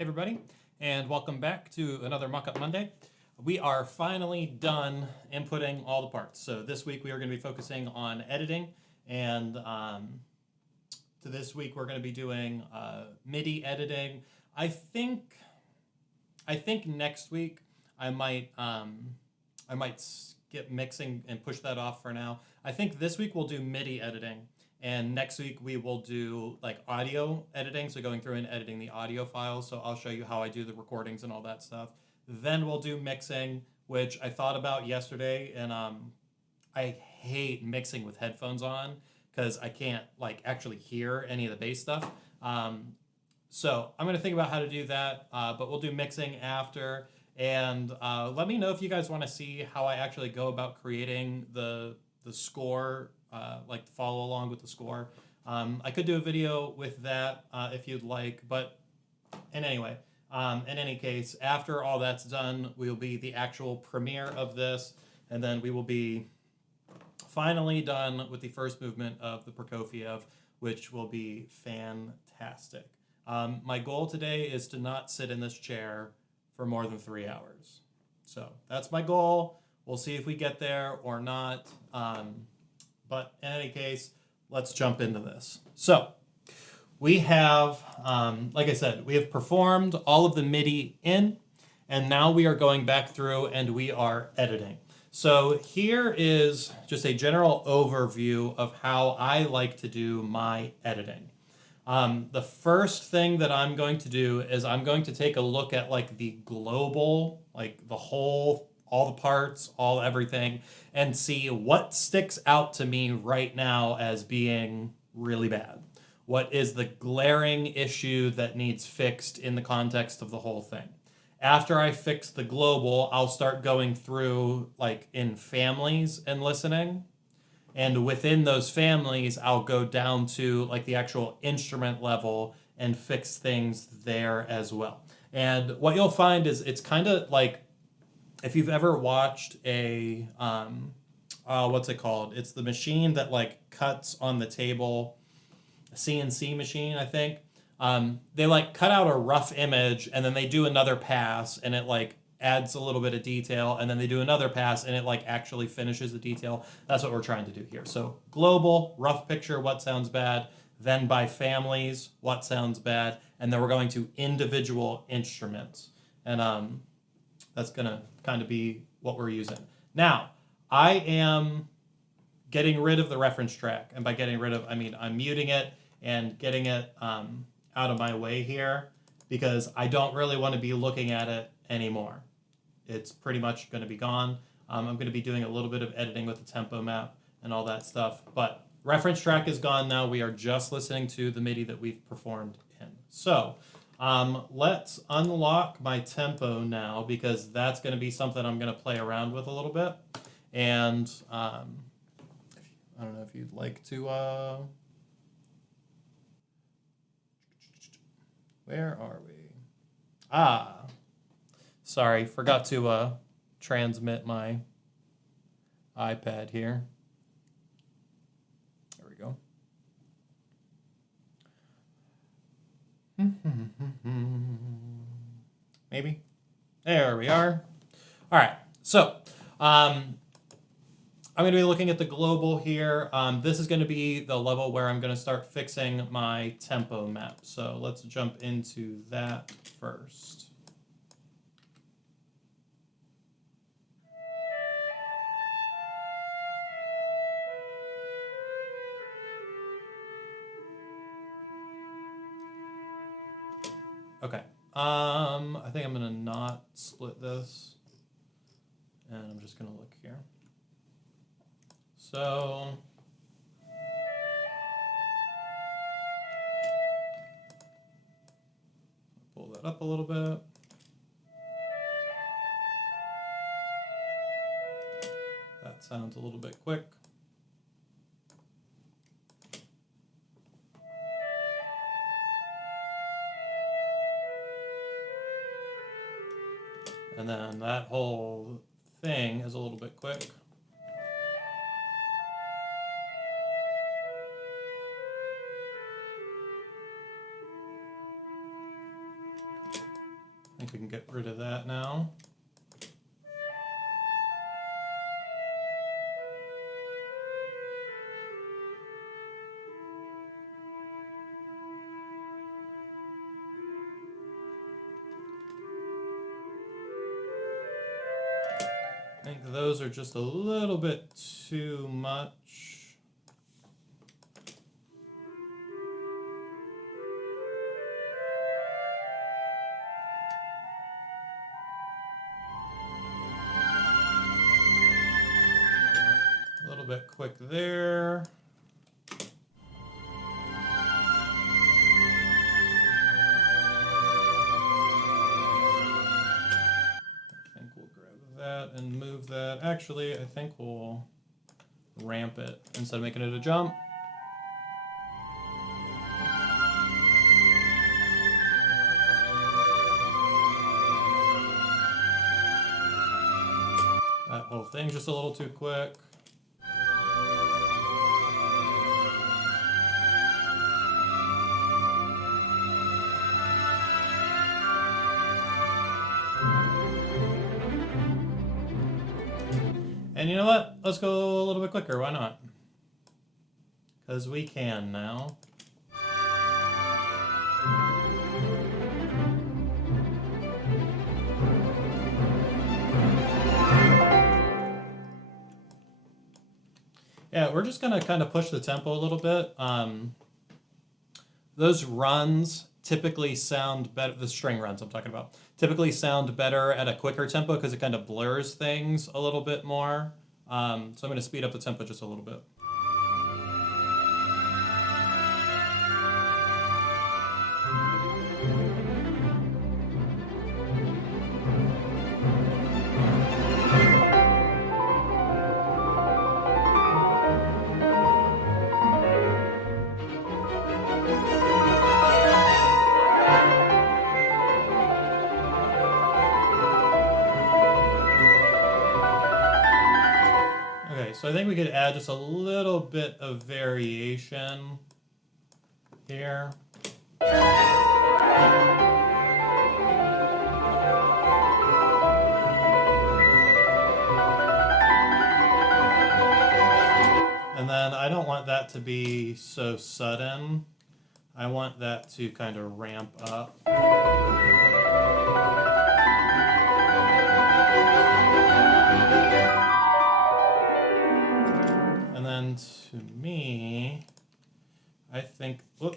Hey everybody, and welcome back to another Mockup Monday. We are finally done inputting all the parts. So this week we are going to be focusing on editing, and to this week we're going to be doing MIDI editing. I think next week I might skip mixing and push that off for now. I think this week we'll do MIDI editing. And next week we will do like audio editing, so going through and editing the audio files. So I'll show you how I do the recordings and all that stuff. Then we'll do mixing, which I thought about yesterday, and I hate mixing with headphones on because I can't like actually hear any of the bass stuff. So I'm gonna think about how to do that, but we'll do mixing after. And let me know if you guys want to see how I actually go about creating the score. Like to follow along with the score. I could do a video with that if you'd like, but in any case, after all that's done, we'll be the actual premiere of this, and then we will be finally done with the first movement of the Prokofiev, which will be fantastic. My goal today is to not sit in this chair for more than 3 hours. So that's my goal. We'll see if we get there or not. But in any case, let's jump into this. So we have, like I said, we have performed all of the MIDI in, and now we are going back through and we are editing. So here is just a general overview of how I like to do my editing. The first thing that I'm going to do is I'm going to take a look at like the global, like the whole, all the parts, all everything, and see what sticks out to me right now as being really bad. What is the glaring issue that needs fixed in the context of the whole thing? After I fix the global, I'll start going through like in families and listening. And within those families, I'll go down to like the actual instrument level and fix things there as well. And what you'll find is it's kind of like, if you've ever watched a, what's it called? It's the machine that like cuts on the table, a CNC machine, I think. They like cut out a rough image and then they do another pass and it like adds a little bit of detail, and then they do another pass and it like actually finishes the detail. That's what we're trying to do here. So global, rough picture, what sounds bad, then by families, what sounds bad, and then we're going to individual instruments. And that's gonna kind of be what we're using. Now, I am getting rid of the reference track. And by getting rid of, I mean I'm muting it and getting it out of my way here because I don't really want to be looking at it anymore. It's pretty much going to be gone. I'm going to be doing a little bit of editing with the tempo map and all that stuff. But reference track is gone now. We are just listening to the MIDI that we've performed in. So let's unlock my tempo now because that's going to be something I'm going to play around with a little bit. And I don't know if you'd like to... where are we? Sorry, forgot to transmit my iPad here. There we go. Maybe. There we are. All right. So I'm going to be looking at the global here. This is going to be the level where I'm going to start fixing my tempo map. So let's jump into that first. Okay. I think I'm going to not split this. And I'm just going to look here. So pull that up a little bit. That sounds a little bit quick. And then that whole thing is a little bit quick. think we can get rid of that now. I think those are just a little bit too much. A little bit quick there. And move that. Actually, I think we'll ramp it instead of making it a jump. That whole thing's just a little too quick. And you know what? Let's go a little bit quicker. Why not? Because we can now. Yeah, we're just going to kind of push the tempo a little bit. Those runs typically sound better, the string runs I'm talking about, typically sound better at a quicker tempo because it kind of blurs things a little bit more. So I'm going to speed up the tempo just a little bit. So I think we could add just a little bit of variation here. And then I don't want that to be so sudden. I want that to kind of ramp up. And then to me, I think, whoop.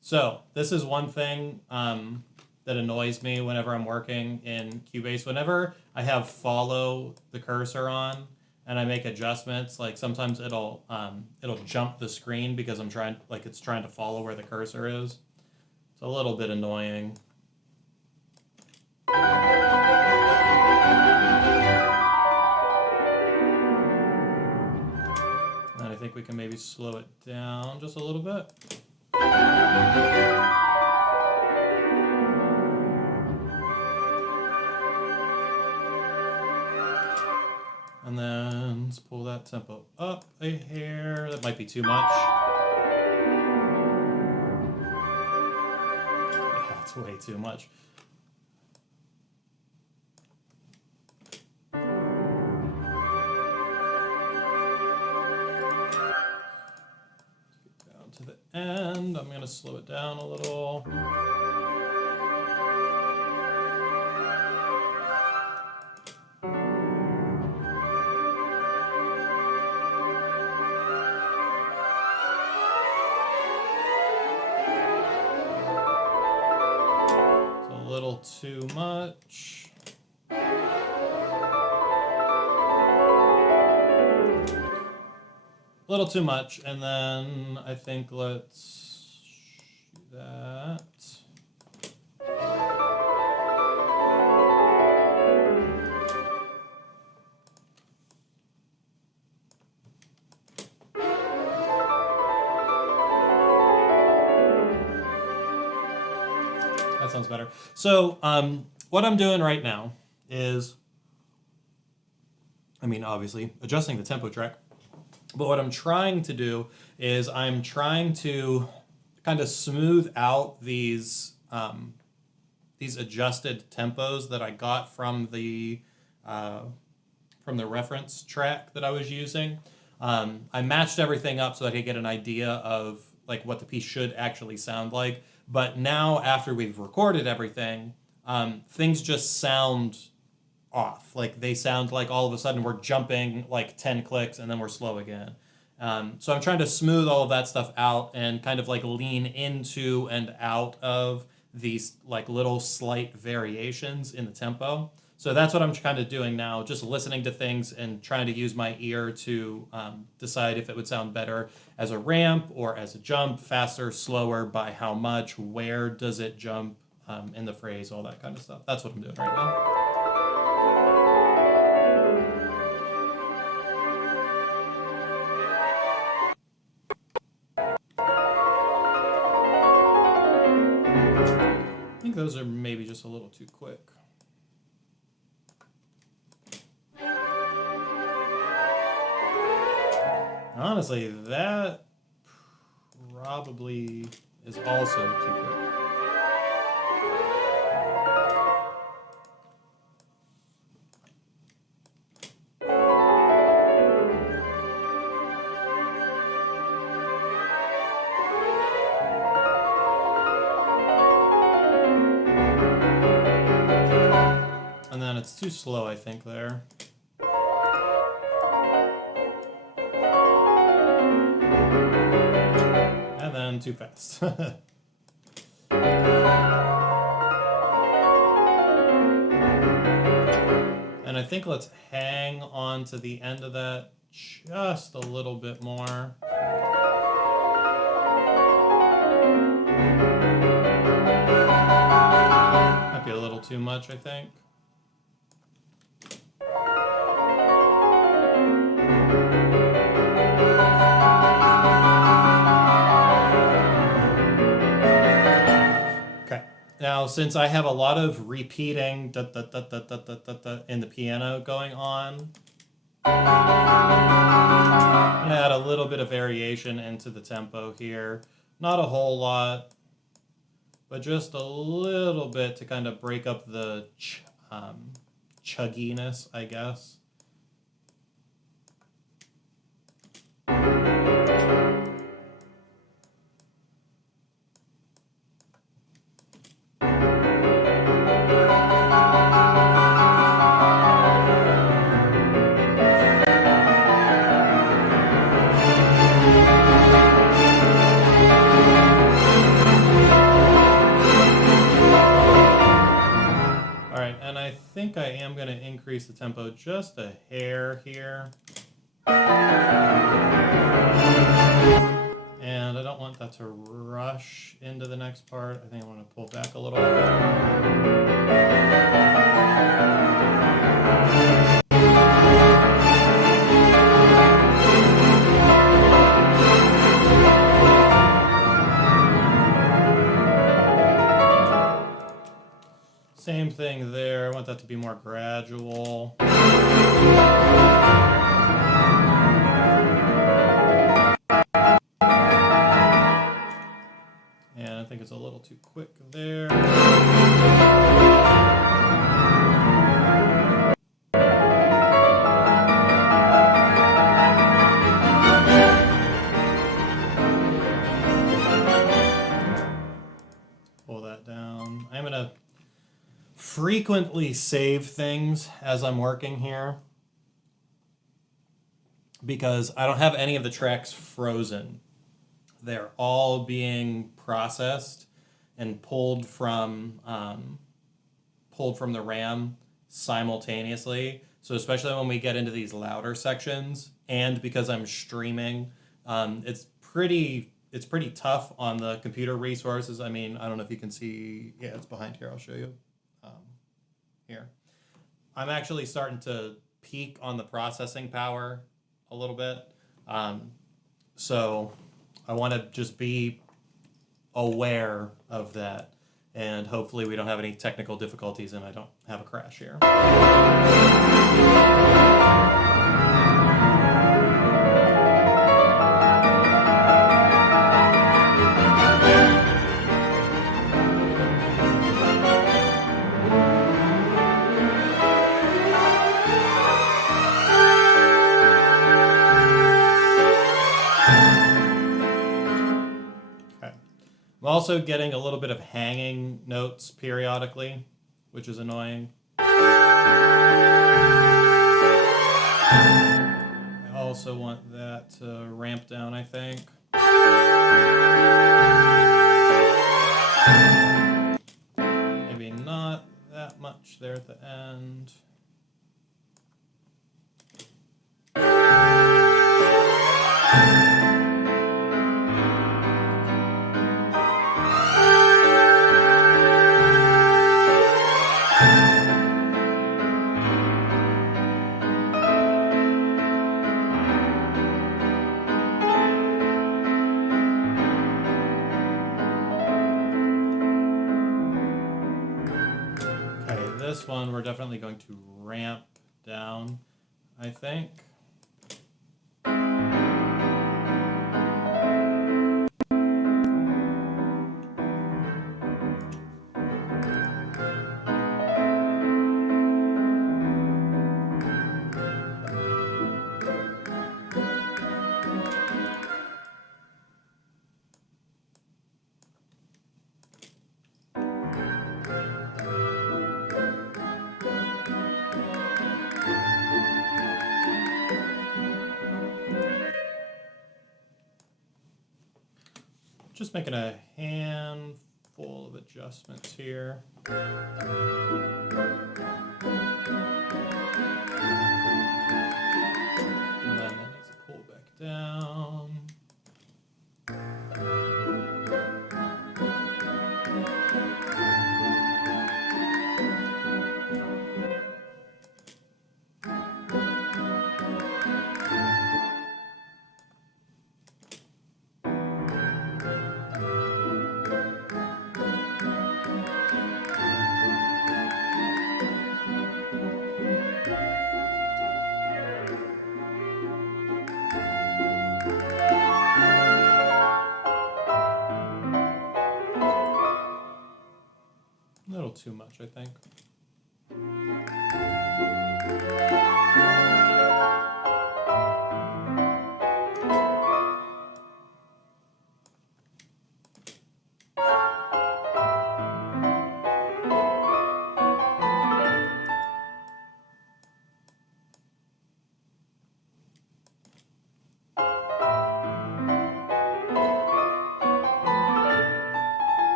So this is one thing that annoys me whenever I'm working in Cubase. Whenever I have follow the cursor on and I make adjustments, like sometimes it'll jump the screen because I'm trying, like it's trying to follow where the cursor is. It's a little bit annoying. And I think we can maybe slow it down just a little bit. And then let's pull that tempo up a hair. That might be too much. Yeah, it's way too much. Let's get down to the end. I'm going to slow it down a little. Too much. A little too much, and then I think let's do that. That sounds better. So what I'm doing right now is, I mean, obviously adjusting the tempo track, but what I'm trying to do is I'm trying to kind of smooth out these these adjusted tempos that I got from the reference track that I was using. I matched everything up so that I could get an idea of like what the piece should actually sound like. But now, after we've recorded everything, things just sound off. Like they sound like all of a sudden we're jumping like 10 clicks and then we're slow again. So I'm trying to smooth all of that stuff out and kind of like lean into and out of these like little slight variations in the tempo. So that's what I'm kind of doing now, just listening to things and trying to use my ear to decide if it would sound better as a ramp or as a jump, faster, slower, by how much, where does it jump in the phrase, all that kind of stuff. That's what I'm doing right now. I think those are maybe just a little too quick. Honestly, that probably is also too quick. And then it's too slow, I think, there. And then too fast. And I think let's hang on to the end of that just a little bit more. Might be a little too much, I think. Now, since I have a lot of repeating in the piano going on, I'm going to add a little bit of variation into the tempo here. Not a whole lot, but just a little bit to kind of break up the chugginess, I guess. I think I am going to increase the tempo just a hair here. And I don't want that to rush into the next part. I think I want to pull back a little Same thing there. I want that to be more gradual. And I think it's a little too quick there. Pull that down. I'm going to frequently save things as I'm working here because I don't have any of the tracks frozen. They're all being processed and pulled from the RAM simultaneously. So especially when we get into these louder sections, and because I'm streaming, it's pretty tough on the computer resources. I mean, I don't know if you can see. Yeah, it's behind here. I'll show you. Here. I'm actually starting to peak on the processing power a little bit. So I want to just be aware of that, and hopefully we don't have any technical difficulties and I don't have a crash here. also getting a little bit of hanging notes periodically, which is annoying. I also want that to ramp down, I think. Maybe not that much there at the end. This one we're definitely going to ramp down, I think. Just making a handful of adjustments here. And then that needs to pull back down. A little too much, I think.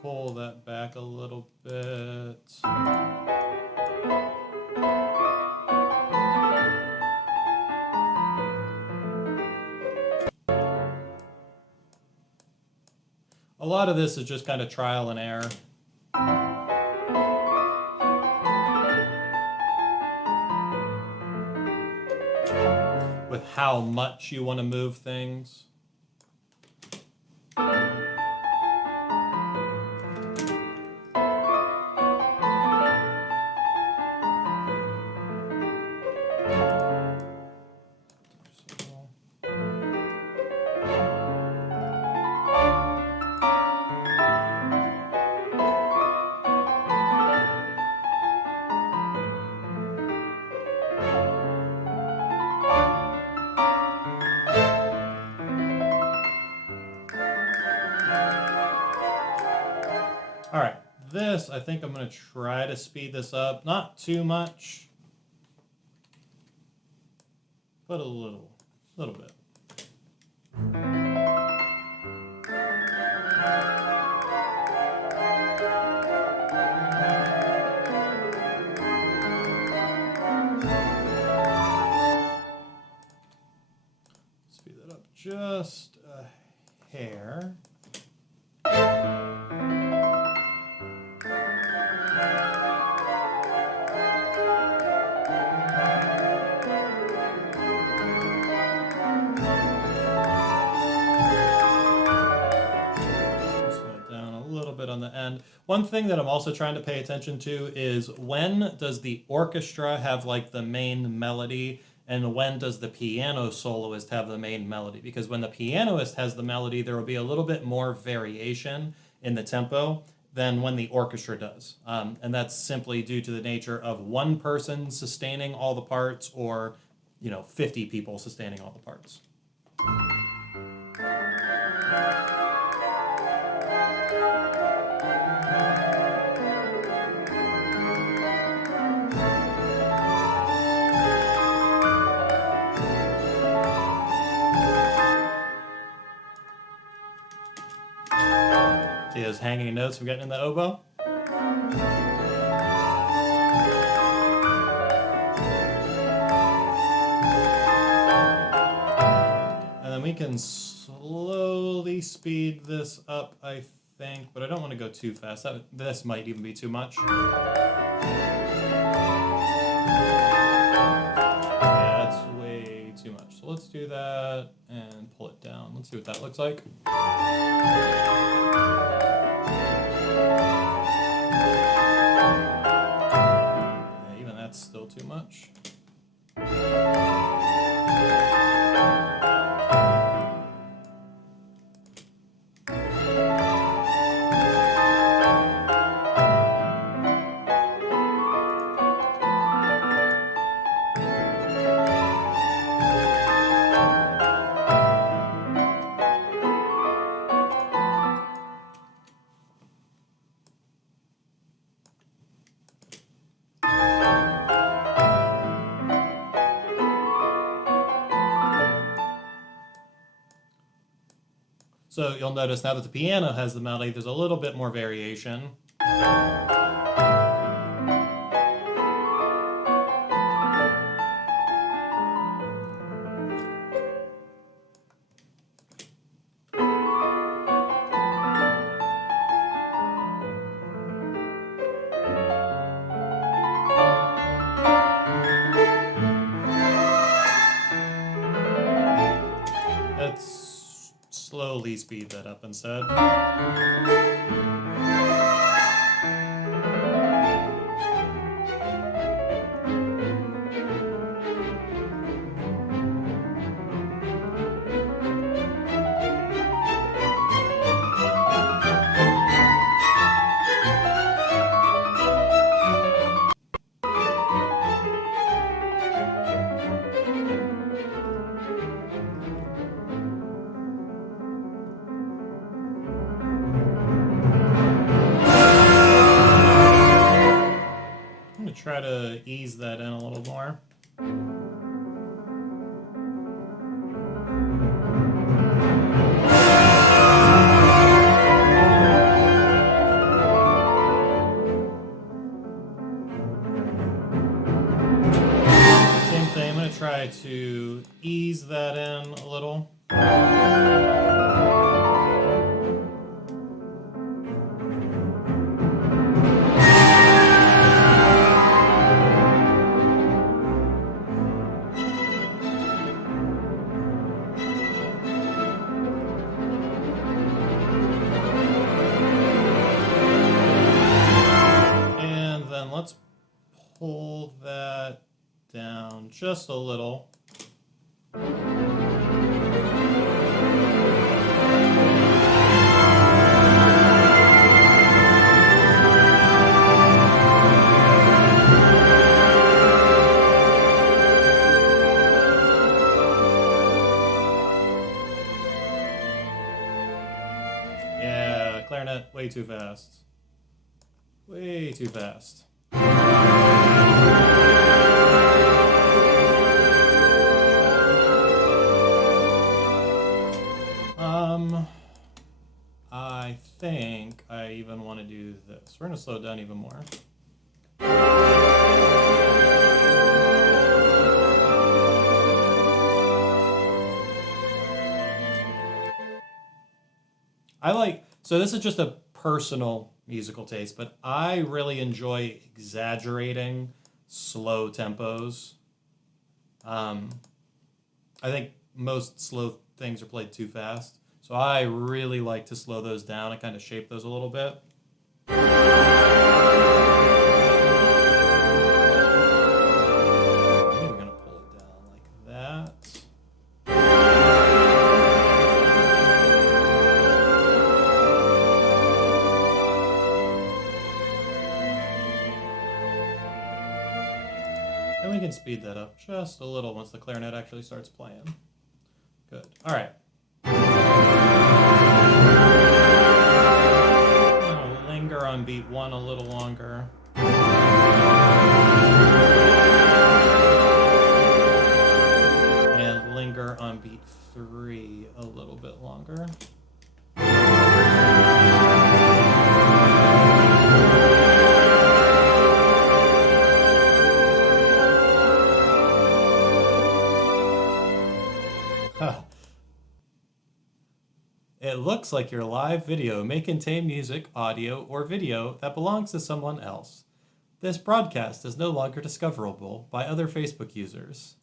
Pull that back a little bit. A lot of this is just kind of trial and error. With how much you want to move things. All right, this, I think I'm going to try to speed this up. Not too much, but a little bit. Speed that up just a hair. On the end. One thing that I'm also trying to pay attention to is when does the orchestra have like the main melody and when does the piano soloist have the main melody? Because when the pianist has the melody, there will be a little bit more variation in the tempo than when the orchestra does. And that's simply due to the nature of one person sustaining all the parts or, 50 people sustaining all the parts. See those hanging notes from getting in the oboe? And then we can slowly speed this up, I think, but I don't want to go too fast. This might even be too much. Yeah, that's way too much. So let's do that and pull it down. Let's see what that looks like. Yeah, even that's still too much. So you'll notice now that the piano has the melody, there's a little bit more variation. Let's slowly speed that up instead. Try to ease that in a little more. Same thing, I'm going to try to ease that in a little. Let's pull that down just a little. Yeah, clarinet, way too fast. Way too fast. I think I even want to do this. We're going to slow it down even more. So this is just a personal musical taste, but I really enjoy exaggerating slow tempos. I think most slow things are played too fast. So I really like to slow those down and kind of shape those a little bit. I'm even going to pull it down like that. And we can speed that up just a little once the clarinet actually starts playing. Good. All right. on beat 1 a little longer. And linger on beat 3 a little bit longer. It looks like your live video may contain music, audio, or video that belongs to someone else. This broadcast is no longer discoverable by other Facebook users.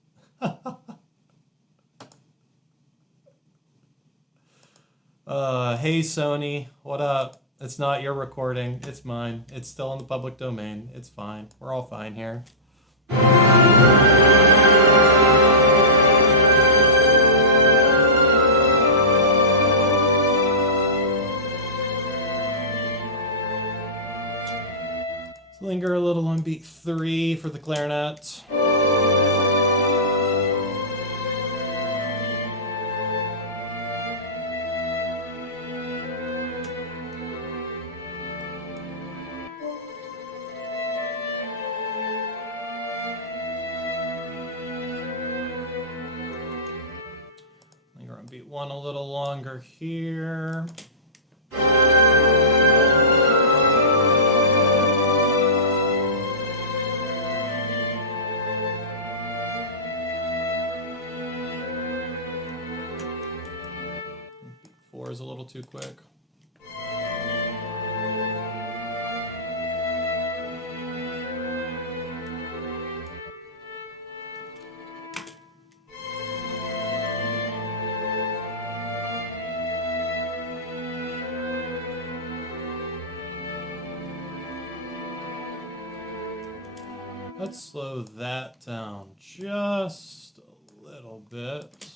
Hey Sony, what up? It's not your recording, it's mine. It's still in the public domain. It's fine. We're all fine here. Linger a little on beat 3 for the clarinet. Linger on beat 1 a little longer here. Is a little too quick. Let's slow that down just a little bit.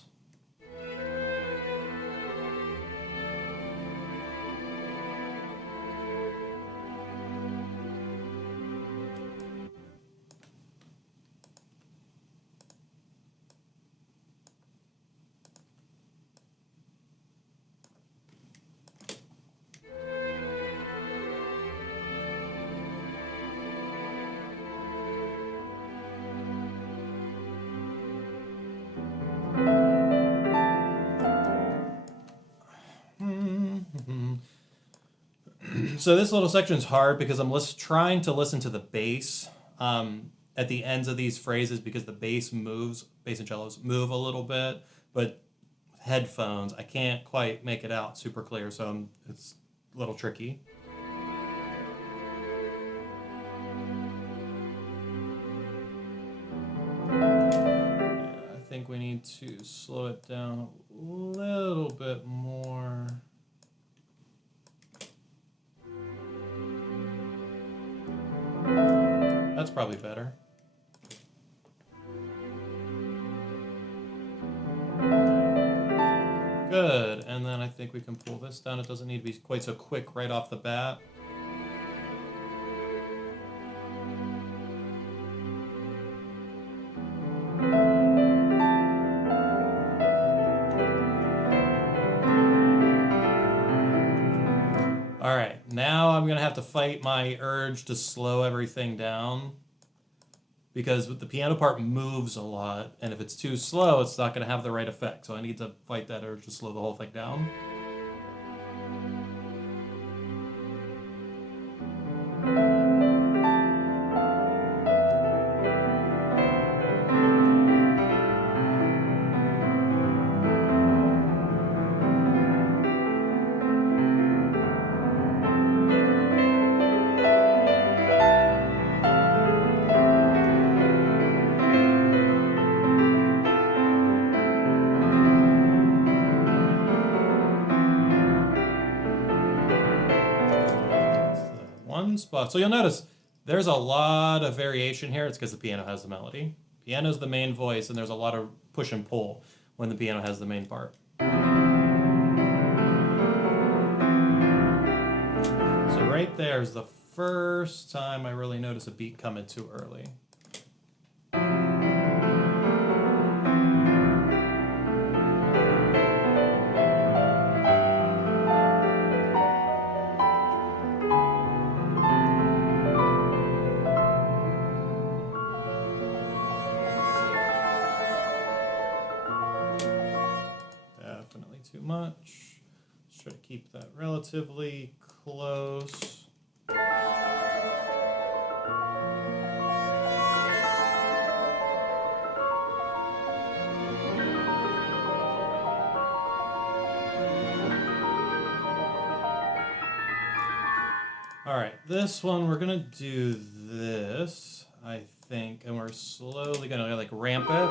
So this little section is hard because I'm trying to listen to the bass at the ends of these phrases because the bass and cellos move a little bit, but with headphones, I can't quite make it out super clear, so it's a little tricky. Yeah, I think we need to slow it down a little bit more. That's probably better. Good, and then I think we can pull this down. It doesn't need to be quite so quick right off the bat. All right, now I'm gonna have to fight my urge to slow everything down because the piano part moves a lot, and if it's too slow, it's not gonna have the right effect. So I need to fight that urge to slow the whole thing down. Spot. So you'll notice there's a lot of variation here. It's because the piano has the melody. Piano's the main voice, and there's a lot of push and pull when the piano has the main part. So right there is the first time I really notice a beat coming too early. much. Let's try to keep that relatively close. All right, this one, we're gonna do this, I think, and we're slowly gonna like ramp it.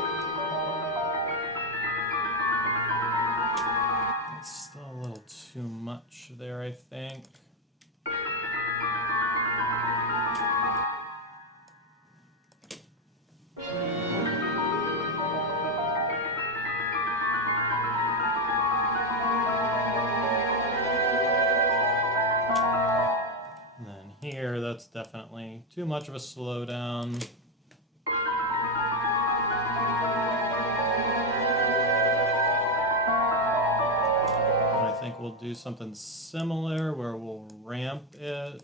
It's still a little too much there, I think. Here, that's definitely too much of a slowdown. And I think we'll do something similar where we'll ramp it.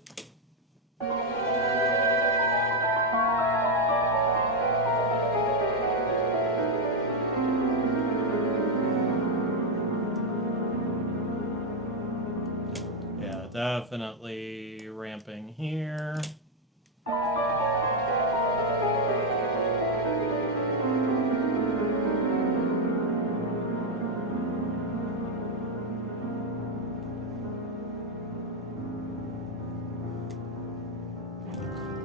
Yeah, definitely ramping here.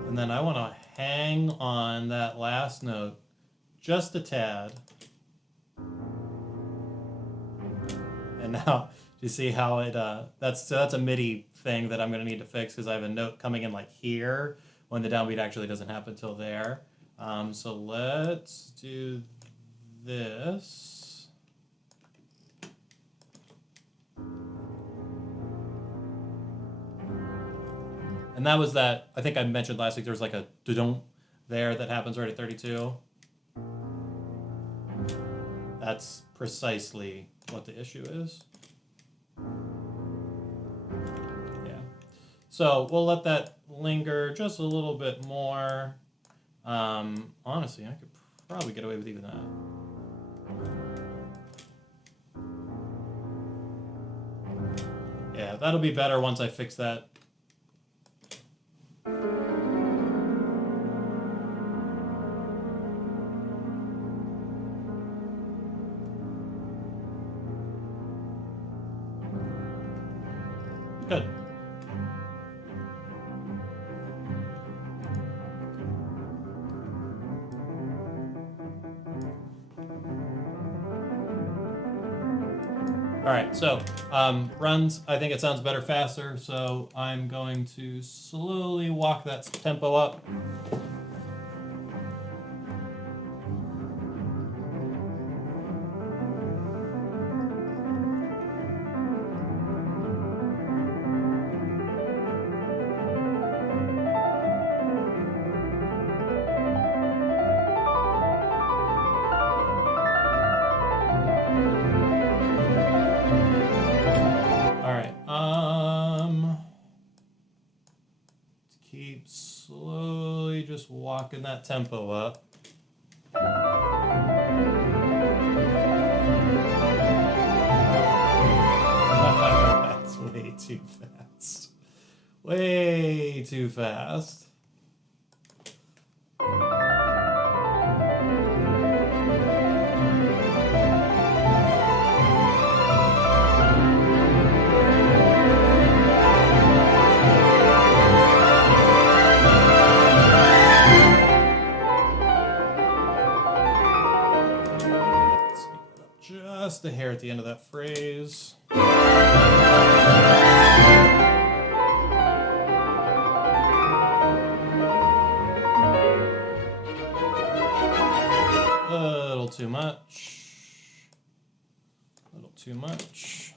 And then I want to hang on that last note just a tad. And now, do you see how it, that's a MIDI thing that I'm going to need to fix because I have a note coming in like here when the downbeat actually doesn't happen till there. So let's do this. And that was that, I think I mentioned last week, there was like a do-don't there that happens right at 32. That's precisely what the issue is. Yeah. So we'll let that linger just a little bit more. Honestly, I could probably get away with even that. Yeah, that'll be better once I fix that. Good. All right, so runs, I think it sounds better faster, so I'm going to slowly walk that tempo up. Walking that tempo up. That's way too fast. Way too fast. Just a hair at the end of that phrase. A little too much. A little too much.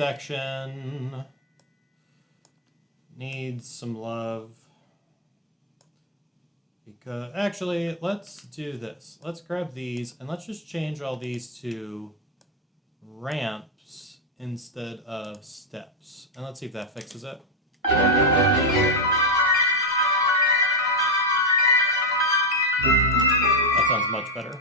section needs some love. Because actually, let's do this. Let's grab these and let's just change all these to ramps instead of steps. And let's see if that fixes it. That sounds much better.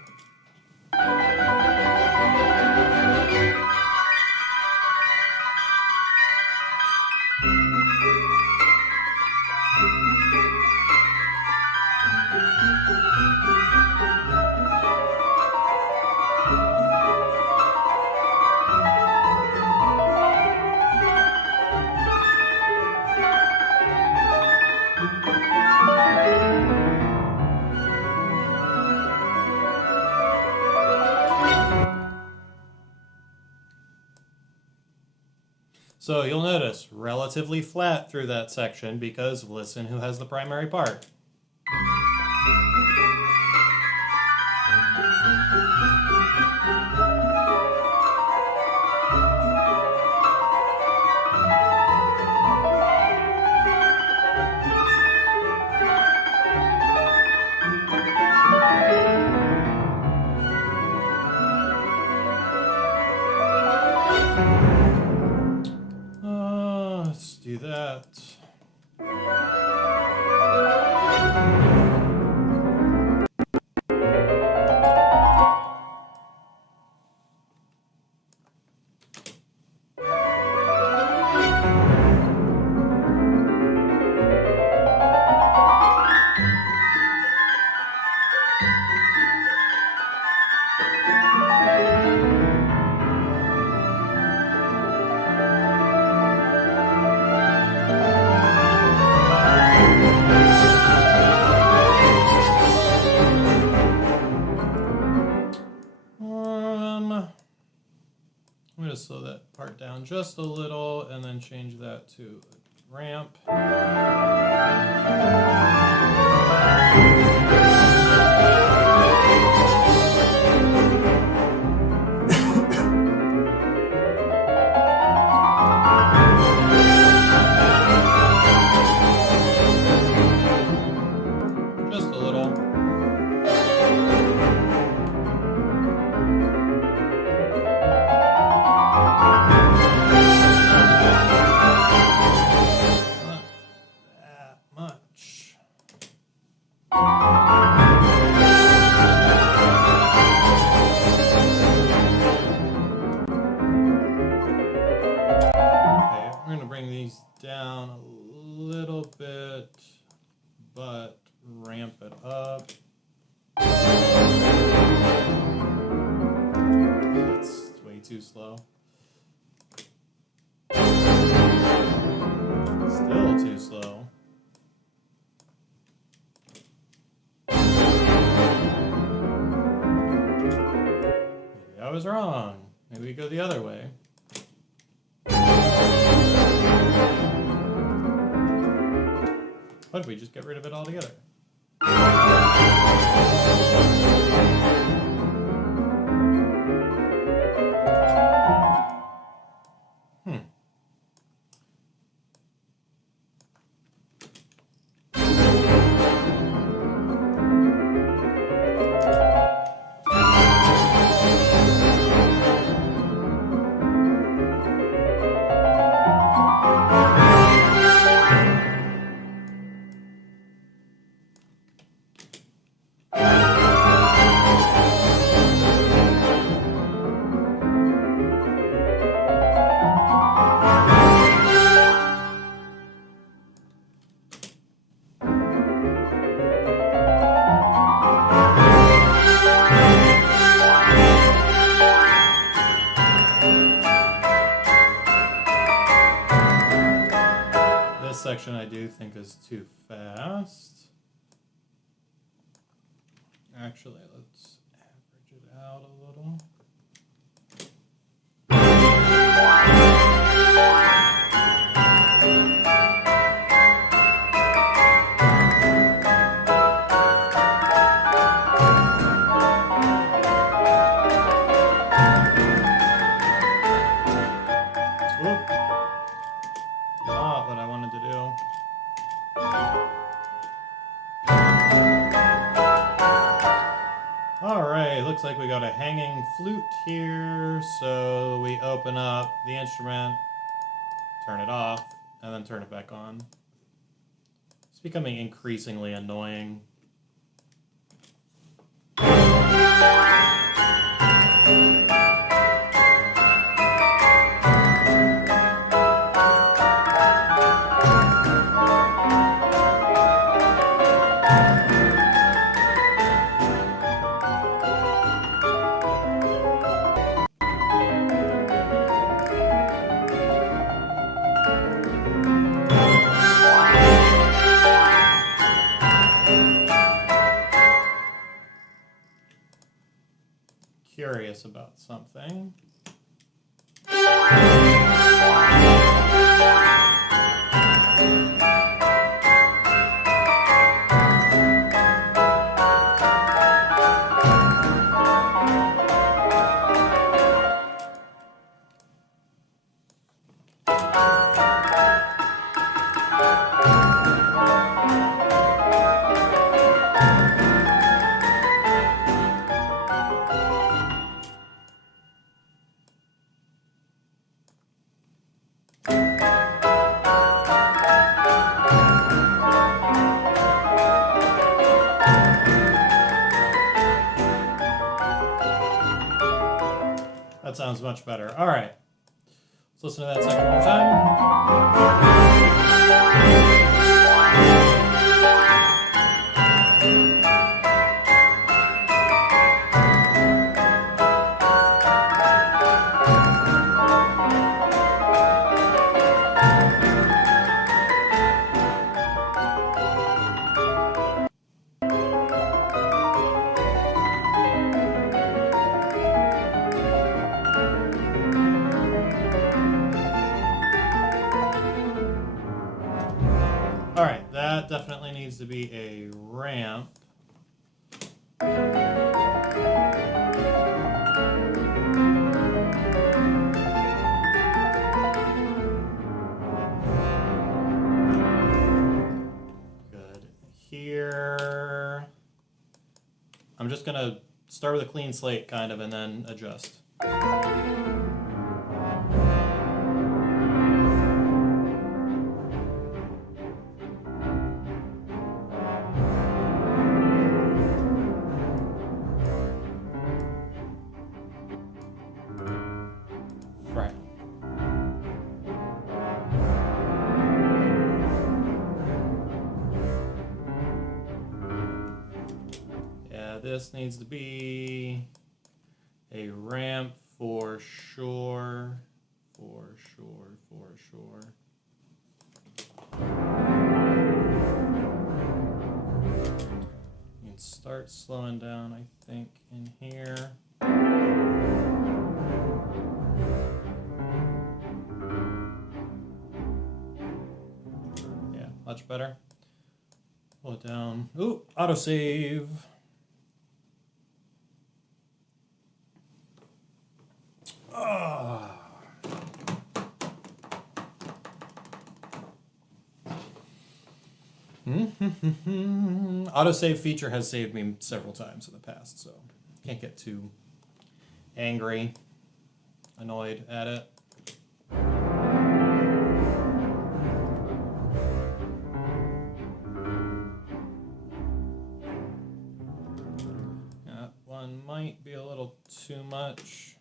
So you'll notice relatively flat through that section because listen who has the primary part. Let's do that. I'm going to slow that part down just a little and then change that to a ramp. Just a little. Down a little bit, but ramp it up. That's way too slow. Still too slow. Maybe I was wrong. Maybe we go the other way. What if we just get rid of it altogether? Section I do think is too fast. Actually, let's average it out a little. Whoops. looks like we got a hanging flute here. So we open up the instrument, turn it off, and then turn it back on. It's becoming increasingly annoying. Curious about something. That sounds much better. All right. Let's listen to that second more time. All right, that definitely needs to be a ramp. Good. Here, I'm just gonna start with a clean slate kind of and then adjust. Right. Yeah, this needs to be a ramp for sure. For sure, for sure. You can start slowing down, I think, in here. Yeah, much better. Pull it down. Ooh, autosave. Autosave feature has saved me several times in the past, so can't get too angry, annoyed at it. That one might be a little too much.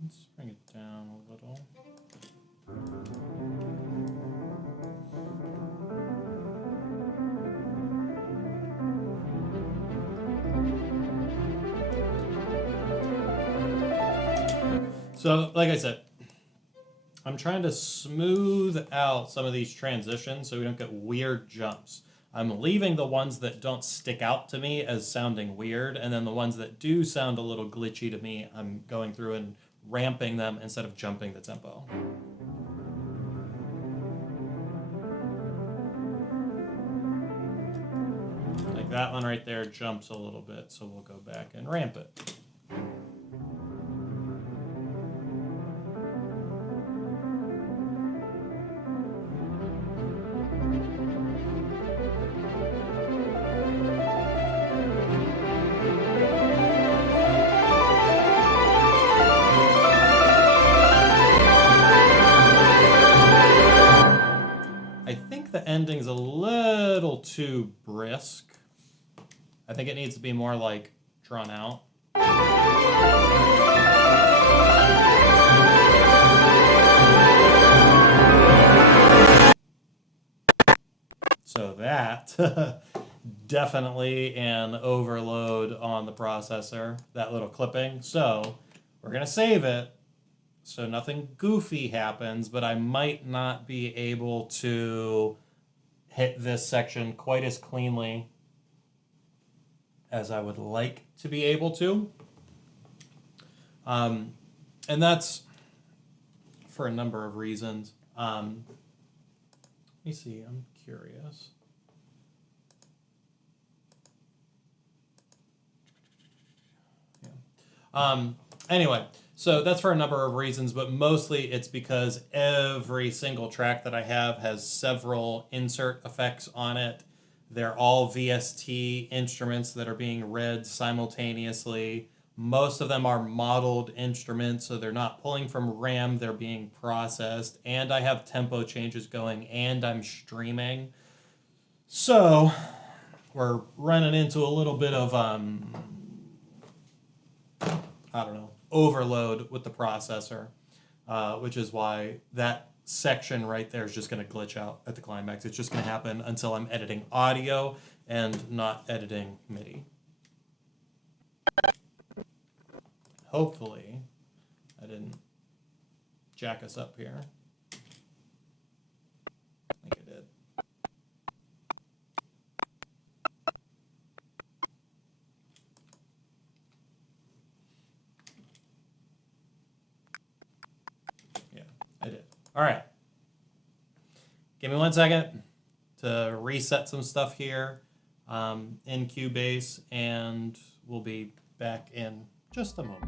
Let's bring it down a little. So, like I said, I'm trying to smooth out some of these transitions so we don't get weird jumps. I'm leaving the ones that don't stick out to me as sounding weird, and then the ones that do sound a little glitchy to me, I'm going through and ramping them instead of jumping the tempo. Like that one right there jumps a little bit, so we'll go back and ramp it. ending's a little too brisk. I think it needs to be more like drawn out. So that definitely an overload on the processor, that little clipping. So we're gonna save it so nothing goofy happens, but I might not be able to hit this section quite as cleanly as I would like to be able to. And that's for a number of reasons. Let me see, I'm curious. Yeah. Anyway, so that's for a number of reasons, but mostly it's because every single track that I have has several insert effects on it. They're all VST instruments that are being read simultaneously. Most of them are modeled instruments, so they're not pulling from RAM, they're being processed, and I have tempo changes going, and I'm streaming. So we're running into a little bit of, I don't know, overload with the processor, which is why that section right there is just going to glitch out at the climax. It's just going to happen until I'm editing audio and not editing MIDI. Hopefully, I didn't jack us up here. I think I did. Yeah, I did. All right. Give me 1 second to reset some stuff here in Cubase, and we'll be back in just a moment.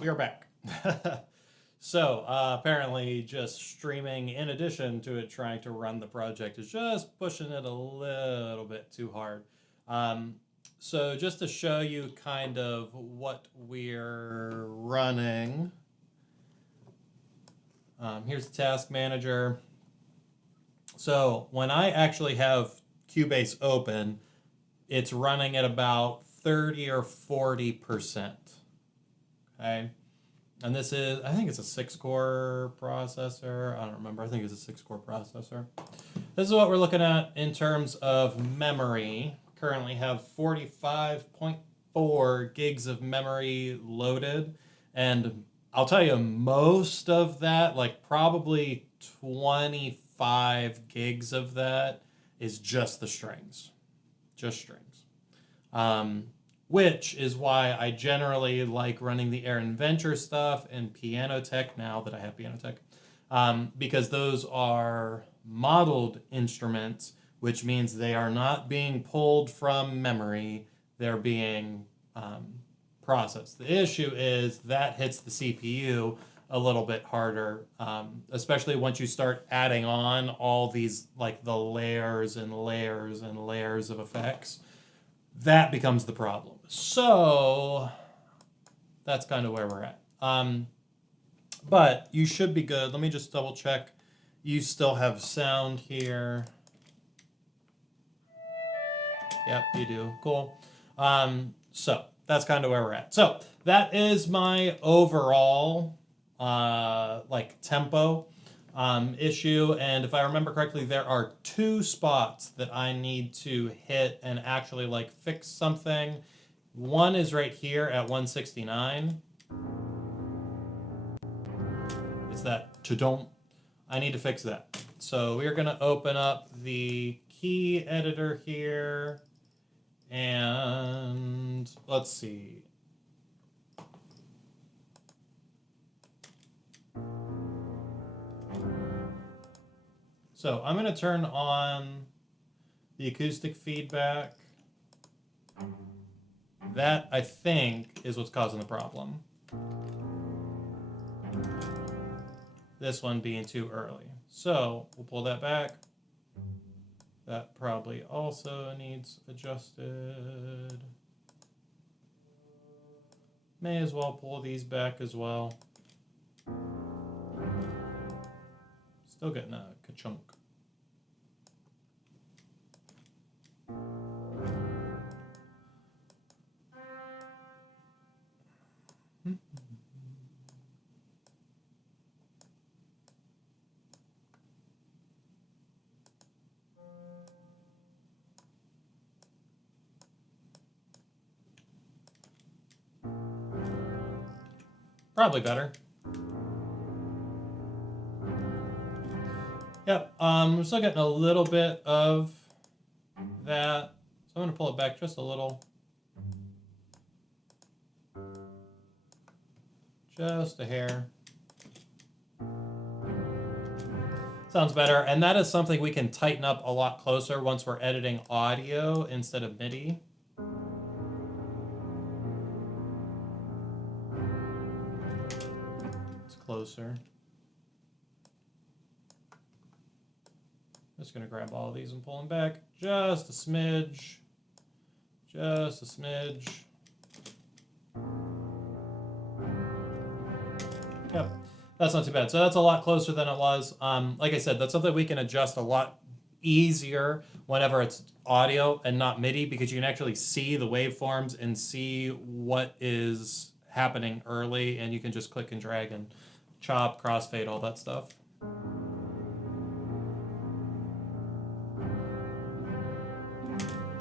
we are back. So apparently just streaming in addition to it trying to run the project is just pushing it a little bit too hard. So just to show you kind of what we're running, here's the task manager. So when I actually have Cubase open, it's running at about 30 or 40%. Okay. And this is, I think it's a 6-core processor. I don't remember. I think it's a 6-core processor. This is what we're looking at in terms of memory. Currently have 45.4 gigs of memory loaded. And I'll tell you, most of that, like probably 25 gigs of that is just the strings. Just strings. Which is why I generally like running the Air Inventor stuff and Piano Tech now that I have Piano Tech, because those are modeled instruments, which means they are not being pulled from memory, they're being processed. The issue is that hits the CPU a little bit harder, especially once you start adding on all these, like the layers and layers and layers of effects. That becomes the problem. So that's kind of where we're at. But you should be good. Let me just double check. You still have sound here. Yep, you do. Cool. So that's kind of where we're at. So that is my overall like tempo issue, and if I remember correctly, there are 2 spots that I need to hit and actually like fix something. One is right here at 169. It's that chadon. I need to fix that. So we're gonna open up the key editor here, and let's see. So I'm going to turn on the acoustic feedback. That, I think, is what's causing the problem. This one being too early. So we'll pull that back. That probably also needs adjusted. May as well pull these back as well. Still getting a ka-chunk. Probably better. Yep, we're still getting a little bit of that. So I'm going to pull it back just a little. Just a hair. Sounds better. And that is something we can tighten up a lot closer once we're editing audio instead of MIDI. It's closer. Just going to grab all of these and pull them back just a smidge. Just a smidge. Yep, that's not too bad. So that's a lot closer than it was. Like I said, that's something we can adjust a lot easier whenever it's audio and not MIDI, because you can actually see the waveforms and see what is happening early, and you can just click and drag and chop, crossfade, all that stuff.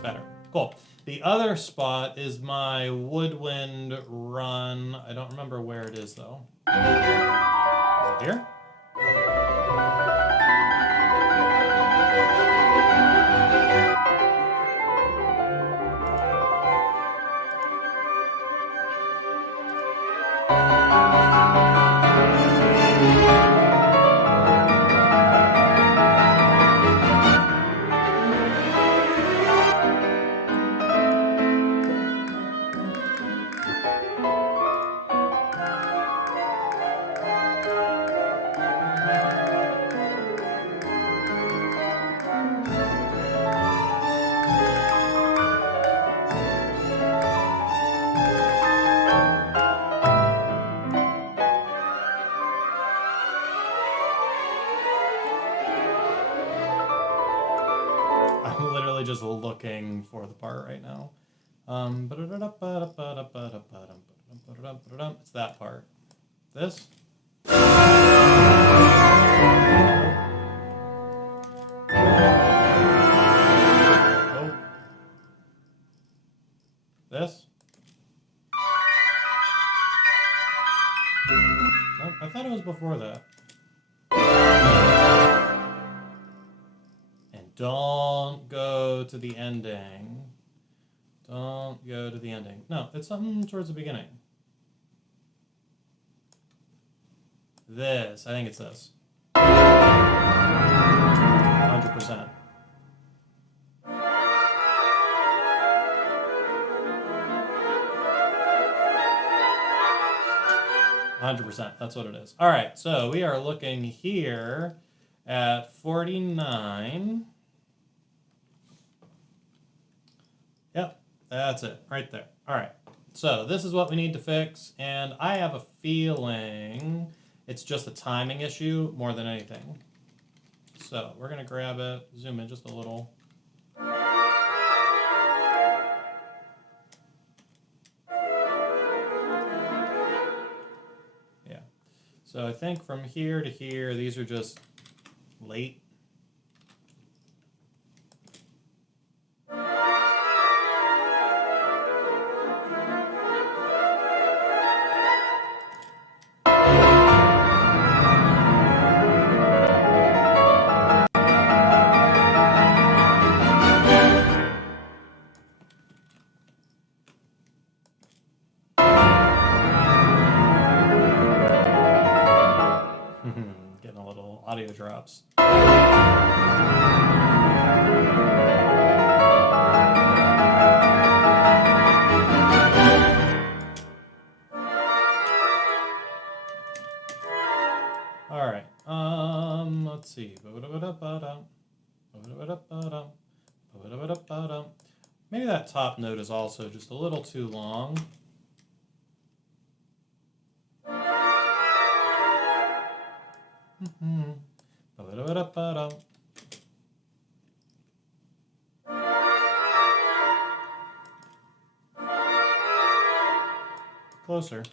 Better. Cool. The other spot is my woodwind run. I don't remember where it is, though. Is it here? looking for the part right now. It's that part. This. Oh. This. Nope, I thought it was before that. And don't go to the ending. Don't go to the ending. No, it's something towards the beginning. This. I think it's this. 100%. 100%. That's what it is. All right. So we are looking here at 49. Yep. That's it. Right there. All right. So this is what we need to fix. And I have a feeling it's just a timing issue more than anything. So we're going to grab it, zoom in just a little. Yeah. So I think from here to here, these are just late. Getting a little audio drops. All right. Let's see. Maybe that top note is also just a little too long. Closer.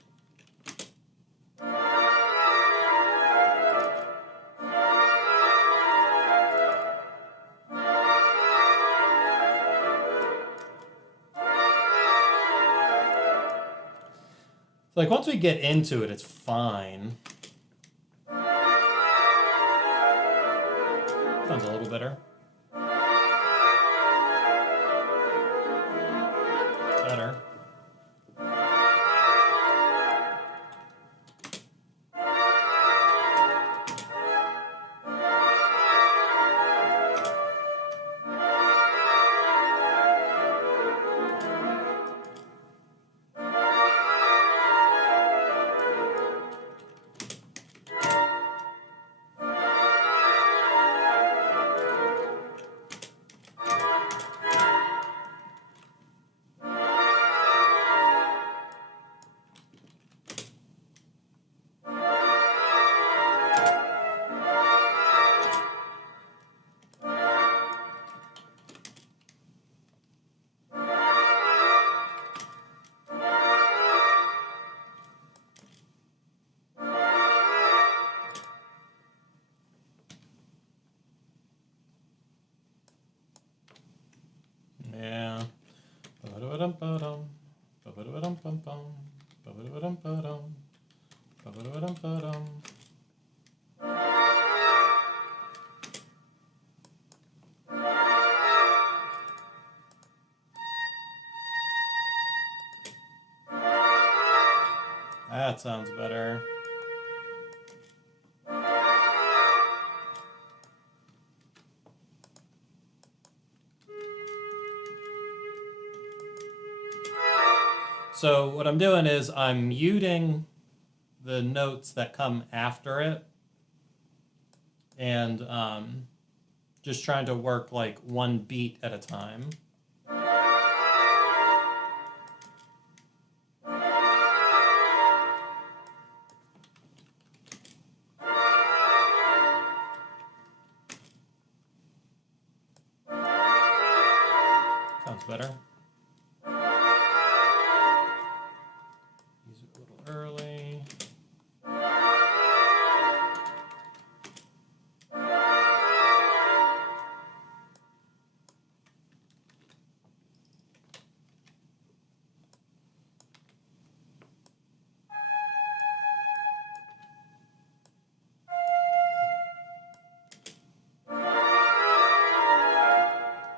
Like once we get into it, it's fine. Sounds a little better. Better. Yeah. That sounds better. So what I'm doing is I'm muting the notes that come after it and just trying to work like one beat at a time. Sounds Sounds better. Use it a little early.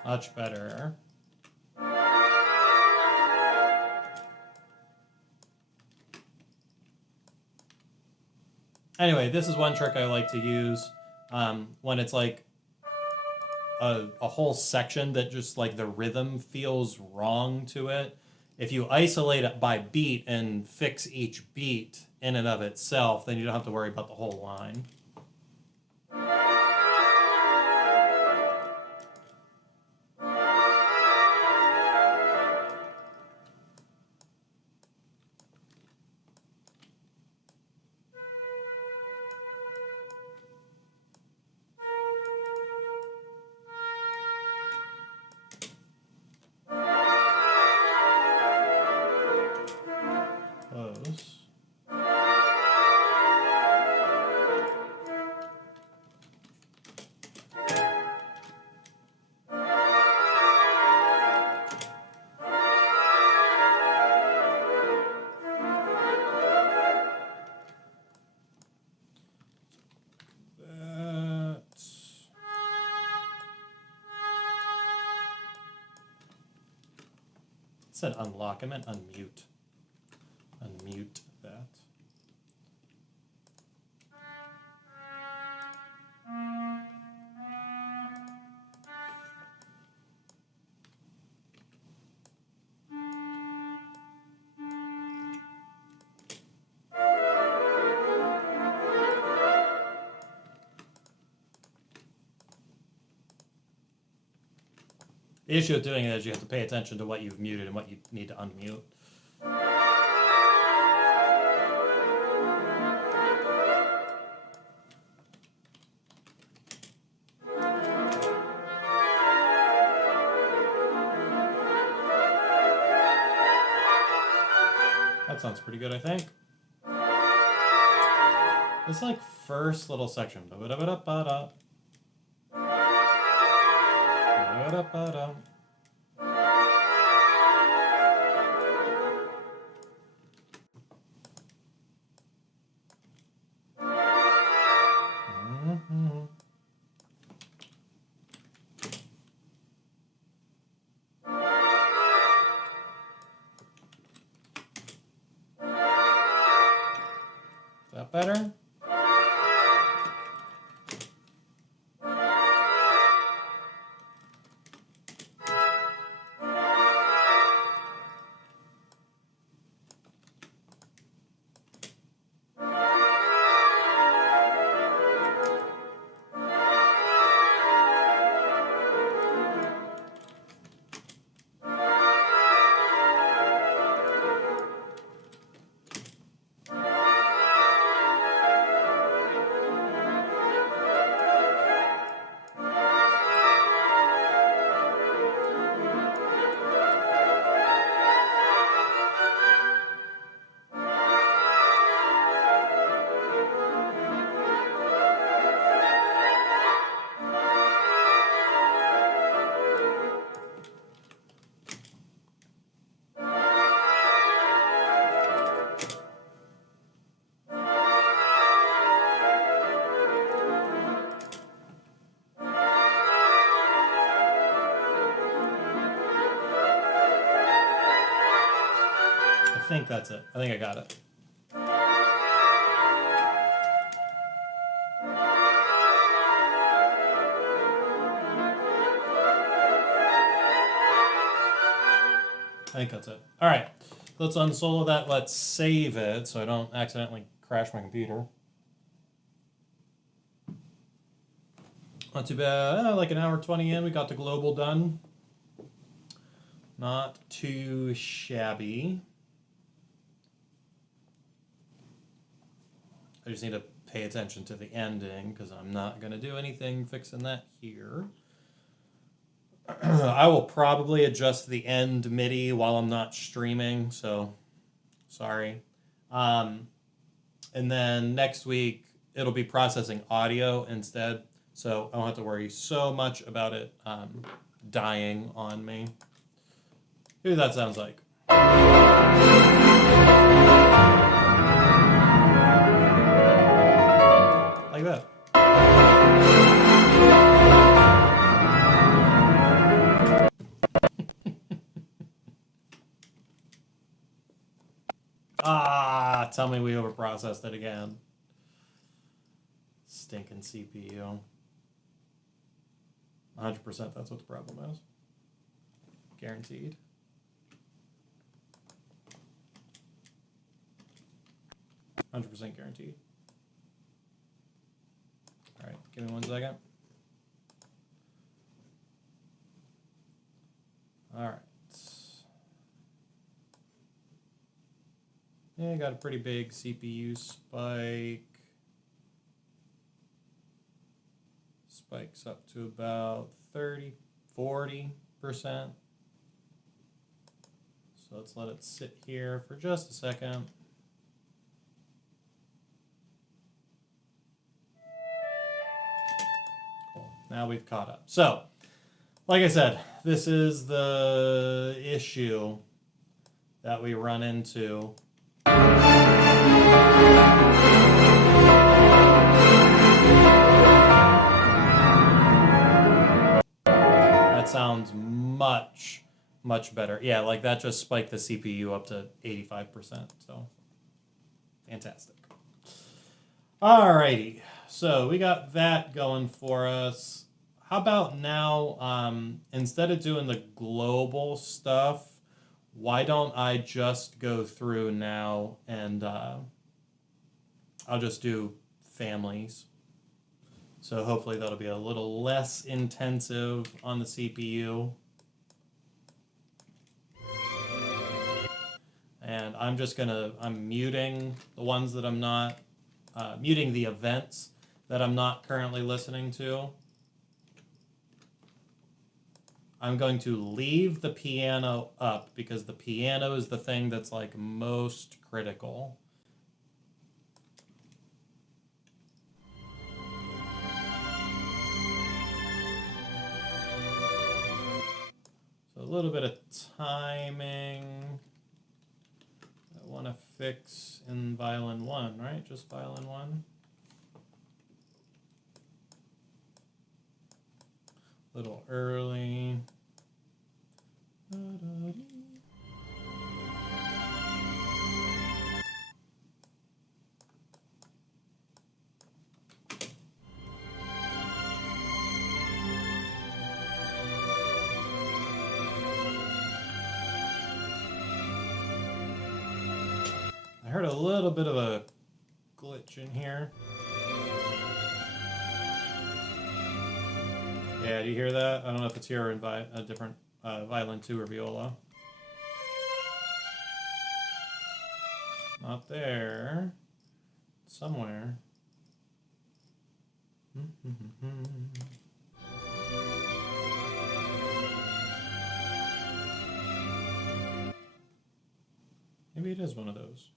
Much better. Anyway, this is one trick I like to use when it's like a whole section that just like the rhythm feels wrong to it. If you isolate it by beat and fix each beat in and of itself, then you don't have to worry about the whole line. Close. Said unlock, I meant unmute. Unmute that. The issue of doing it is you have to pay attention to what you've muted and what you need to unmute. That sounds pretty good, I think. This like first little section. Ba-ba-da-ba-da. Ba-da-ba-da. Is that better? I think that's it. I think I got it. I think that's it. All right, let's unsolo that. Let's save it so I don't accidentally crash my computer. Not too bad. Like an hour 20 in, we got the global done. Not too shabby. I just need to pay attention to the ending because I'm not going to do anything fixing that here. I will probably adjust the end MIDI while I'm not streaming, so sorry. And then next week, it'll be processing audio instead, so I don't have to worry so much about it dying on me. Here's what that sounds like. Like that. Tell me we overprocessed it again. Stinking CPU. 100% that's what the problem is. Guaranteed. %, guaranteed. All right, give me 1 second. All right. Yeah, got a pretty big CPU spike. Spikes up to about 40%. So let's let it sit here for just a second. Cool. Now we've caught up. So, like I said, this is the issue that we run into. That sounds much better. Yeah, like that just spiked the CPU up to 85%. So fantastic. Alrighty, so we got that going for us. How about now, instead of doing the global stuff, why don't I just go through now and I'll just do families. So hopefully that'll be a little less intensive on the CPU. And I'm muting the ones that I'm not, muting the events that I'm not currently listening to. I'm going to leave the piano up because the piano is the thing that's like most critical. So a little bit of timing. I want to fix in violin 1, right? Just violin 1. Little early. I heard a little bit of a glitch in here. Yeah, do you hear that? I don't know if it's here or in a different violin 2 or viola. Not there. Somewhere. Maybe it is one of those.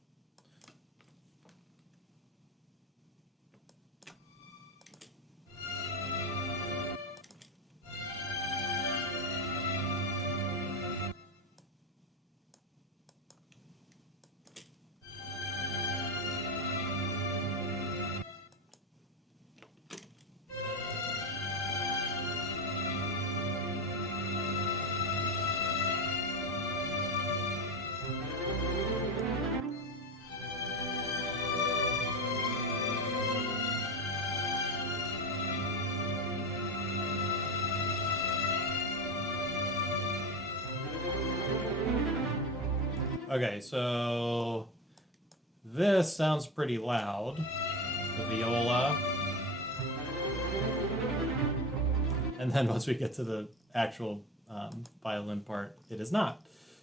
Okay, so this sounds pretty loud, the viola. And then once we get to the actual violin part, it is not.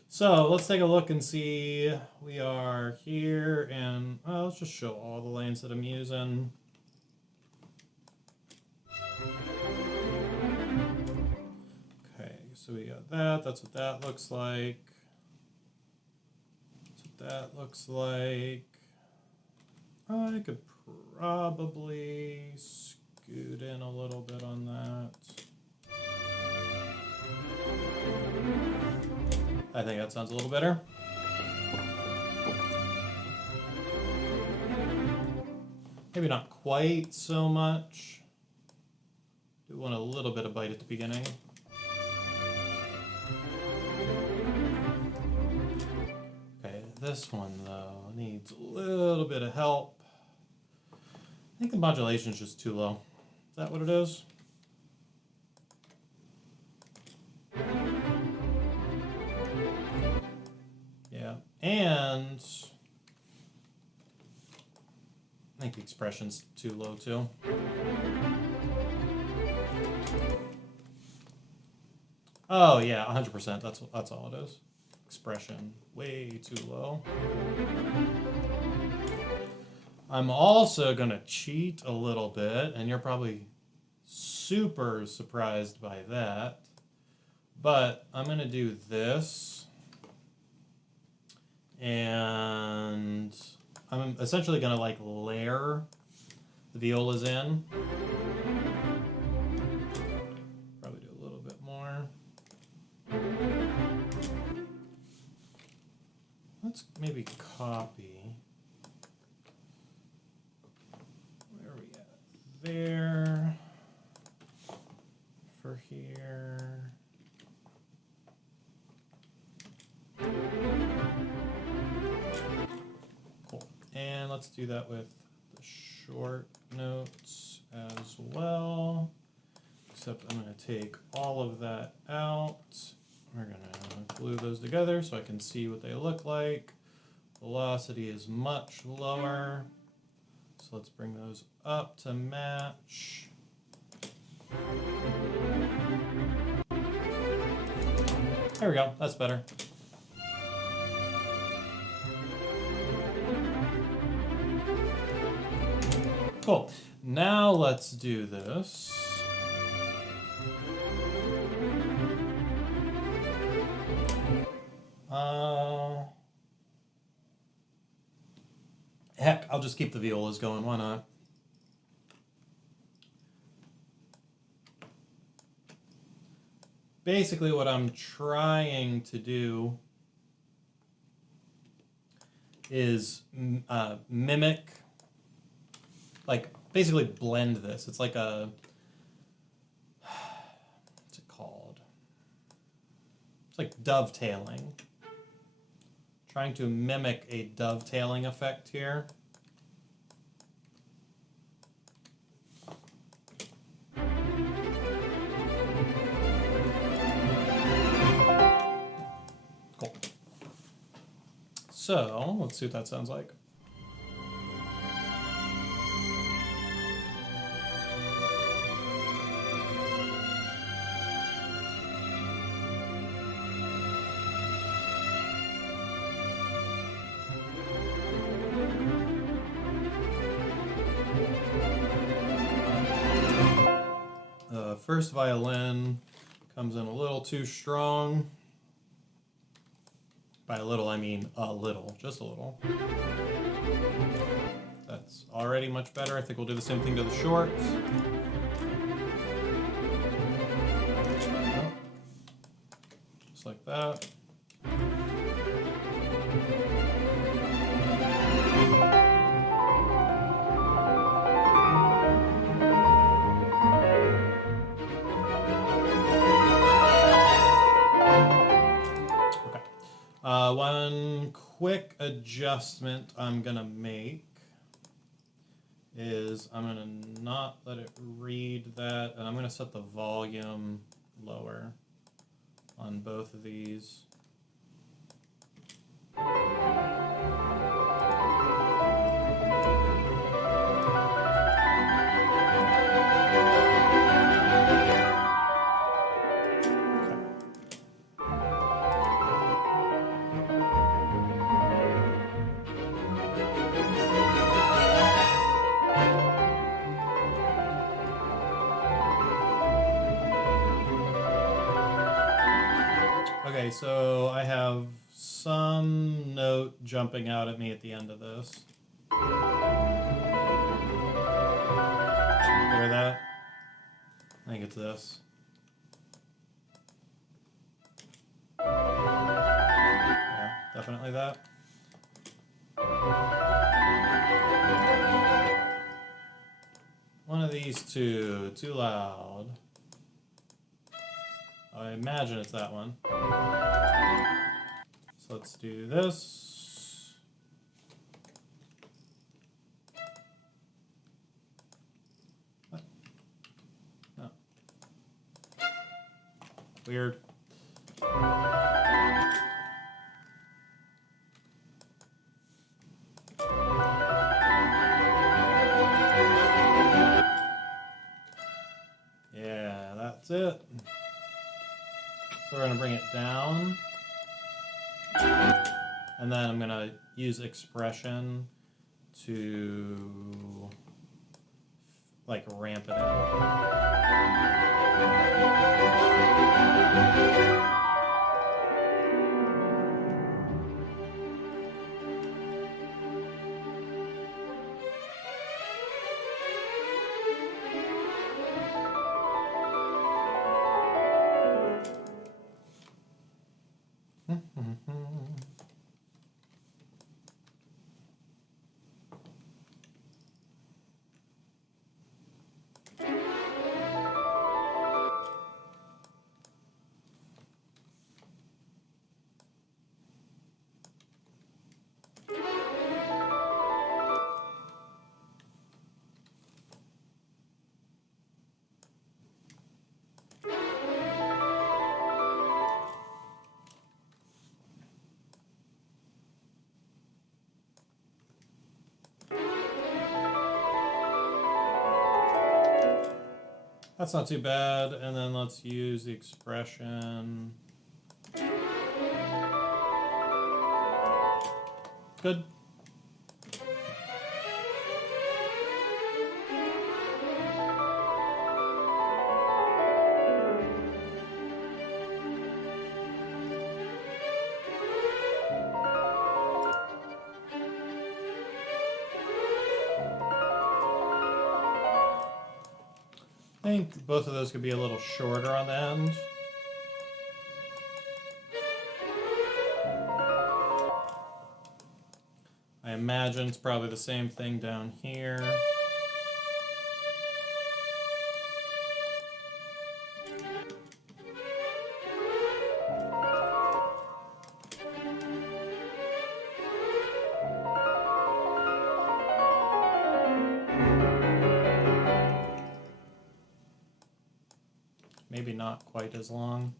So let's take a look and see. We are here, and let's just show all the lanes that I'm using. Okay, so we got that. That's what that looks like. That's what that looks like. I could probably scoot in a little bit on that. I think that sounds a little better. Maybe not quite so much. Do want a little bit of bite at the beginning. Okay, this one though needs a little bit of help. I think the modulation is just too low. Is that what it is? Yeah, and I think the expression's too low too. Oh yeah, 100%. That's all it is. Expression way too low. I'm also gonna cheat a little bit, and you're probably super surprised by that. But I'm gonna do this, and I'm essentially gonna like layer the violas in. Probably do a little bit more. Let's maybe copy. Where are we at? There. For here. Cool. And let's do that with the short notes as well. Except I'm going to take all of that out. We're going to glue those together so I can see what they look like. Velocity is much lower. So let's bring those up to match. There we go. That's better. Cool. Now let's do this. Heck, I'll just keep the violas going. Why not? Basically, what I'm trying to do is mimic, like, basically blend this. It's like a, what's it called? It's like dovetailing. Trying to mimic a dovetailing effect here. Cool. So, let's see what that sounds like. First violin comes in a little too strong. By a little, I mean a little, just a little. That's already much better. I think we'll do the same thing to the shorts. Just like that. One quick adjustment I'm gonna make is I'm gonna not let it read that, and I'm gonna set the volume lower on both of these. Okay, so I have some note jumping out at me at the end of this. Hear that? I think it's this. Yeah, definitely that. One of these two, too loud. I imagine it's that one. So let's do this. What? No. Weird. Yeah, that's it. So we're going to bring it down. And then I'm going to use expression to like ramp it up. That's not too bad, and then let's use the expression. Good. I think both of those could be a little shorter on the end. I imagine it's probably the same thing down here. Maybe not quite as long.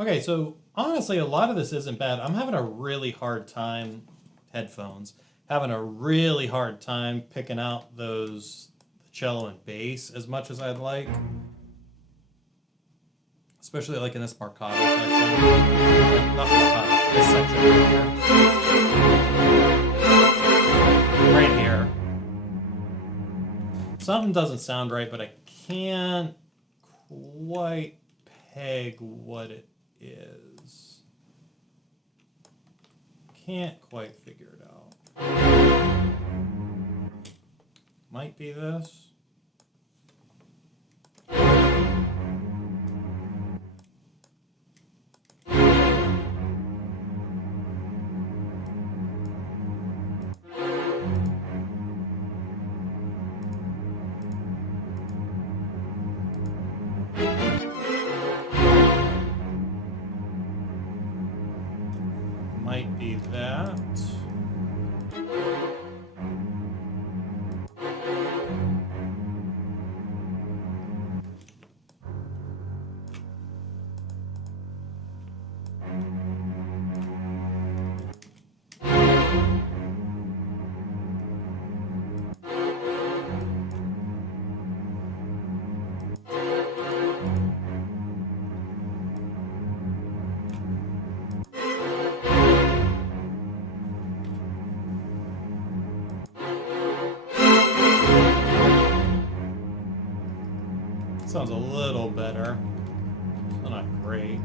Okay, so honestly, a lot of this isn't bad. I'm having a really hard time, headphones, having a really hard time picking out those cello and bass as much as I'd like. Especially like in this marcato section. Like, not marcato, this section right here. Right here. Something doesn't sound right, but I can't quite peg what it is. can't quite figure it out. Might be this. Might be that. Sounds a little better. Still not great.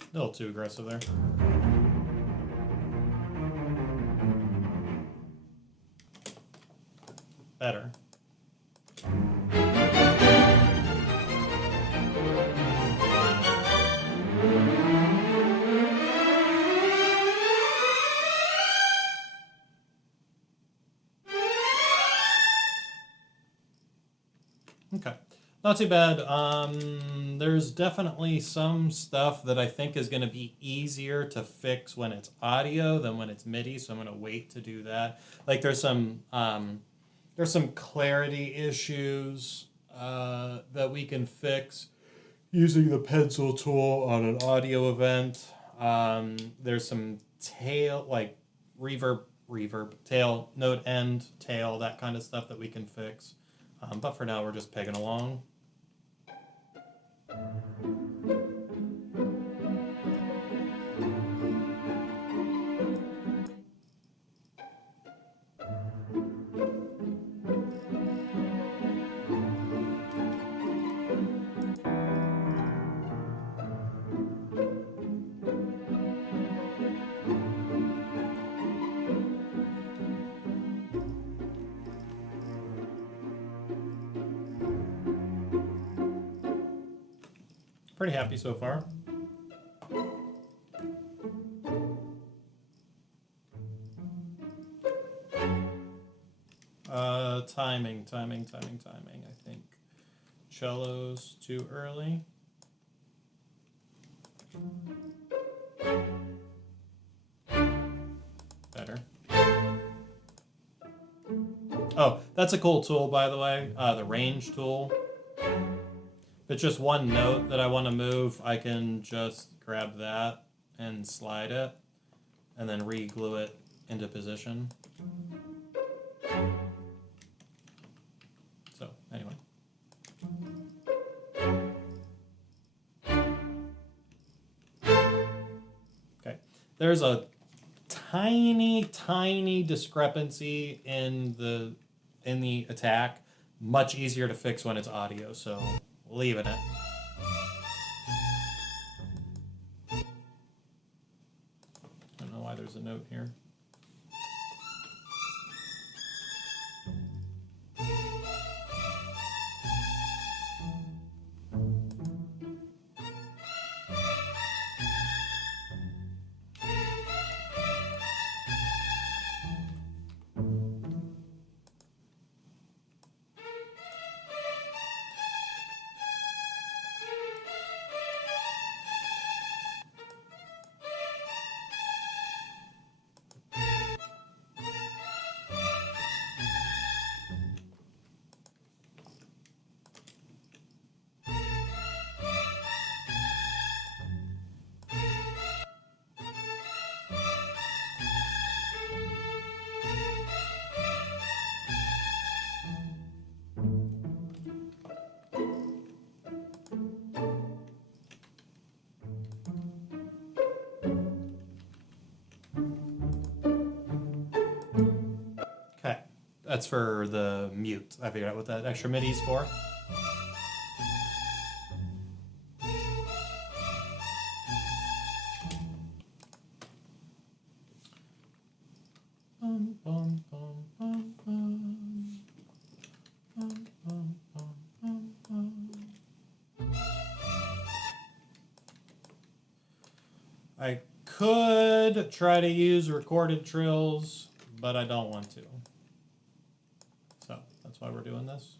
A little too aggressive there. Better. Okay, not too bad. There's definitely some stuff that I think is going to be easier to fix when it's audio than when it's MIDI, so I'm going to wait to do that. Like there's some clarity issues that we can fix using the pencil tool on an audio event. There's some tail, like reverb, tail, note end, tail, that kind of stuff that we can fix. But for now, we're just pegging along. Pretty happy so far. Timing, I think. Cello's too early. Better. Oh, that's a cool tool, by the way, the range tool. If it's just one note that I want to move, I can just grab that and slide it, and then re-glue it into position. So, anyway. Okay, there's a tiny discrepancy in the attack. Much easier to fix when it's audio, so leaving it. I don't know why there's a note here. That's for the mute. I figured out what that extra MIDI is for. I could try to use recorded trills, but I don't want to. So that's why we're doing this.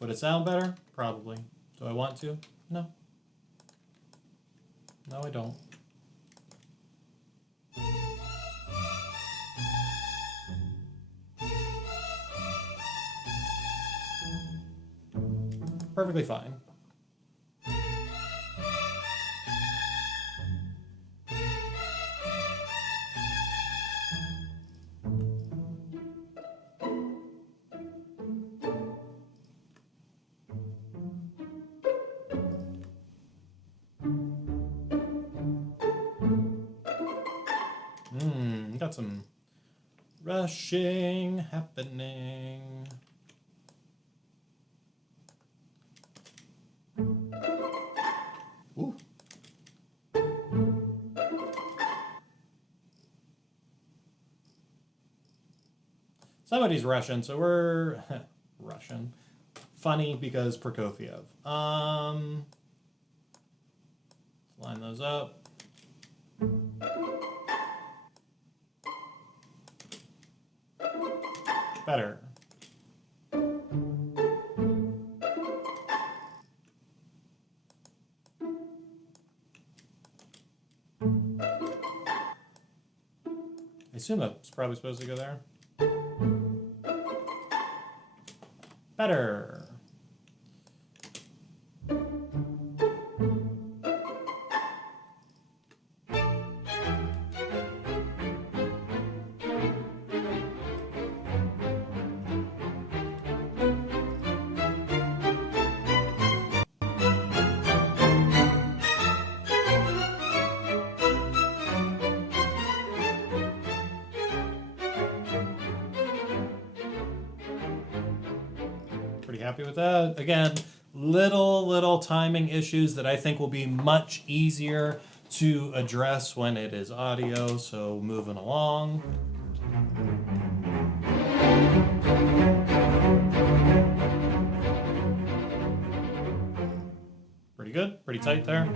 Would it sound better? Probably. Do I want to? No. No, I don't. Perfectly fine. Got some rushing happening. Ooh. Somebody's Russian, so we're Russian. Funny because Prokofiev. Line those up. Better. I assume that's probably supposed to go there. Better. Happy with that. Again, little timing issues that I think will be much easier to address when it is audio, so moving along. Pretty good, pretty tight there.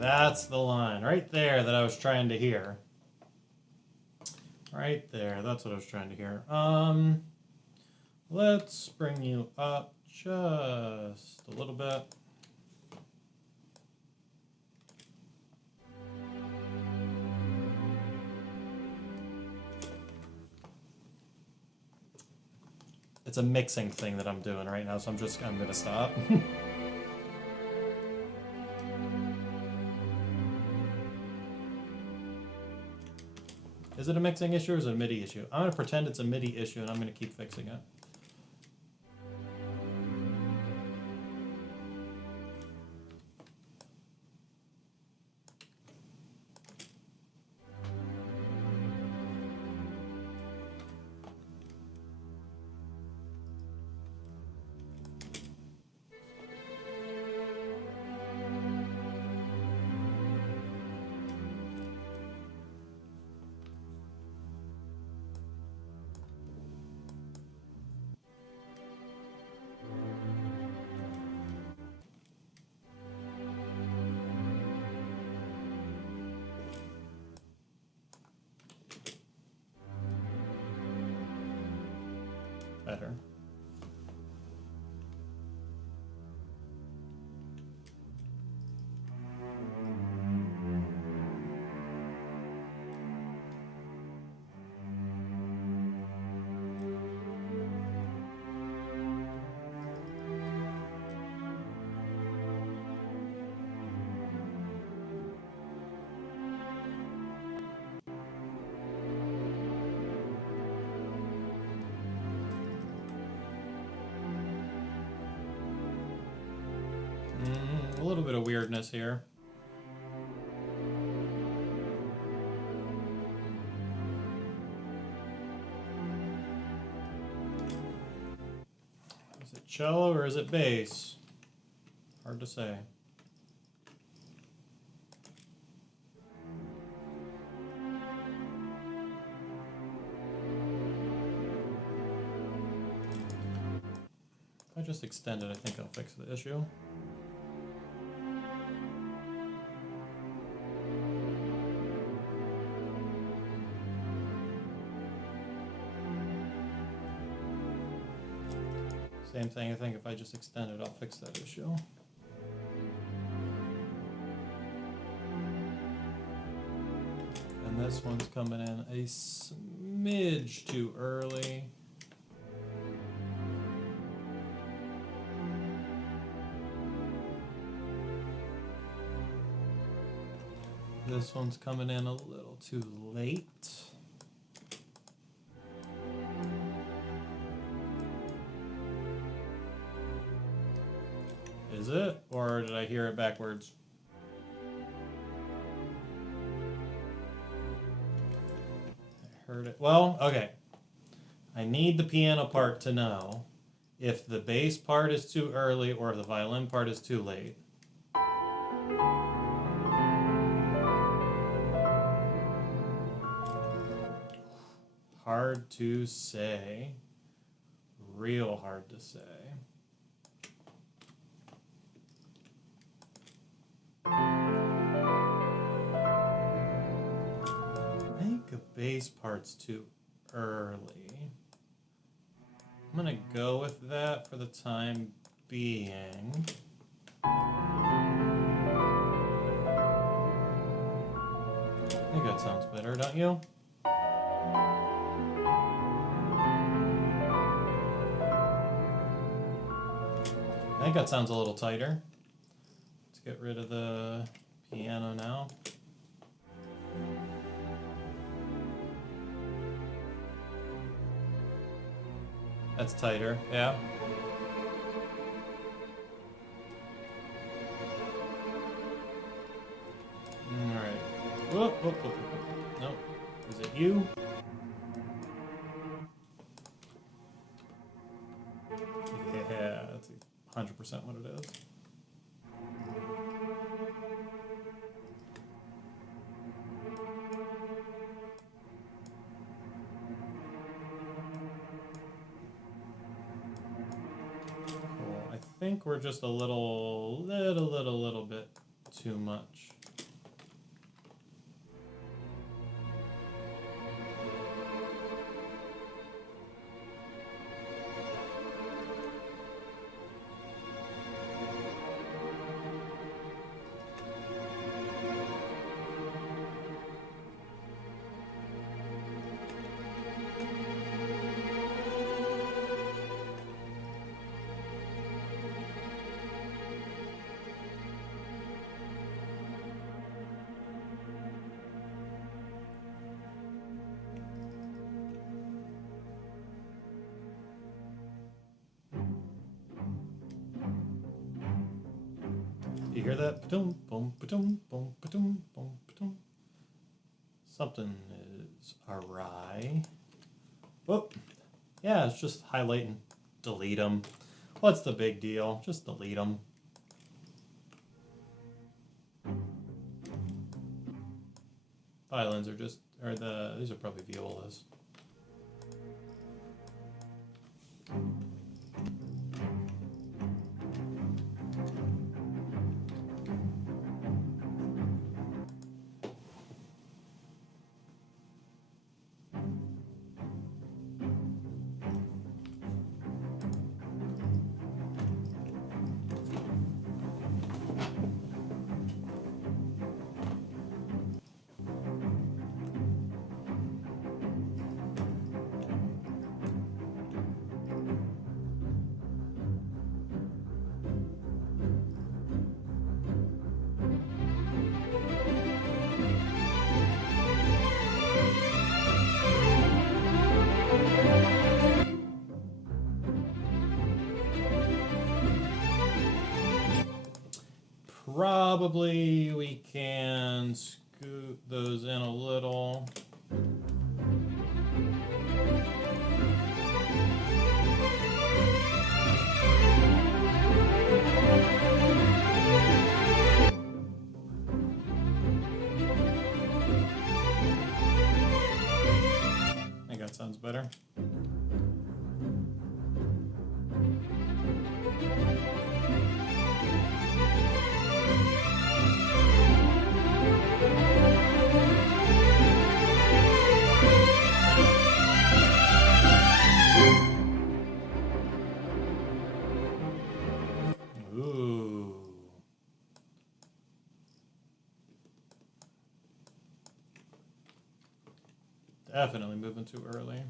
That's the line right there that I was trying to hear. Right there, that's what I was trying to hear. Let's bring you up just a little bit. It's a mixing thing that I'm doing right now, so I'm gonna stop. Is it a mixing issue or is it a MIDI issue? I'm going to pretend it's a MIDI issue and I'm going to keep fixing it. better. A little bit of weirdness here. Is it cello or is it bass? Hard to say. If I just extend it, I think I'll fix the issue. Same thing, I think if I just extend it, I'll fix that issue. And this one's coming in a smidge too early. This one's coming in a little too late. Is it? Or did I hear it backwards? I heard it. Well, okay. I need the piano part to know if the bass part is too early or if the violin part is too late. Hard to say. Real hard to say. I think the bass part's too early. I'm gonna go with that for the time being. I think that sounds better, don't you? I think that sounds a little tighter. Let's get rid of the piano now. That's tighter, yeah. Alright. Whoop, whoop, whoop, whoop. Nope. Is it you? Yeah, that's 100% what it is. Cool. I think we're just a little bit too much. You hear that? Ba-dum, boom, ba-dum, boom, ba-dum, boom, ba-dum. Something is awry. Whoop. Yeah, it's just highlight and delete them. What's the big deal? Just delete them. Violins are just, these are probably violas. probably we can scoot those in a little. I think that sounds better. Ooh. Definitely moving too early.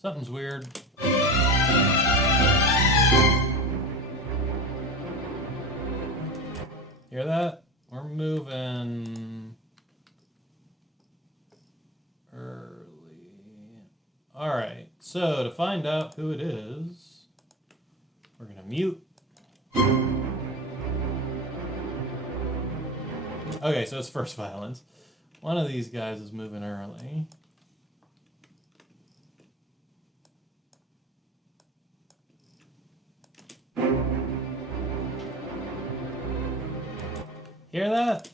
Something's weird. Hear that? We're moving early. All right, so to find out who it is, we're gonna mute. Okay, so it's first violins. One of these guys is moving early. Hear that?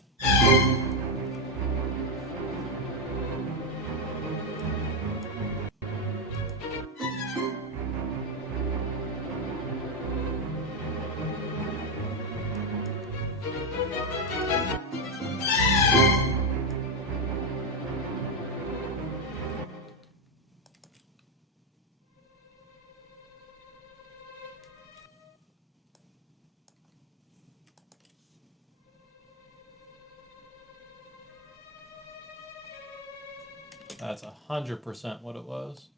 That's 100% what it was.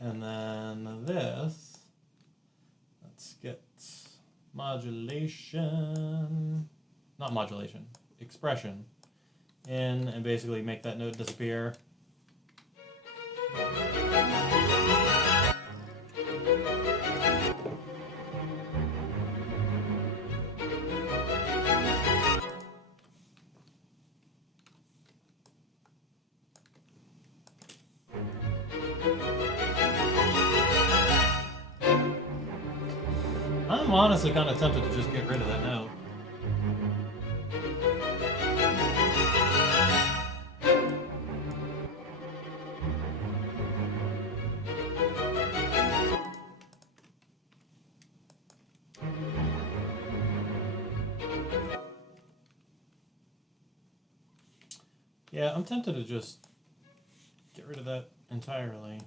And then this, let's get modulation, not modulation, expression in, and basically make that note disappear. I'm honestly kind of tempted to just get rid of that note. Yeah, I'm tempted to just get rid of that entirely.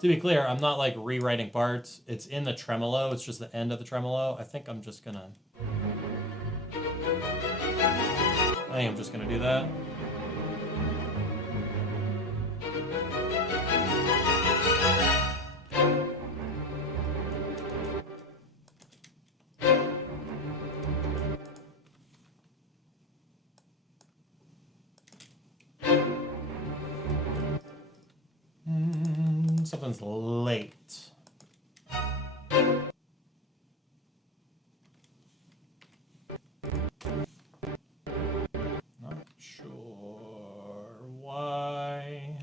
To be clear, I'm not like rewriting parts. It's in the tremolo. It's just the end of the tremolo. I think I'm just gonna do that. Something's late. Not sure why.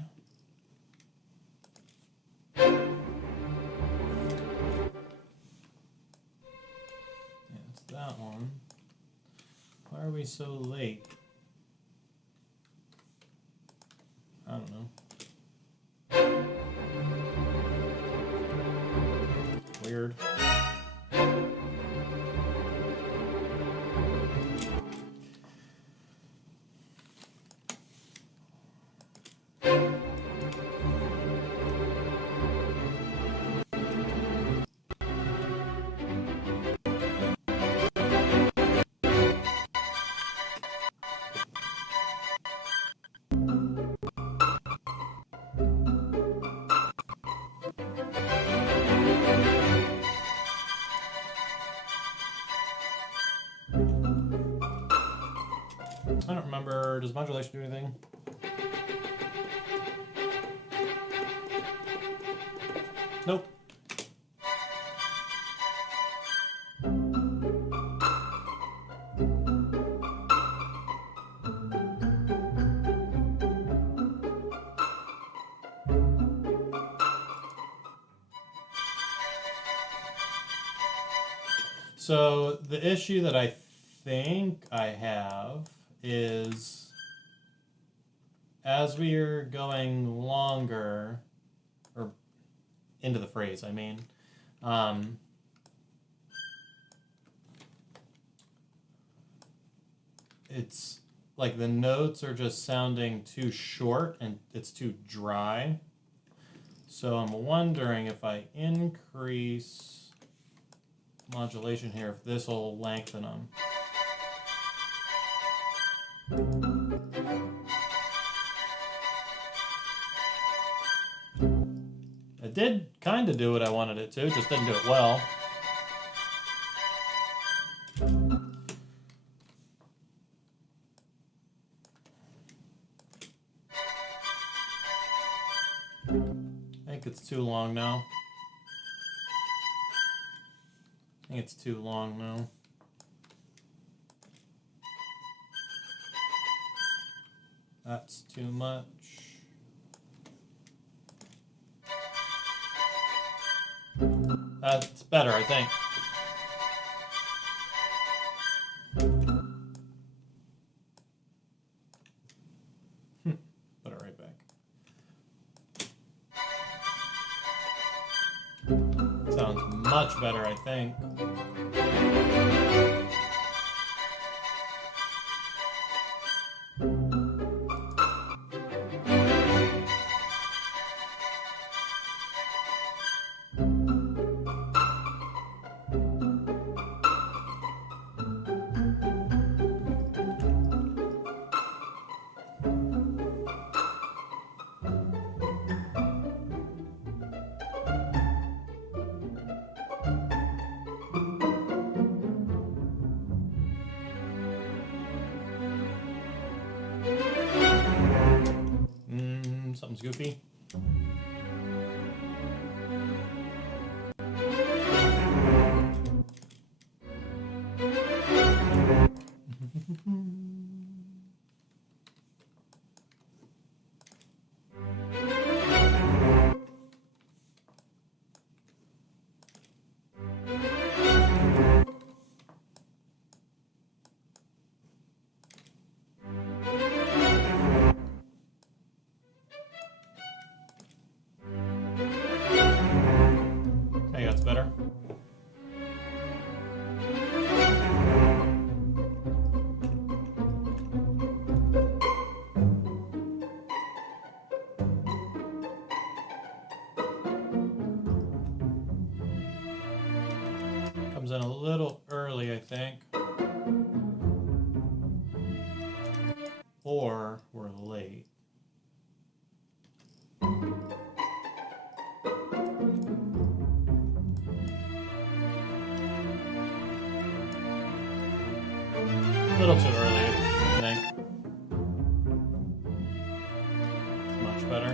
Yeah, it's that one. Why are we so late? I don't know. Weird. I don't remember. Does modulation do anything? Nope. So the issue that I think I have is as we are going longer, or into the phrase, I mean, it's like the notes are just sounding too short and it's too dry. So I'm wondering if I increase modulation here, if this will lengthen them. It did kind of do what I wanted it to, just didn't do it well. I think it's too long now. I think it's too long now. That's too much. That's better, I think. Put it right back. Sounds much better, I think. Something's goofy. Better. Comes in a little early, I think. Or we're late. A little too early, I think. Much better.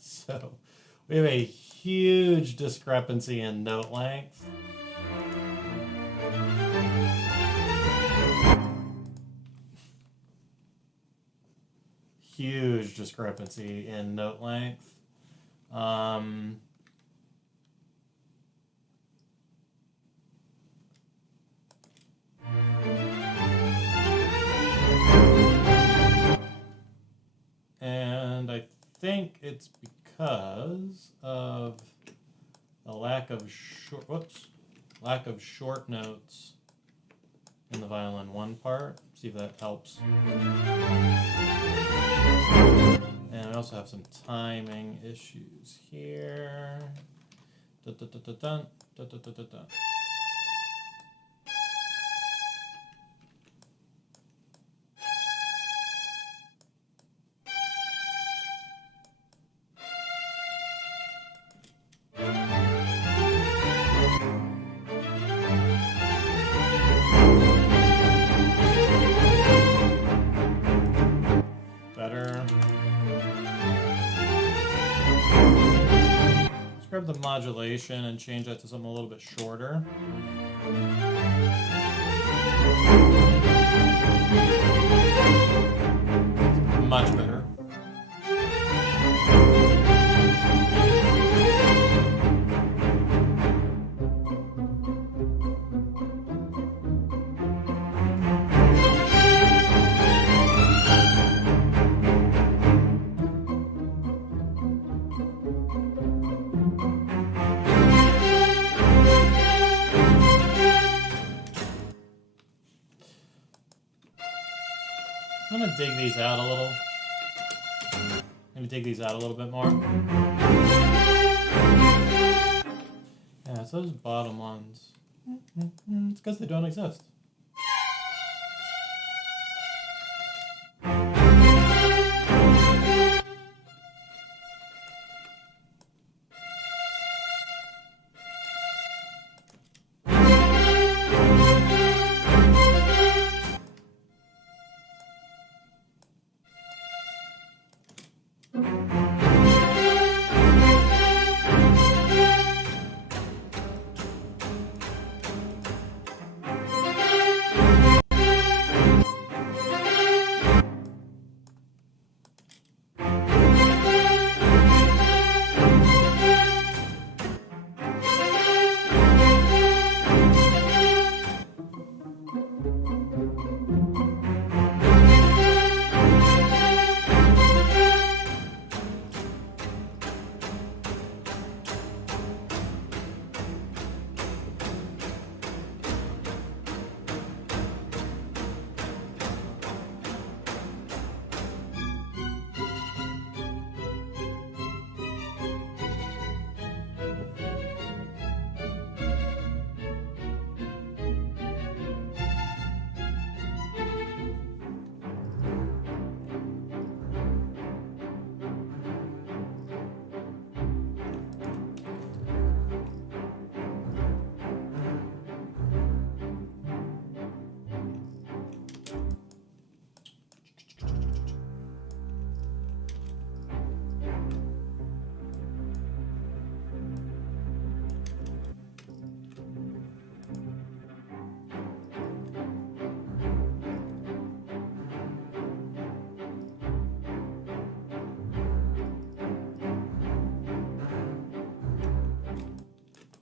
So we have a huge discrepancy in note length. Huge discrepancy in note length. And I think it's because of the lack of short notes in the violin 1 part. See if that helps. And I also have some timing issues here. Dun, dun, dun, dun, dun, dun, dun, dun, dun. Grab the modulation and change that to something a little bit shorter. Much better. I'm gonna dig these out a little. Maybe dig these out a little bit more. Yeah, it's those bottom ones. It's because they don't exist.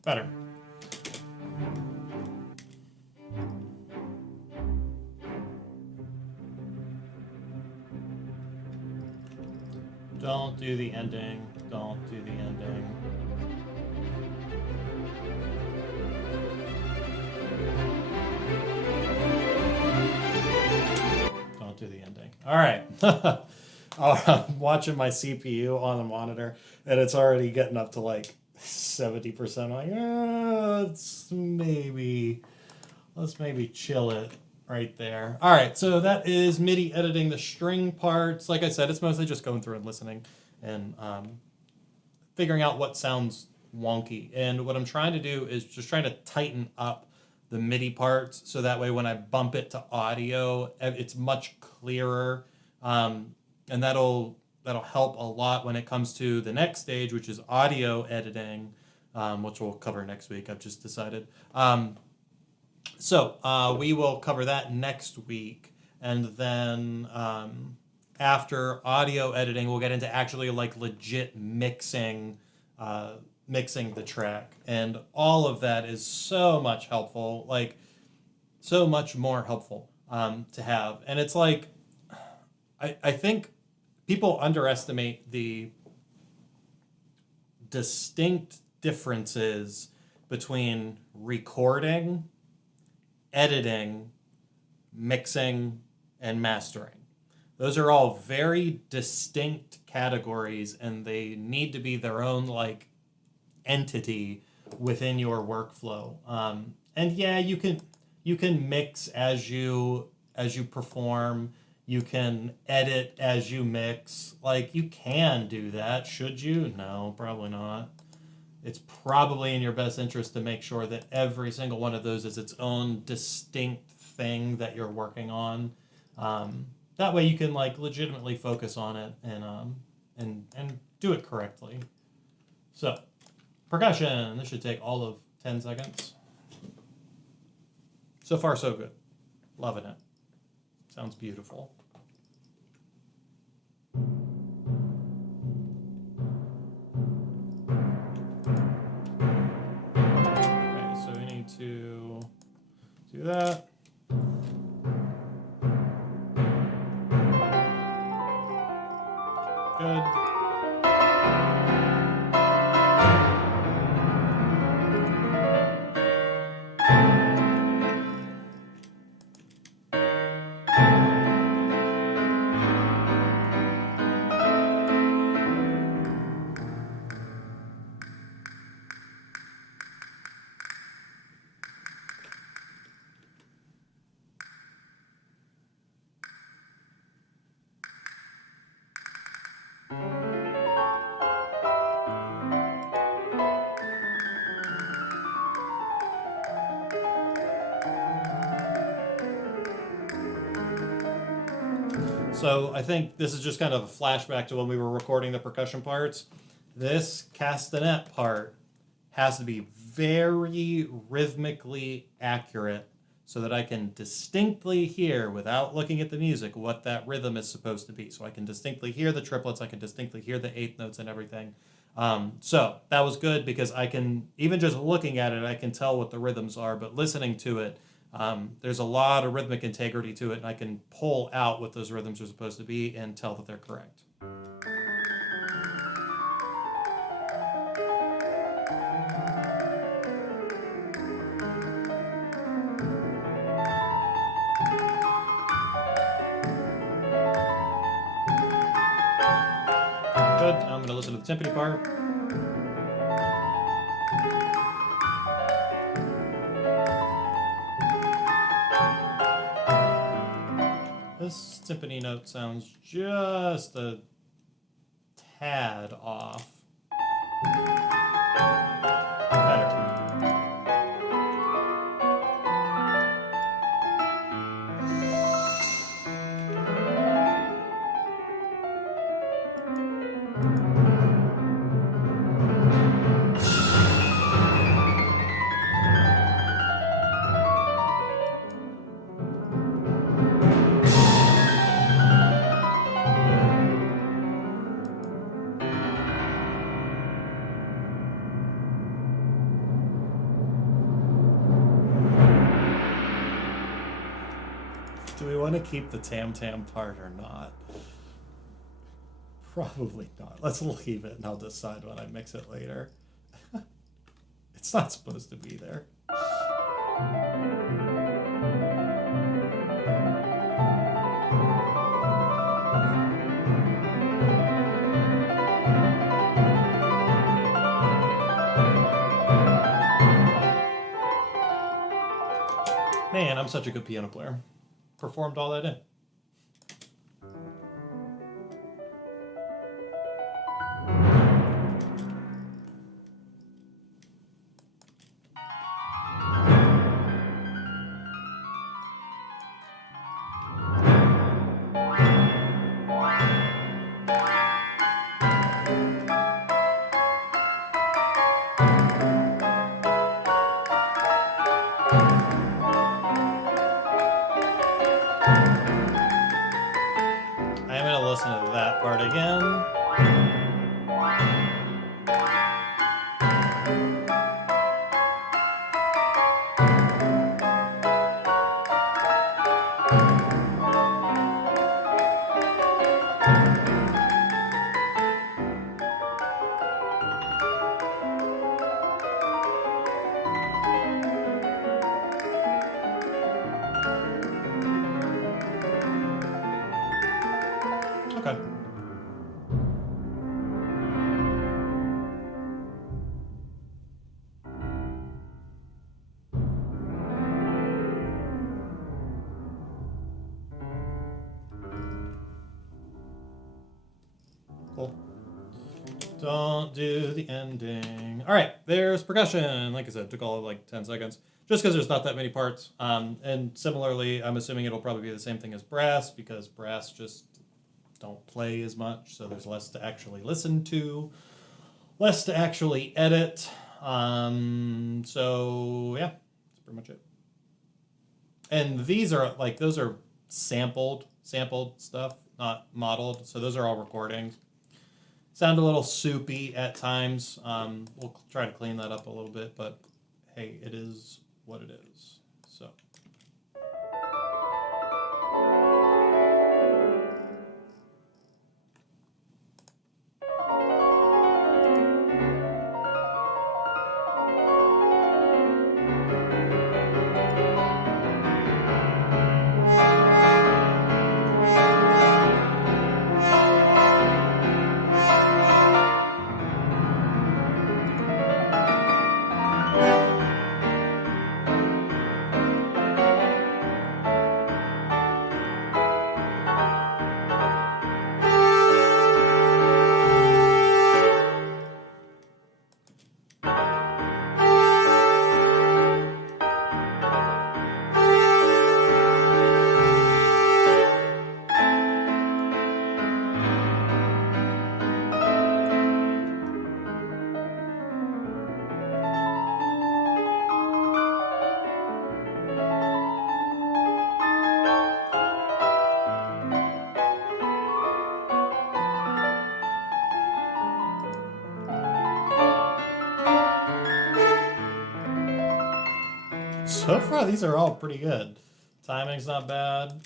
Better. Don't do the ending. Don't do the ending. Don't do the ending. All right. I'm watching my CPU on the monitor, and it's already getting up to like 70%. Like, let's maybe chill it right there. All right, so that is MIDI editing the string parts. Like I said, it's mostly just going through and listening and figuring out what sounds wonky. And what I'm trying to do is just trying to tighten up the MIDI parts so that way when I bump it to audio, it's much clearer. And that'll help a lot when it comes to the next stage, which is audio editing, which we'll cover next week, I've just decided. So we will cover that next week. And then after audio editing, we'll get into actually like legit mixing the track. And all of that is so much helpful, like so much more helpful to have. And it's like, I think people underestimate the distinct differences between recording, editing, mixing, and mastering. Those are all very distinct categories, and they need to be their own like entity within your workflow. And yeah, you can mix as you perform. You can edit as you mix. Like, you can do that. Should you? No, probably not. It's probably in your best interest to make sure that every single one of those is its own distinct thing that you're working on. That way you can like legitimately focus on it and do it correctly. So, percussion. This should take all of 10 seconds. So far, so good. Loving it. Sounds beautiful. Okay, so we need to do that. Good. So I think this is just kind of a flashback to when we were recording the percussion parts. This castanet part has to be very rhythmically accurate so that I can distinctly hear, without looking at the music, what that rhythm is supposed to be. So I can distinctly hear the triplets, I can distinctly hear the eighth notes and everything. So that was good because I can, even just looking at it, I can tell what the rhythms are, but listening to it, there's a lot of rhythmic integrity to it, and I can pull out what those rhythms are supposed to be and tell that they're correct. Good. Now I'm going to listen to the timpani part. This timpani note sounds just a tad off. Better. Do we want to keep the tam-tam part or not? Probably not. Let's leave it and I'll decide when I mix it later. It's not supposed to be there. Man, I'm such a good piano player. Performed all that in. Listen to that part again. Okay. Cool. Don't do the ending. All right, there's percussion. Like I said, it took all of like 10 seconds. Just because there's not that many parts. And similarly, I'm assuming it'll probably be the same thing as brass, because brass just don't play as much, so there's less to actually listen to, less to actually edit. So yeah, that's pretty much it. And these are like, those are sampled stuff, not modeled. So those are all recordings. Sound a little soupy at times. We'll try to clean that up a little bit, but hey, it is what it is. So. So far, these are all pretty good. Timing's not bad.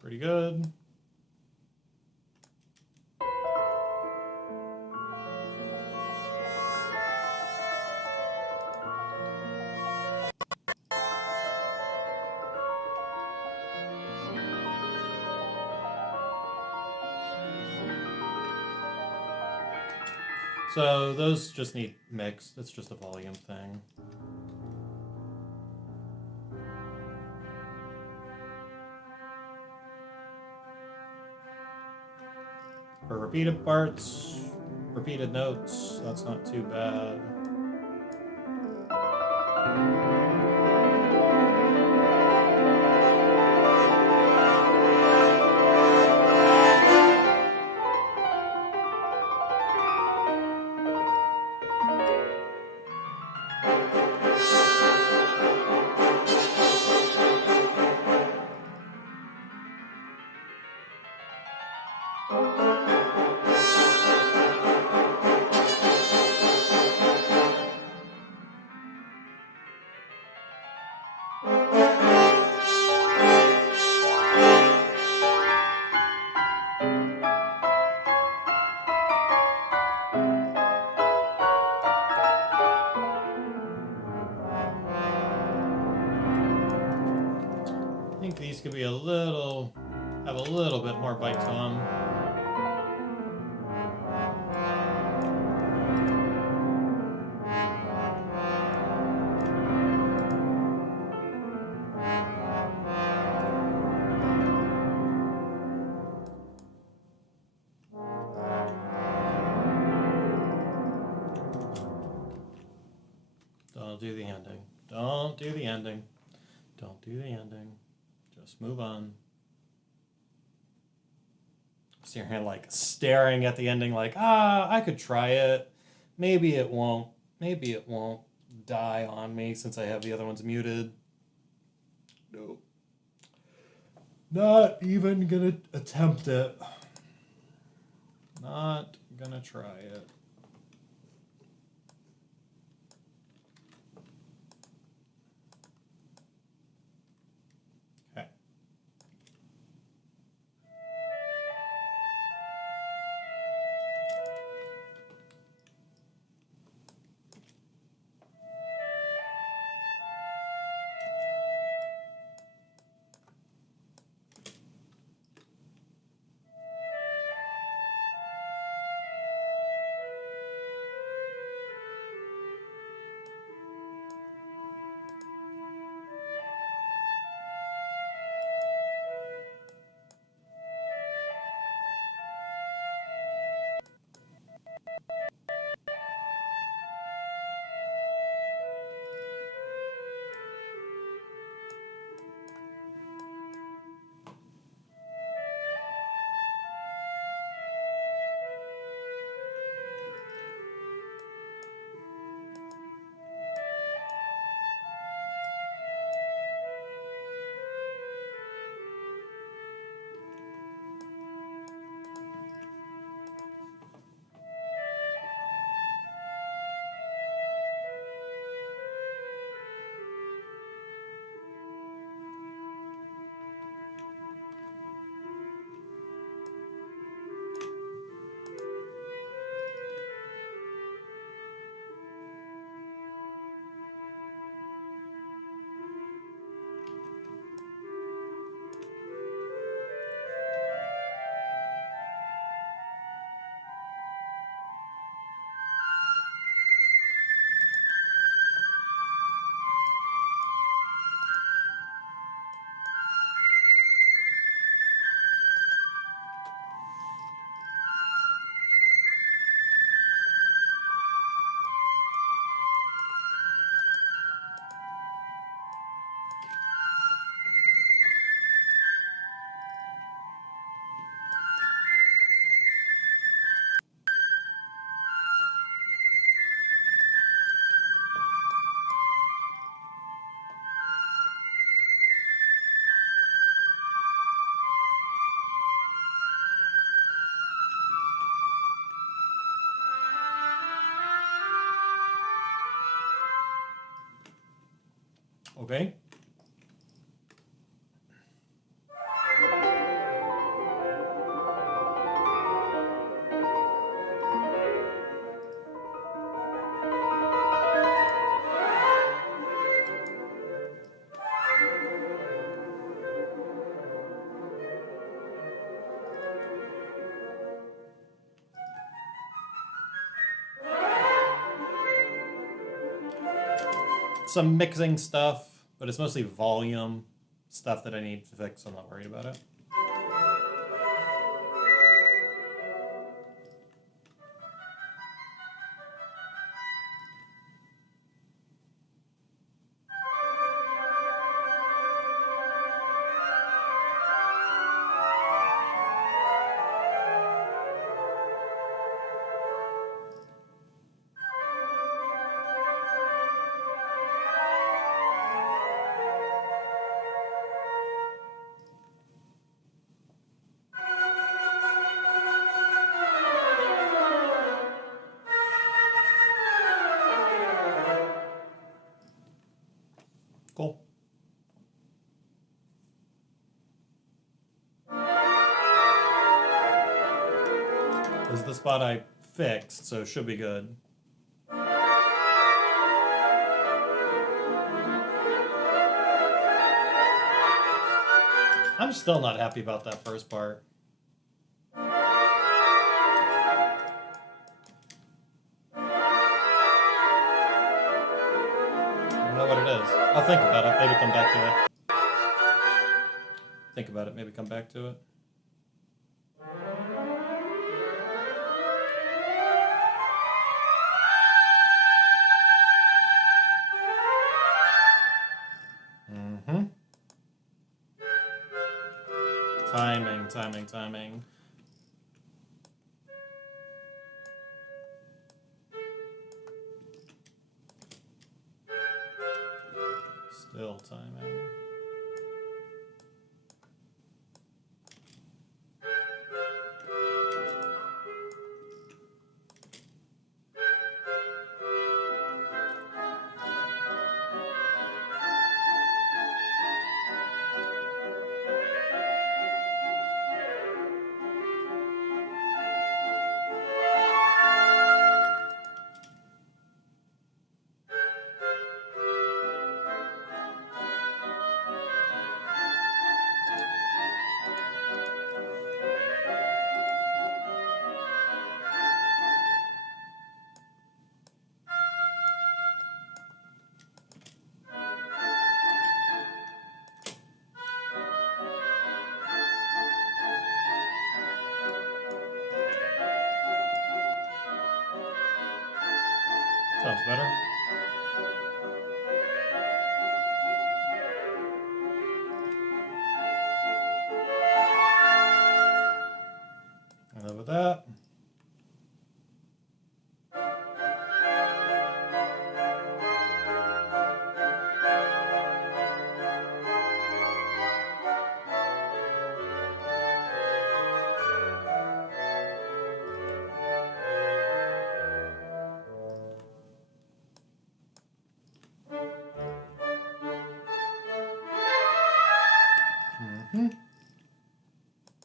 Pretty good. So those just need mixed. It's just a volume thing. For repeated parts, repeated notes, that's not too bad. I think these could be have a little bit more bite to them. Don't do the ending. Don't do the ending. Don't do the ending. Just move on. sitting here like staring at the ending like, I could try it. Maybe it won't. Maybe it won't die on me since I have the other ones muted. Nope. Not even gonna attempt it. Not gonna try it. Okay. Okay. Some mixing stuff, but it's mostly volume stuff that I need to fix, so I'm not worried about it. Cool. This is the spot I fixed, so it should be good. I'm still not happy about that first part. I'll think about it, maybe come back to it. Think about it, maybe come back to it. Timing. timing. Sounds better. Enough with that.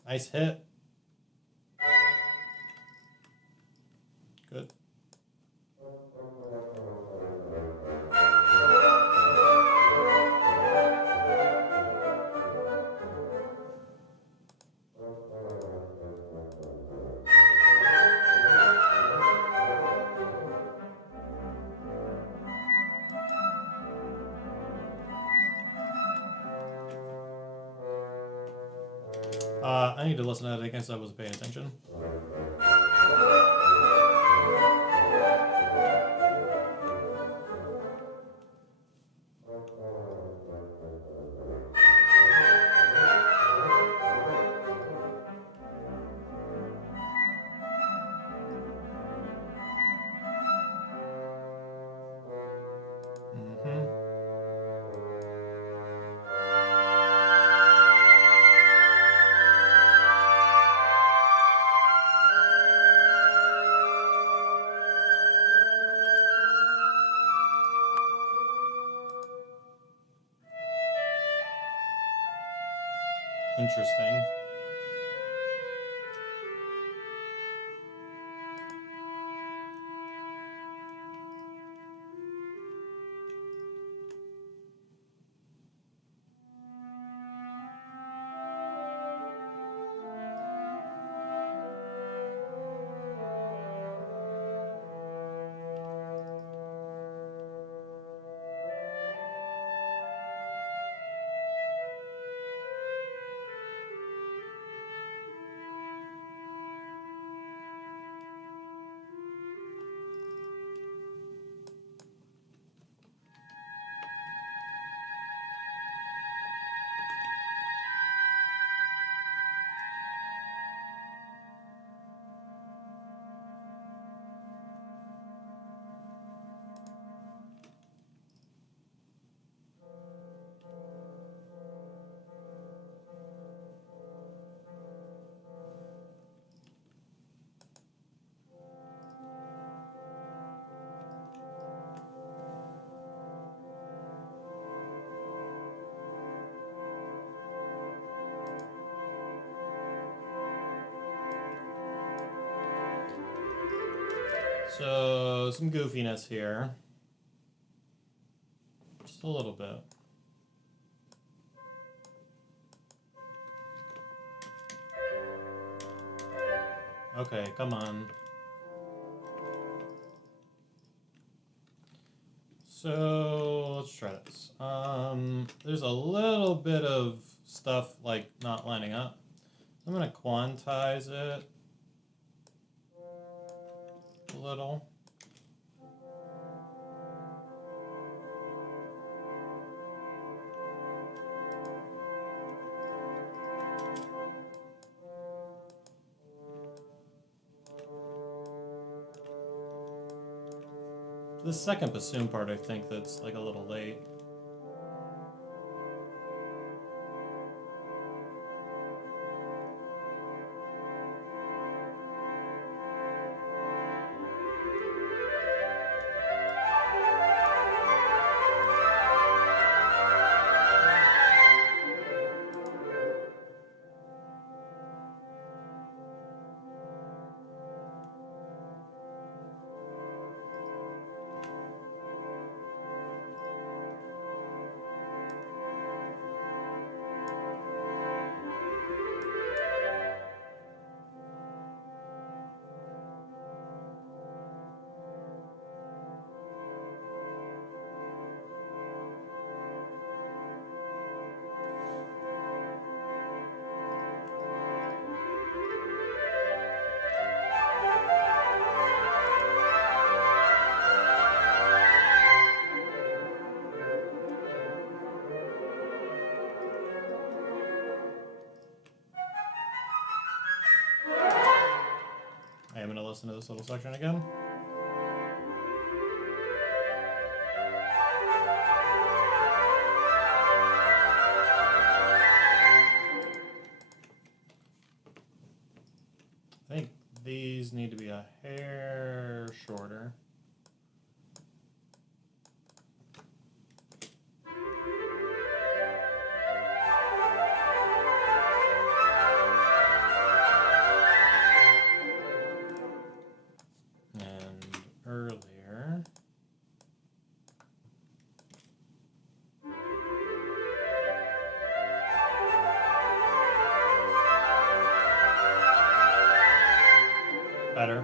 Nice hit. Good. I need to listen to that again because I wasn't paying attention. Interesting. So, some goofiness here. Just a little bit. Okay, come on. So, let's try this. There's a little bit of stuff like not lining up. I'm gonna quantize it a little. The second bassoon part, I think that's like a little late. I'm going to listen to this little section again. I think these need to be a hair shorter. And earlier. Better.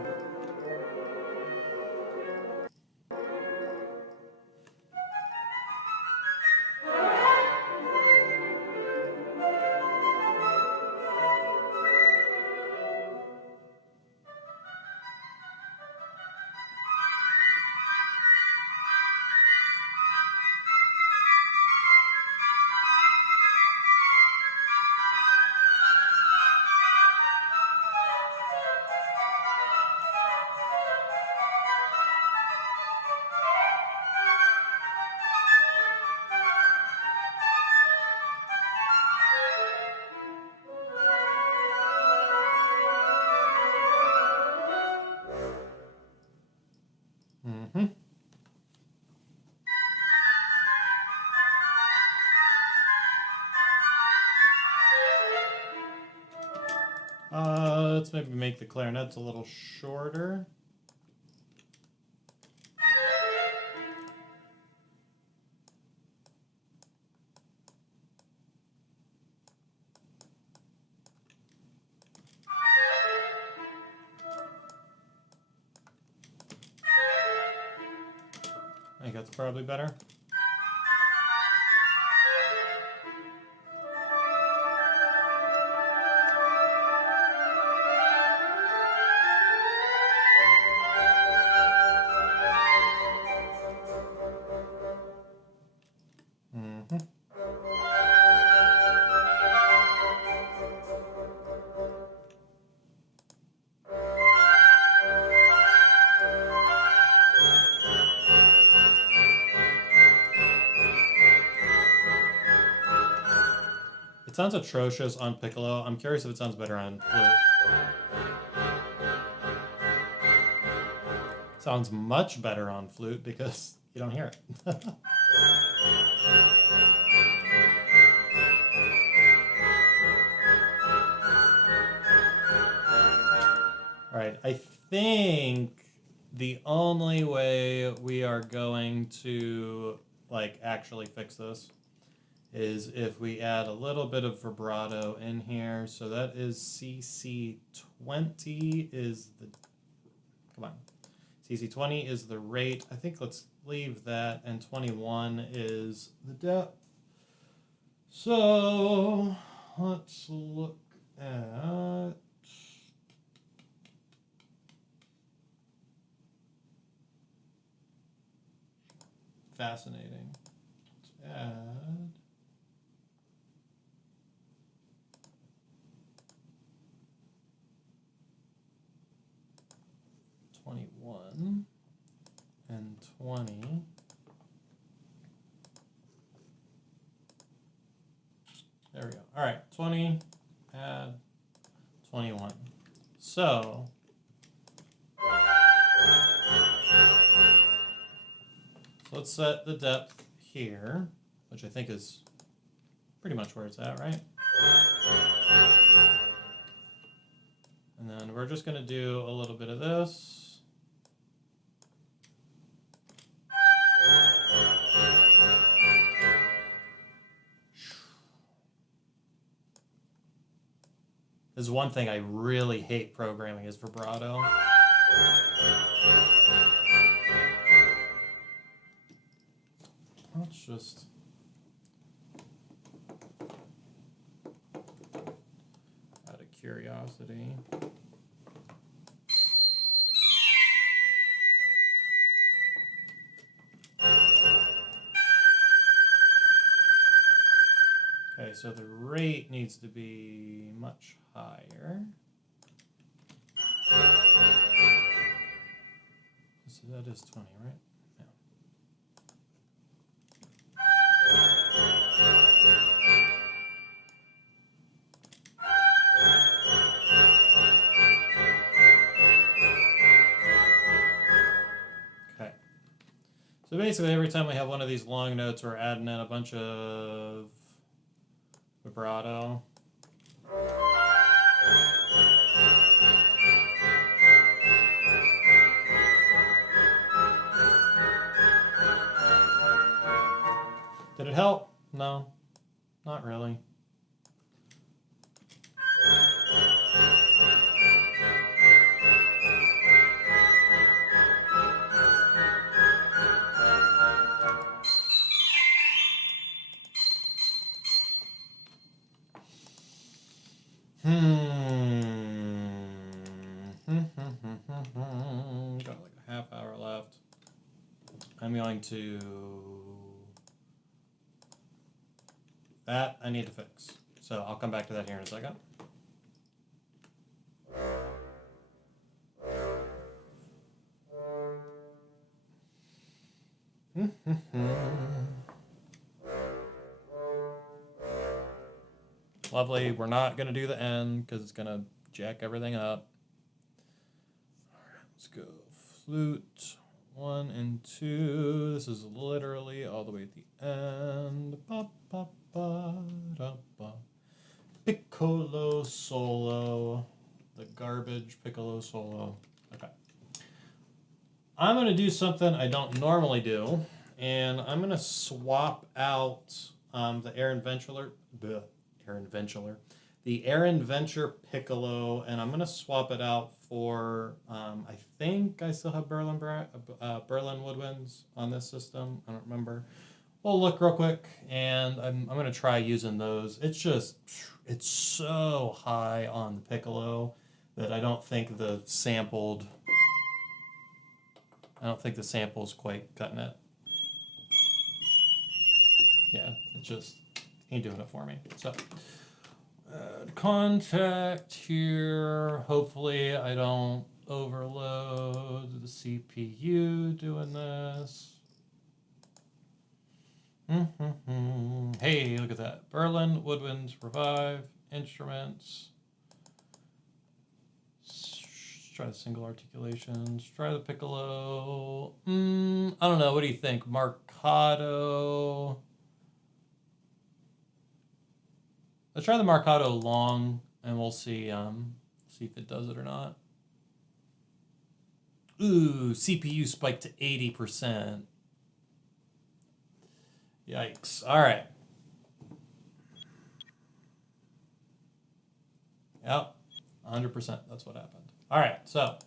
Mm-hmm. Let's maybe make the clarinets a little shorter. I think that's probably better. Mm-hmm. It sounds atrocious on piccolo. I'm curious if it sounds better on flute. Sounds much better on flute because you don't hear it. All right, I think the only way we are going to like actually fix this is if we add a little bit of vibrato in here. So that is CC20 is the, come on. CC20 is the rate. I think let's leave that, and 21 is the depth. So let's look at fascinating. Let's add 21 and 20. There we go. All right, 20, add 21. So let's set the depth here, which I think is pretty much where it's at, right? And then we're just going to do a little bit of this. This is one thing I really hate programming is vibrato. Let's just out of curiosity. Okay, so the rate needs to be much higher. that is 20, right? Yeah. Okay. So basically, every time we have one of these long notes, we're adding in a bunch of vibrato. Did it help? No, not really. Got like a half hour left. I'm going to... That I need to fix. So I'll come back to that here in a second. Lovely. We're not going to do the end because it's going to jack everything up. All right, let's go. Flute 1 and 2. This is literally all the way at the end. Ba, ba, ba, da, ba. Piccolo solo. The garbage piccolo solo. Okay. I'm going to do something I don't normally do, and I'm going to swap out the Aaron Venture piccolo, and I'm going to swap it out for, I think I still have Berlin woodwinds on this system. I don't remember. We'll look real quick, and I'm going to try using those. It's so high on the piccolo that I don't think the sample's quite cutting it. Yeah, it just ain't doing it for me. So, contact here. Hopefully I don't overload the CPU doing this. Hey, look at that. Berlin Woodwinds Revive Instruments. Try the single articulations. Try the piccolo. I don't know. What do you think? Marcato. Let's try the Marcato long, and we'll see if it does it or not. Ooh, CPU spiked to 80%. Yikes. All right. Yep, 100%. That's what happened. All right, so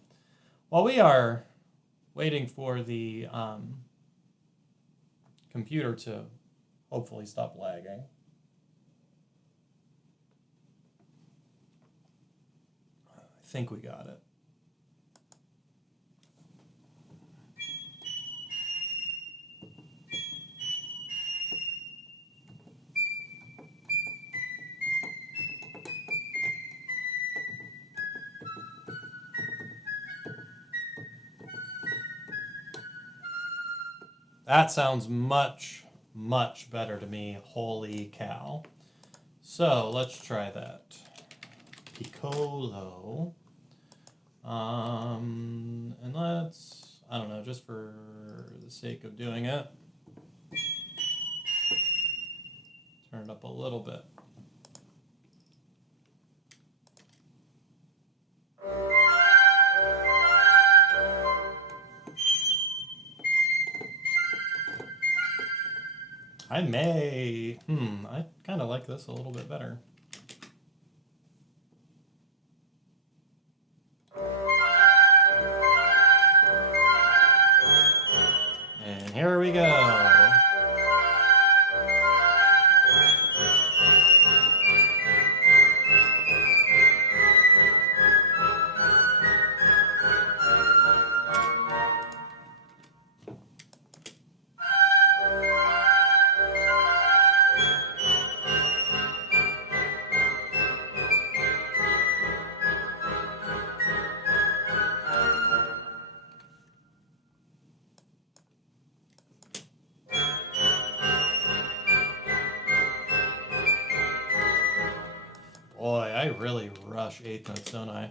while we are waiting for the computer to hopefully stop lagging, I think we got it. That sounds much, much better to me. Holy cow. So let's try that. Piccolo. And let's, I don't know, just for the sake of doing it, turn it up a little bit. I kind of like this a little bit better. And here we go. really rush eighth notes, don't I?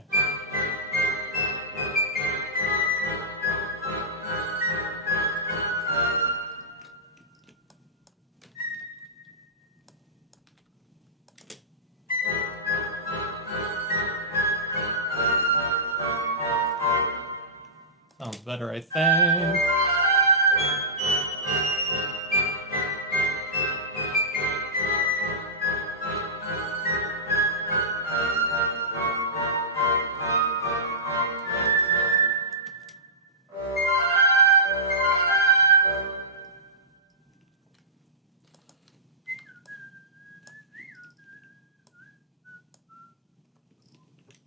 Sounds better, I think.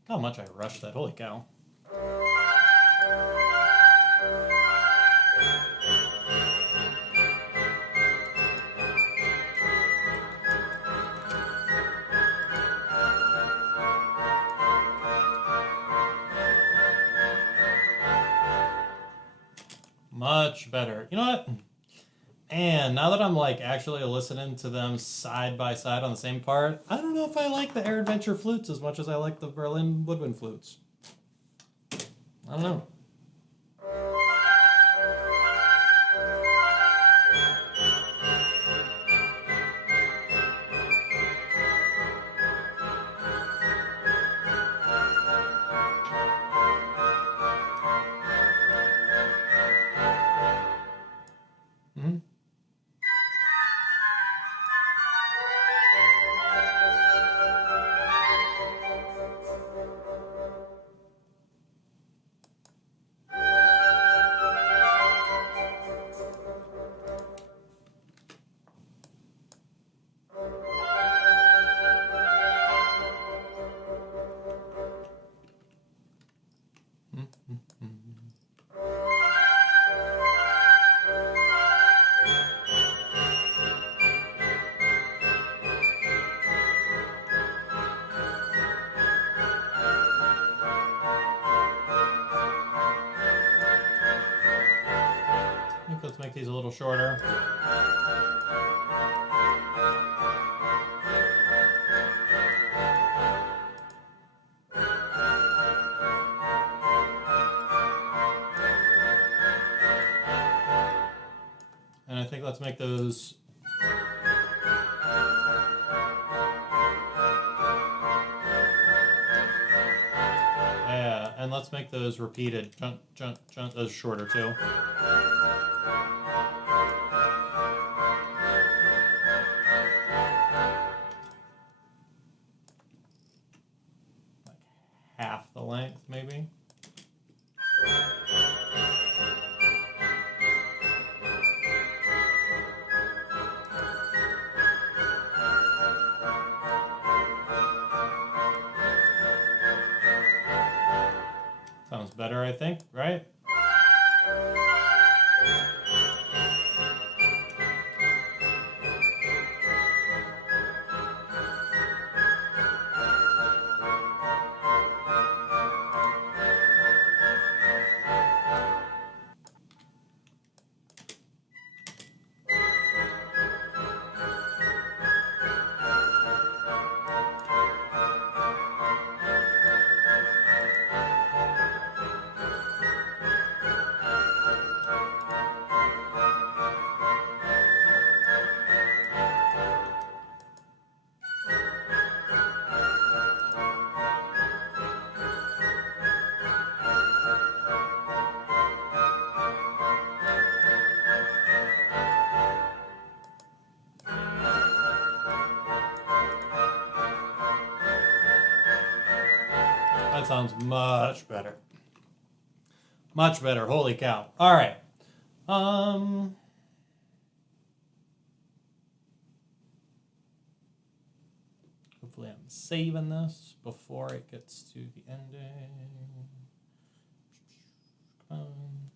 How much I rushed that, holy cow. Much better. You know what? And now that I'm like actually listening to them side by side on the same part, I don't know if I like the Air Adventure flutes as much as I like the Berlin woodwind flutes. I don't know. Let's make these a little shorter. And I think let's make those and let's make those repeated jump those shorter too. Half the length, maybe. Sounds better, I think, right? That sounds much better. Much better. Holy cow. All right. Hopefully I'm saving this before it gets to the ending. Come on.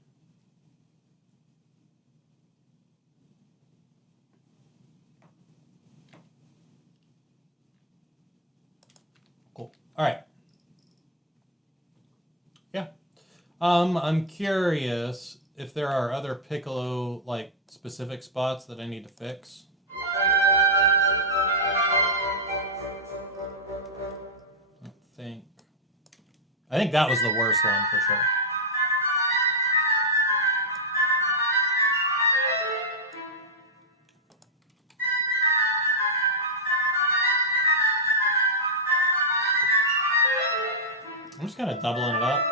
Cool. All right. Yeah. I'm curious if there are other piccolo like specific spots that I need to fix. I think that was the worst one for sure. I'm just kind of doubling it up.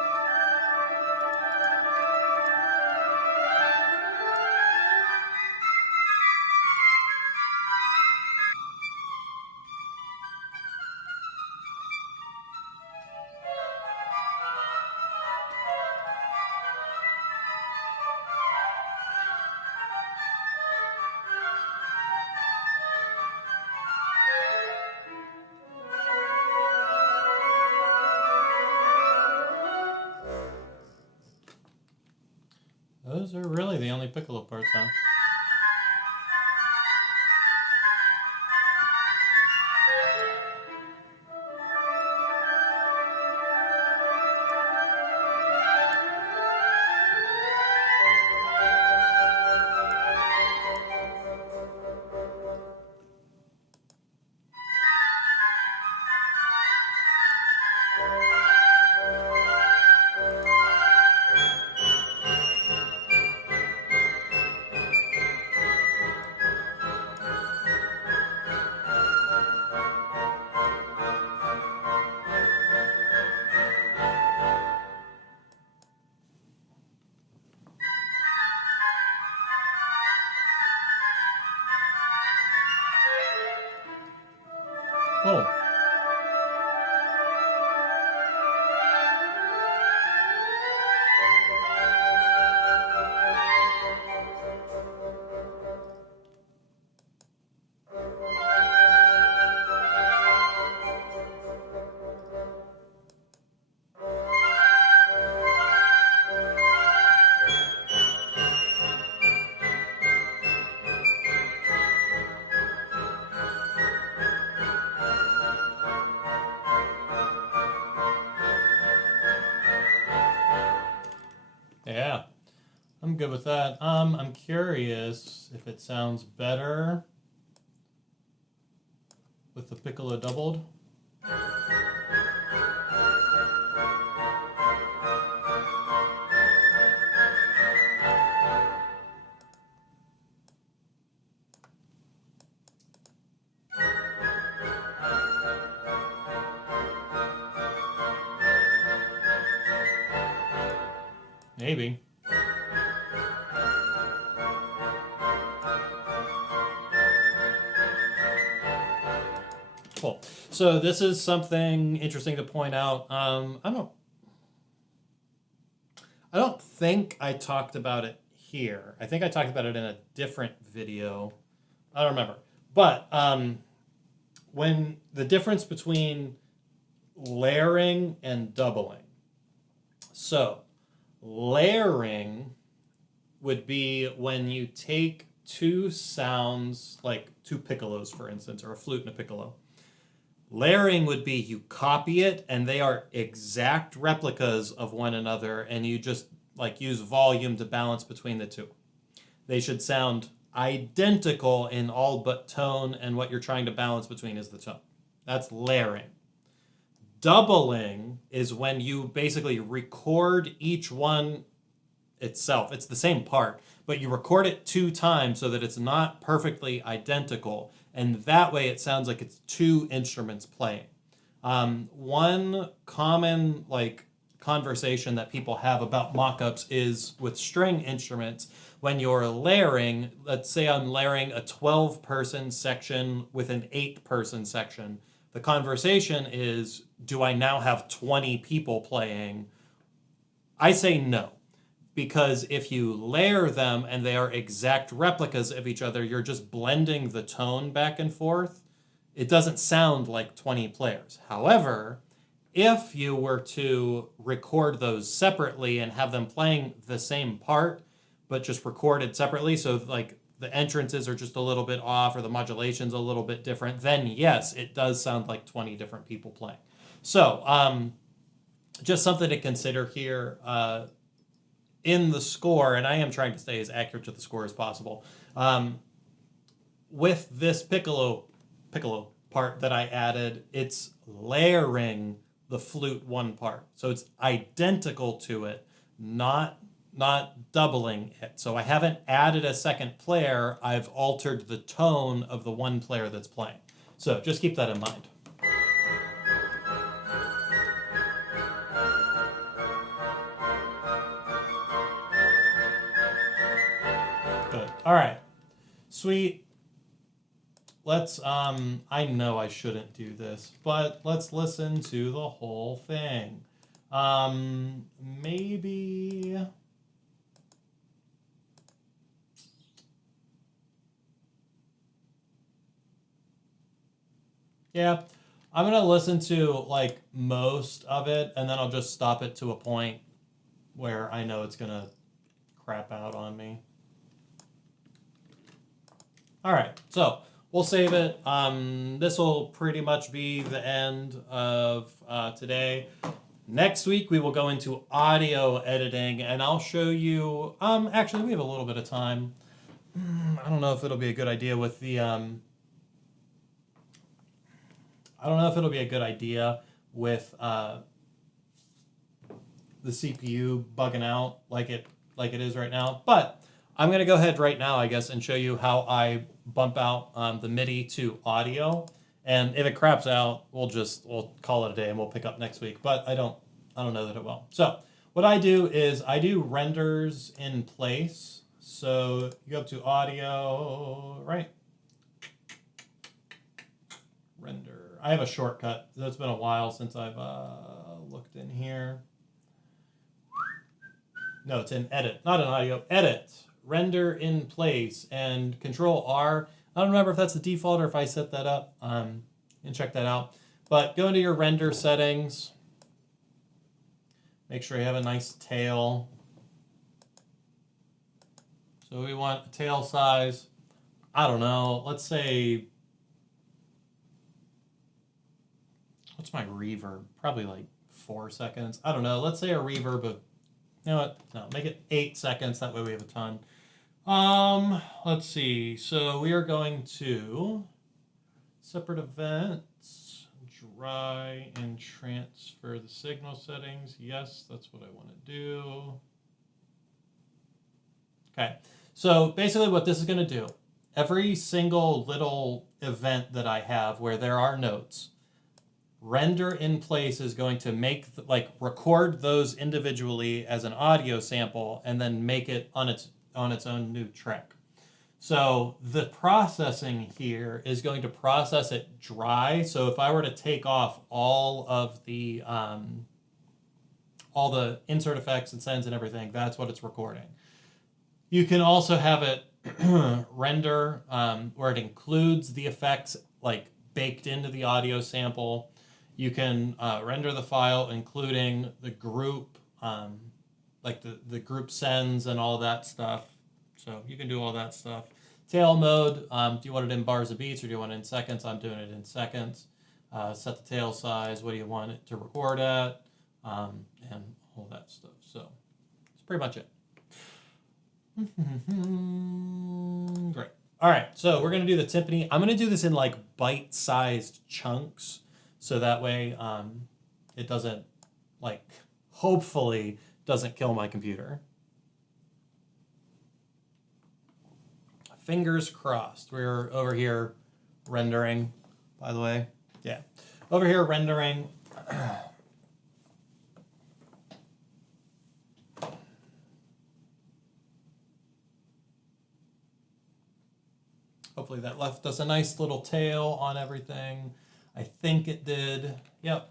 Those are really the only piccolo parts, huh? Oh. Yeah, I'm good with that. I'm curious if it sounds better with the piccolo doubled. Maybe. Cool. So this is something interesting to point out. I don't think I talked about it here. I think I talked about it in a different video. I don't remember. But when the difference between layering and doubling. So layering would be when you take two sounds, like two piccolos, for instance, or a flute and a piccolo. Layering would be you copy it and they are exact replicas of one another, and you just like use volume to balance between the two. They should sound identical in all but tone, and what you're trying to balance between is the tone. That's layering. Doubling is when you basically record each one itself. It's the same part, but you record it 2 times so that it's not perfectly identical, and that way it sounds like it's 2 instruments playing. One common conversation that people have about mock-ups is with string instruments. When you're layering, let's say I'm layering a 12-person section with an 8-person section. The conversation is, do I now have 20 people playing? I say no, because if you layer them and they are exact replicas of each other, you're just blending the tone back and forth. It doesn't sound like 20 players. However, if you were to record those separately and have them playing the same part, but just recorded separately, so like the entrances are just a little bit off or the modulation's a little bit different, then yes, it does sound like 20 different people playing. So just something to consider here in the score, and I am trying to stay as accurate to the score as possible. With this piccolo part that I added, it's layering the flute one part. So it's identical to it, not doubling it. So I haven't added a second player, I've altered the tone of the one player that's playing. So just keep that in mind. Good. All right. Sweet. Let's, I know I shouldn't do this, but let's listen to the whole thing. Maybe... Yeah, I'm going to listen to, like, most of it, and then I'll just stop it to a point where I know it's going to crap out on me. All right, so we'll save it. This will pretty much be the end of today. Next week, we will go into audio editing, and I'll show you... actually, we have a little bit of time. I don't know if it'll be a good idea with the... I don't know if it'll be a good idea with the CPU bugging out like it is right now, but I'm going to go ahead right now, I guess, and show you how I bump out the MIDI to audio. And if it craps out, we'll call it a day and we'll pick up next week. But I don't know that it will. So what I do is I do renders in place. So you go up to audio, right? Render. I have a shortcut. It's been a while since I've looked in here. No, it's in edit, not in audio. Edit. Render in place and Control R. I don't remember if that's the default or if I set that up. And check that out. But go into your render settings. Make sure you have a nice tail. So we want a tail size, I don't know, let's say, what's my reverb? Probably like 4 seconds. I don't know. Let's say a reverb of, you know what? No, make it 8 seconds. That way we have a ton. Let's see. So we are going to separate events, dry and transfer the signal settings. Yes, that's what I want to do. Okay. So basically what this is going to do, every single little event that I have where there are notes, render in place is going to make, record those individually as an audio sample and then make it on its own new track. So the processing here is going to process it dry. So if I were to take off all the insert effects and sends and everything, that's what it's recording. You can also have it render where it includes the effects like baked into the audio sample. You can render the file including the group, like the group sends and all that stuff. So you can do all that stuff. Tail mode, do you want it in bars of beats or do you want it in seconds? I'm doing it in seconds. Set the tail size, what do you want it to record at, and all that stuff. So that's pretty much it. Great. All right, so we're going to do the timpani. I'm going to do this in like bite-sized chunks. So that way it doesn't, hopefully doesn't kill my computer. Fingers crossed. We're over here rendering, by the way. Yeah. Over here rendering. Hopefully that left us a nice little tail on everything. I think it did. Yep,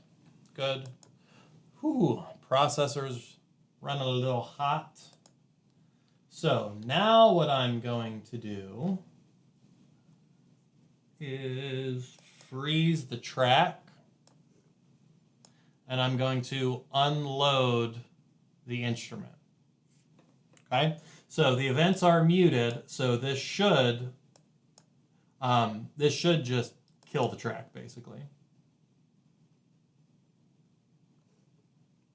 good. Whew, processor's running a little hot. So now what I'm going to do is freeze the track. And I'm going to unload the instrument. Okay, so the events are muted, so this should just kill the track, basically.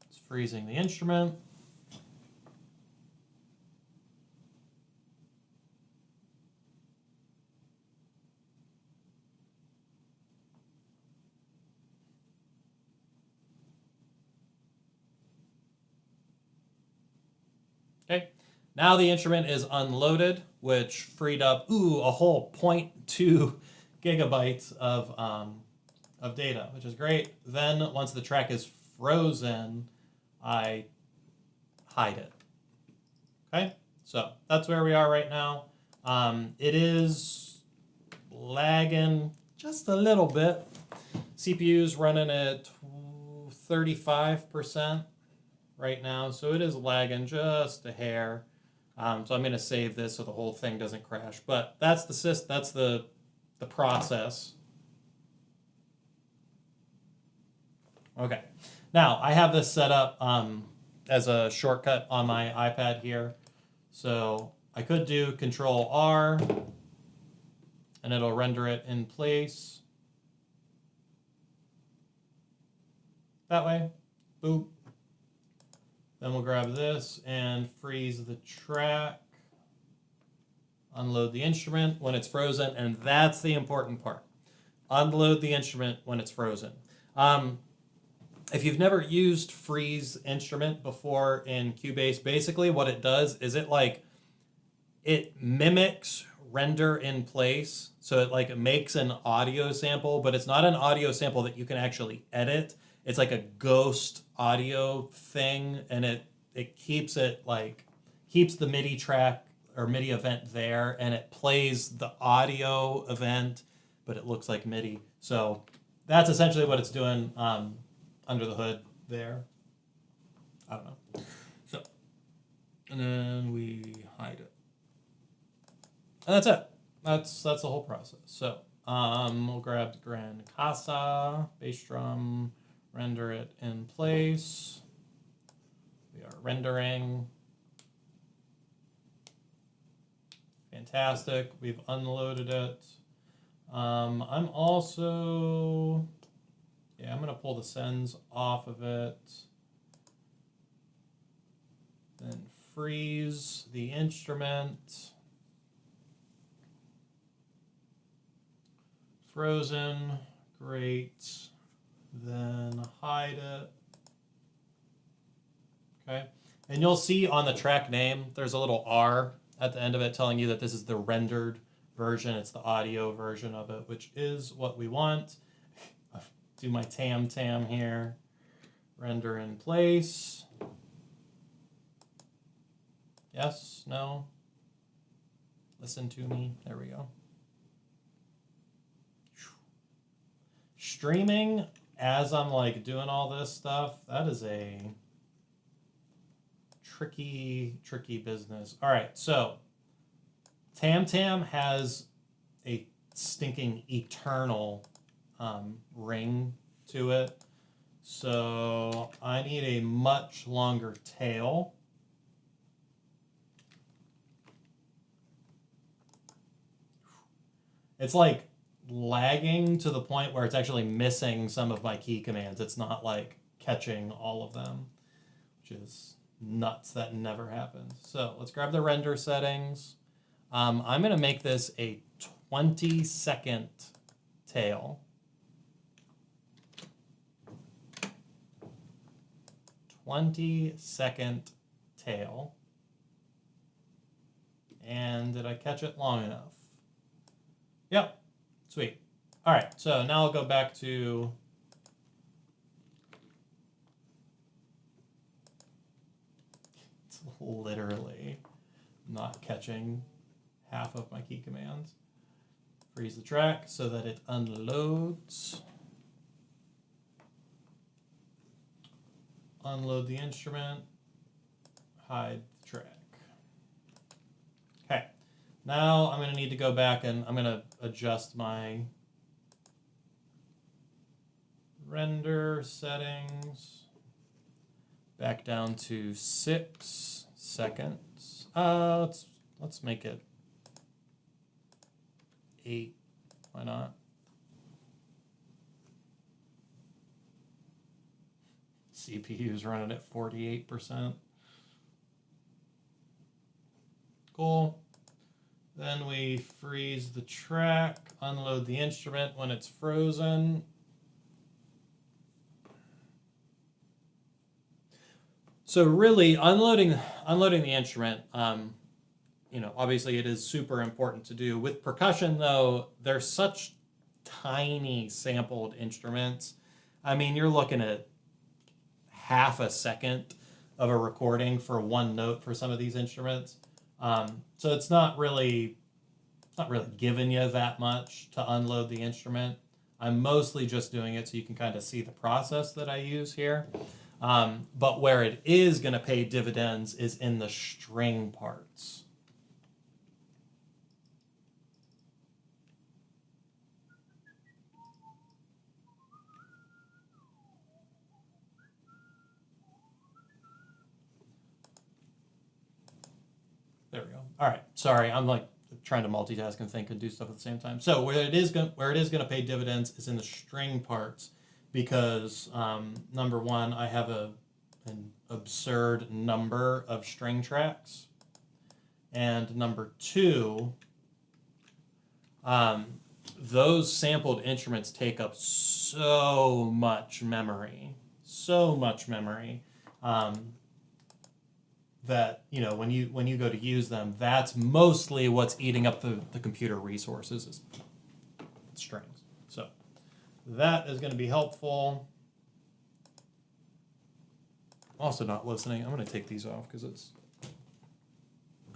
It's freezing the instrument. Okay. Now the instrument is unloaded, which freed up, a whole 0.2 gigabytes of data, which is great. Then once the track is frozen, I hide it. Okay, so that's where we are right now. It is lagging just a little bit. CPU's running at 35% right now, so it is lagging just a hair. So I'm going to save this so the whole thing doesn't crash. But that's the process. Okay. Now I have this set up as a shortcut on my iPad here. So I could do Control R and it'll render it in place. That way. Boop. Then we'll grab this and freeze the track. Unload the instrument when it's frozen, and that's the important part. Unload the instrument when it's frozen. If you've never used freeze instrument before in Cubase, basically what it does is it mimics render in place. So it makes an audio sample, but it's not an audio sample that you can actually edit. It's like a ghost audio thing, and it keeps the MIDI track or MIDI event there, and it plays the audio event, but it looks like MIDI. So that's essentially what it's doing under the hood there. I don't know. So, and then we hide it. And that's it. That's the whole process. So we'll grab the Grand Casa, bass drum, render it in place. We are rendering. Fantastic. We've unloaded it. I'm also, I'm going to pull the sends off of it. Then freeze the instrument. Frozen. Great. Then hide it. Okay. And you'll see on the track name, there's a little R at the end of it telling you that this is the rendered version. It's the audio version of it, which is what we want. I'll do my tam here. Render in place. Yes, no. Listen to me. There we go. Streaming as I'm doing all this stuff, that is a tricky business. All right, so Tam has a stinking eternal ring to it. So I need a much longer tail. It's lagging to the point where it's actually missing some of my key commands. It's not catching all of them, which is nuts. That never happens. So let's grab the render settings. I'm going to make this a 20-second tail. 20-second tail. And did I catch it long enough? Yep. Sweet. All right, so now I'll go back to it's literally not catching half of my key commands. Freeze the track so that it unloads. Unload the instrument. Hide the track. Okay. Now I'm going to need to go back and I'm going to adjust my render settings back down to 6 seconds. Let's make it 8. Why not? CPU's running at 48%. Cool. Then we freeze the track, unload the instrument when it's frozen. So really, unloading the instrument, obviously it is super important to do. With percussion, though, they're such tiny sampled instruments. I mean, you're looking at half a second of a recording for one note for some of these instruments. So it's not really giving you that much to unload the instrument. I'm mostly just doing it so you can kind of see the process that I use here. But where it is going to pay dividends is in the string parts. There we go. All right. Sorry, I'm like trying to multitask and think and do stuff at the same time. So where it is going to pay dividends is in the string parts, because number one, I have an absurd number of string tracks, and number two, those sampled instruments take up so much memory, that when you go to use them, that's mostly what's eating up the computer resources is strings. So that is going to be helpful. Also not listening. I'm going to take these off because it's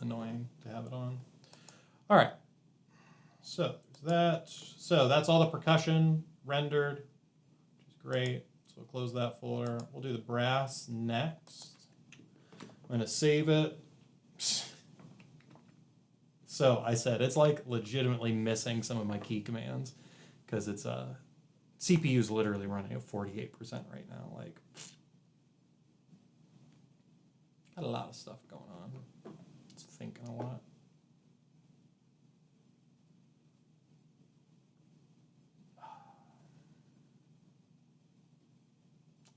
annoying to have it on. All right. So that's all the percussion rendered, which is great. So we'll close that folder. We'll do the brass next. I'm going to save it. So I said it's like legitimately missing some of my key commands because it's CPU's literally running at 48% right now. Like, got a lot of stuff going on. It's thinking a lot.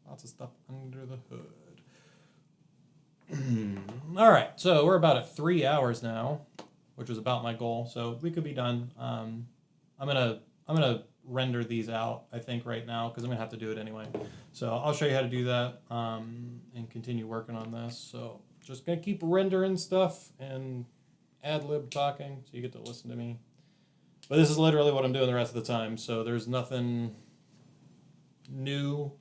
Lots of stuff under the hood. All right, so we're about at 3 hours now, which was about my goal. So we could be done. I'm gonna render these out, I think, right now because I'm gonna have to do it anyway. So I'll show you how to do that and continue working on this. So just gonna keep rendering stuff and ad lib talking, so you get to listen to me. But this is literally what I'm doing the rest of the time. So there's nothing new.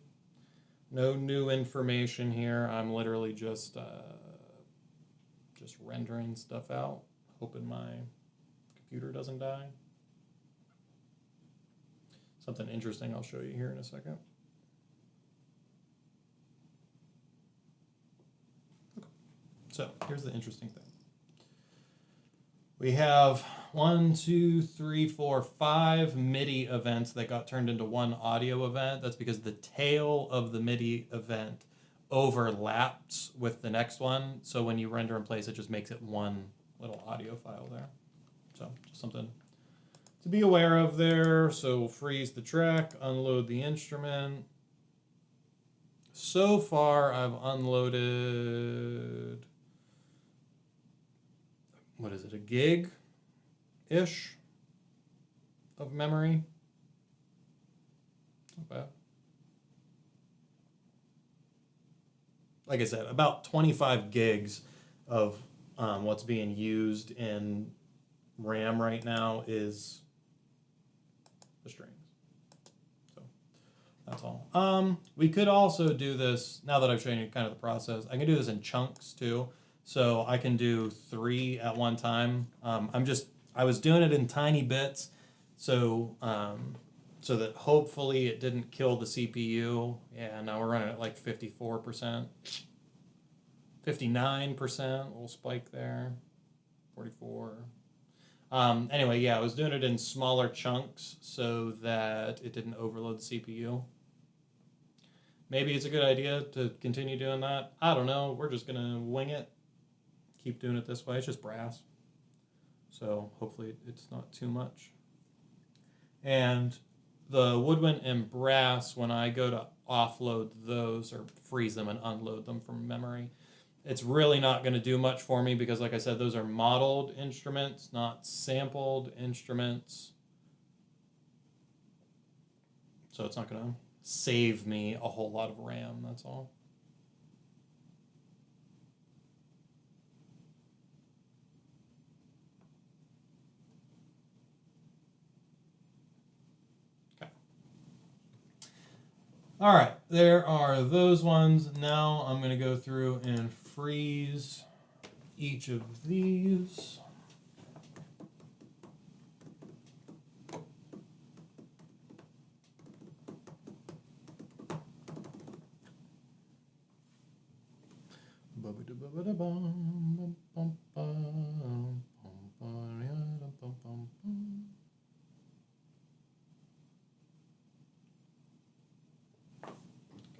No new information here. I'm literally just rendering stuff out, hoping my computer doesn't die. Something interesting I'll show you here in a second. Okay. So here's the interesting thing. We have 5 MIDI events that got turned into one audio event. That's because the tail of the MIDI event overlaps with the next one. So when you render in place, it just makes it one little audio file there. So just something to be aware of there. So we'll freeze the track, unload the instrument. So far, I've unloaded, what is it, a gig-ish of memory. Not bad. Like I said, about 25 gigs of what's being used in RAM right now is the strings. So that's all. We could also do this, now that I've shown you kind of the process, I can do this in chunks too. So I can do 3 at one time. I was doing it in tiny bits, so that hopefully it didn't kill the CPU. Yeah, now we're running at like 54%, 59%, little spike there, 44. Anyway, yeah, I was doing it in smaller chunks so that it didn't overload the CPU. Maybe it's a good idea to continue doing that. I don't know. We're just going to wing it. Keep doing it this way. It's just brass. So hopefully it's not too much. And the woodwind and brass, when I go to offload those or freeze them and unload them from memory, it's really not going to do much for me because, like I said, those are modeled instruments, not sampled instruments. So it's not going to save me a whole lot of RAM, that's all. All right, there are those ones. Now I'm going to go through and freeze each of these.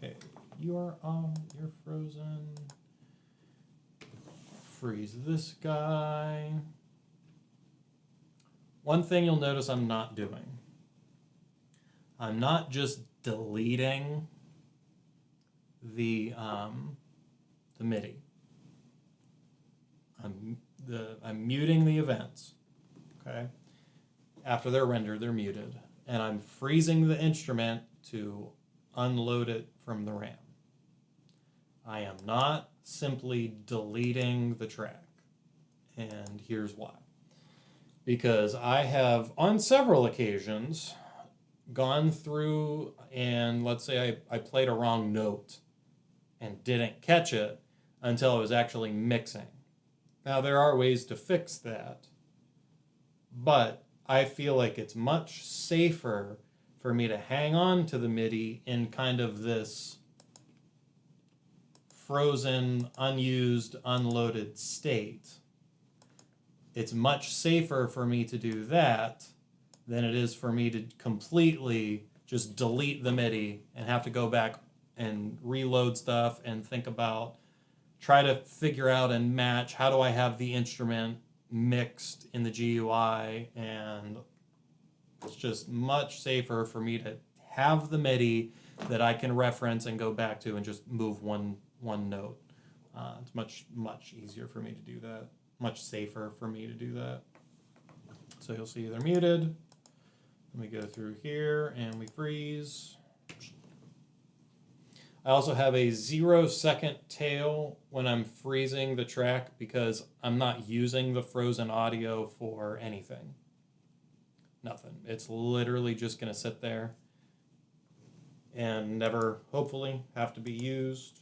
Okay, you are on, you're frozen. Freeze this guy. One thing you'll notice I'm not doing. I'm not just deleting the MIDI. I'm muting the events. Okay. After they're rendered, they're muted, and I'm freezing the instrument to unload it from the RAM. I am not simply deleting the track, and here's why. Because I have, on several occasions, gone through and let's say I played a wrong note and didn't catch it until I was actually mixing. Now, there are ways to fix that, but I feel like it's much safer for me to hang on to the MIDI in kind of this frozen, unused, unloaded state. It's much safer for me to do that than it is for me to completely just delete the MIDI and have to go back and reload stuff and think about, try to figure out and match, how do I have the instrument mixed in the GUI, and it's just much safer for me to have the MIDI that I can reference and go back to and just move one note. It's much easier for me to do that, much safer for me to do that. So you'll see they're muted. Let me go through here and we freeze. I also have a 0-second tail when I'm freezing the track because I'm not using the frozen audio for anything. Nothing. It's literally just going to sit there and never, hopefully, have to be used.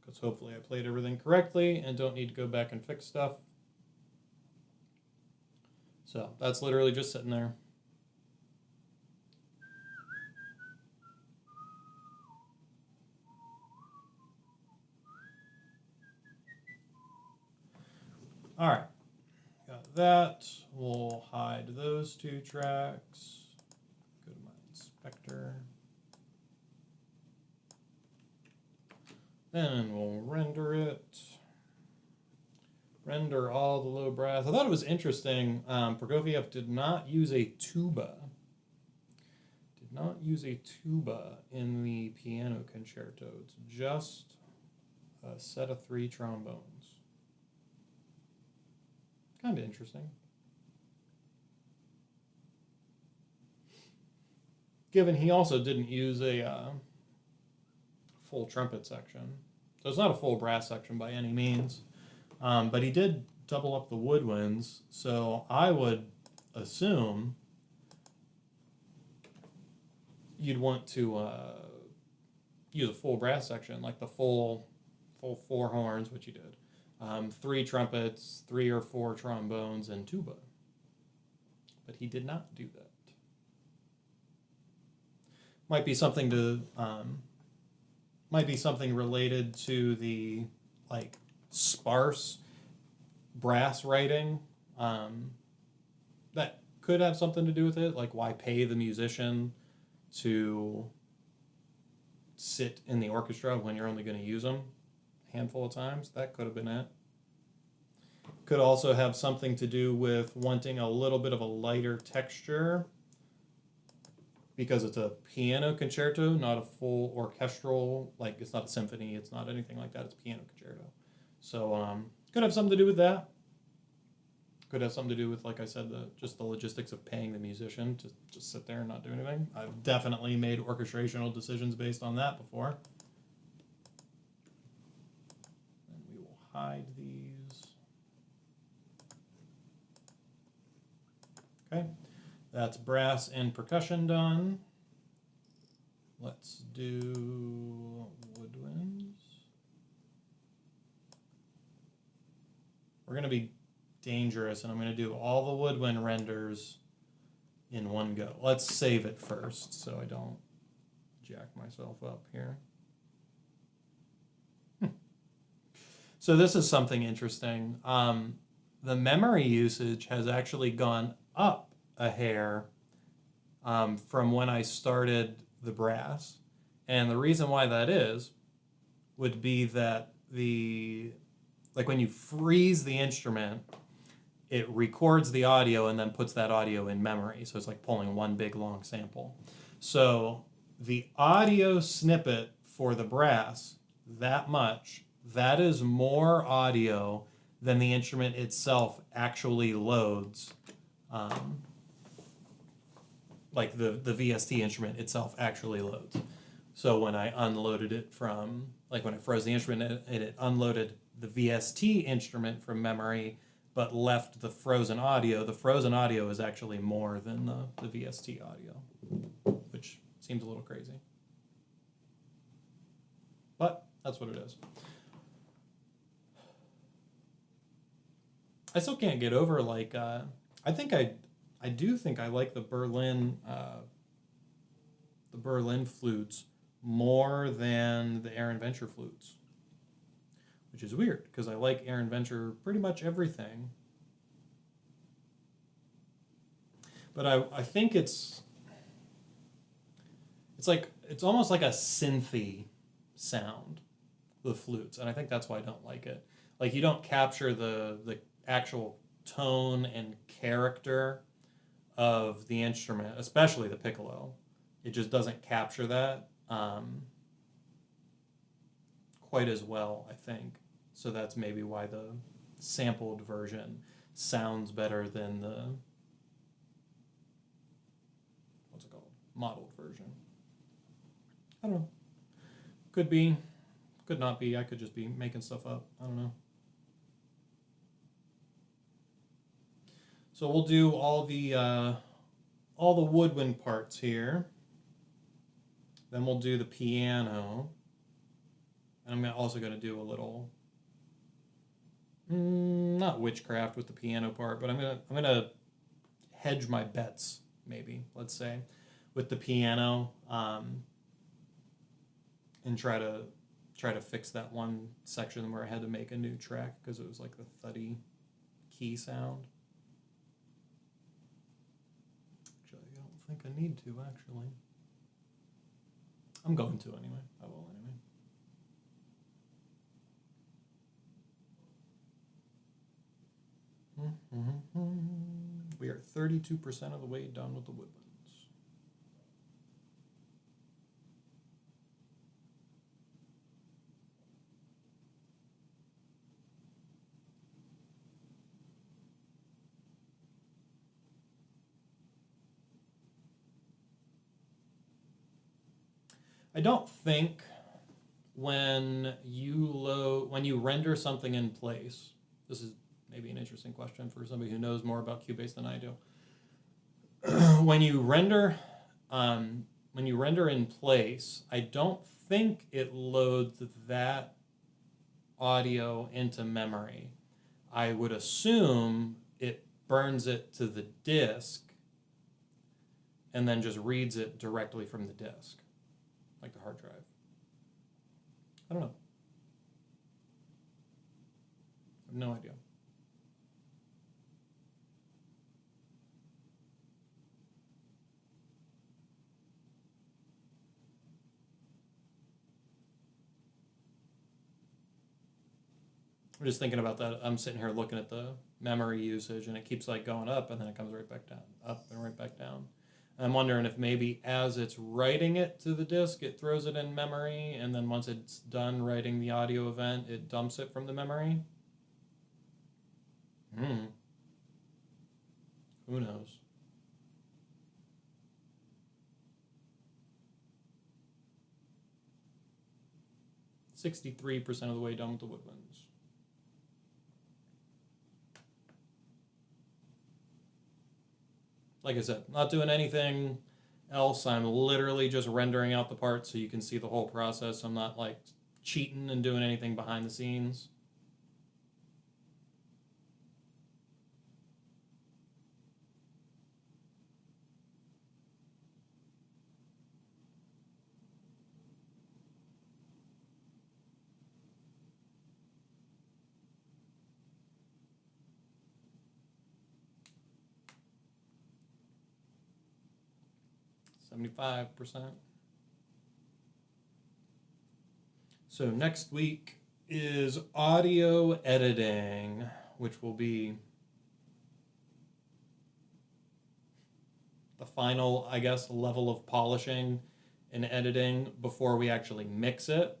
Because hopefully I played everything correctly and don't need to go back and fix stuff. So that's literally just sitting there. All right, got that. We'll hide those two tracks. Go to my inspector. Then we'll render it. Render all the low brass. I thought it was interesting. Prokofiev did not use a tuba. Did not use a tuba in the piano concerto. It's just a set of 3 trombones. Kind of interesting. Given he also didn't use a full trumpet section. So it's not a full brass section by any means. But he did double up the woodwinds, so I would assume you'd want to use a full brass section, like the full 4 horns, which he did. 3 trumpets, 3 or 4 trombones, and tuba. But he did not do that. Might be something to, might be something related to the, like, sparse brass writing. That could have something to do with it, like why pay the musician to sit in the orchestra when you're only going to use them a handful of times. That could have been it. Could also have something to do with wanting a little bit of a lighter texture because it's a piano concerto, not a full orchestral, like it's not a symphony, it's not anything like that, it's a piano concerto. So could have something to do with that. Could have something to do with, like I said, just the logistics of paying the musician to just sit there and not do anything. I've definitely made orchestrational decisions based on that before. And we will hide these. Okay, that's brass and percussion done. Let do woodwinds. We're going to be dangerous, and I'm going to do all the woodwind renders in one go. Let's save it first so I don't jack myself up here. So this is something interesting. The memory usage has actually gone up a hair from when I started the brass. And the reason why that is would be that like when you freeze the instrument, it records the audio and then puts that audio in memory. So it's like pulling one big long sample. So the audio snippet for the brass, that much, that is more audio than the instrument itself actually loads. Like the VST instrument itself actually loads. So when I unloaded it from, like when I froze the instrument, it unloaded the VST instrument from memory, but left the frozen audio. The frozen audio is actually more than the VST audio, which seems a little crazy. But that's what it is. I still can't get over, like, I do think I like the Berlin flutes more than the Aaron Venture flutes, which is weird because I like Aaron Venture pretty much everything. But I think it's almost like a synthy sound, the flutes, and I think that's why I don't like it. Like, you don't capture the actual tone and character of the instrument, especially the piccolo. It just doesn't capture that quite as well, I think. So that's maybe why the sampled version sounds better than the, what's it called, modeled version. I don't know. Could be, could not be. I could just be making stuff up. I don't know. So we'll do all the woodwind parts here. Then we'll do the piano. And I'm also going to do a little, not witchcraft with the piano part, but I'm gonna hedge my bets, maybe, let's say, with the piano, and try to fix that one section where I had to make a new track because it was like the thuddy key sound. Actually, I don't think I need to, actually. I'm going to anyway. I will anyway. We are 32% of the way done with the woodwinds. I don't think when you render something in place, this is maybe an interesting question for somebody who knows more about Cubase than I do. When you render in place, I don't think it loads that audio into memory. I would assume it burns it to the disk and then just reads it directly from the disk, like the hard drive. I don't know. I have no idea. I'm just thinking about that. I'm sitting here looking at the memory usage, and it keeps like going up, and then it comes right back down, up and right back down. And I'm wondering if maybe as it's writing it to the disk, it throws it in memory, and then once it's done writing the audio event, it dumps it from the memory. Who knows? .63% of the way done with the woodwinds. Like I said, not doing anything else, I'm literally just rendering out the parts so you can see the whole process. I'm not like cheating and doing anything behind the scenes. %75. So next week is audio editing, which will be the final, I guess, level of polishing and editing before we actually mix it.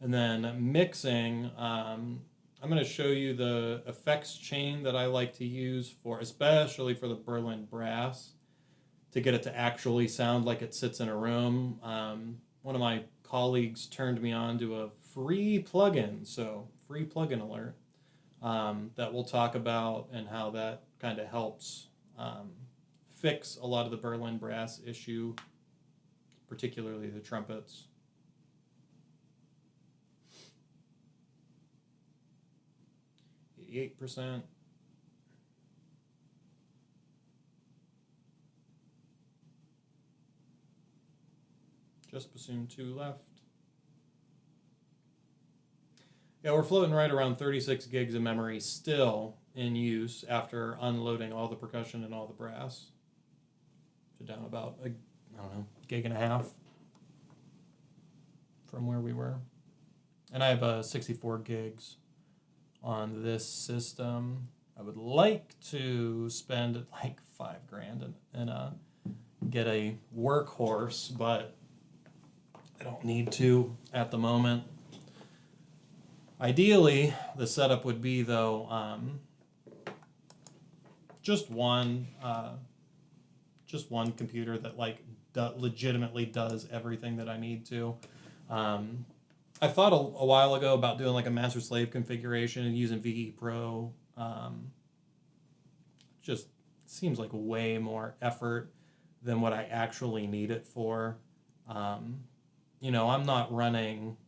And then mixing, I'm going to show you the effects chain that I like to use for, especially for the Berlin brass, to get it to actually sound like it sits in a room. One of my colleagues turned me on to a free plugin, so free plugin alert, that we'll talk about and how that kind of helps fix a lot of the Berlin brass issue, particularly the trumpets. 88%. Just bassoon 2 left. Yeah, we're floating right around 36 gigs of memory still in use after unloading all the percussion and all the brass. So down about, I don't know, gig and a half from where we were. And I have 64 gigs on this system. I would like to spend like $5,000 and get a workhorse, but I don't need to at the moment. Ideally, the setup would be though just one computer that like legitimately does everything that I need to. I thought a while ago about doing like a master slave configuration and using VE Pro. Just seems like way more effort than what I actually need it for. You know, I'm not running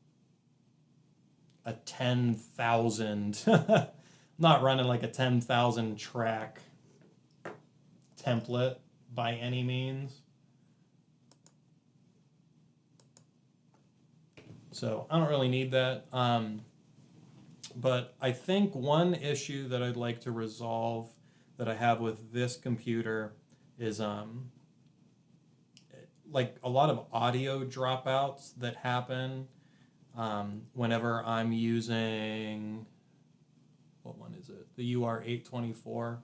a 10,000, not running like a 10,000 track template by any means. So I don't really need that. But I think one issue that I'd like to resolve that I have with this computer is like a lot of audio dropouts that happen whenever I'm using, what one is it? The UR824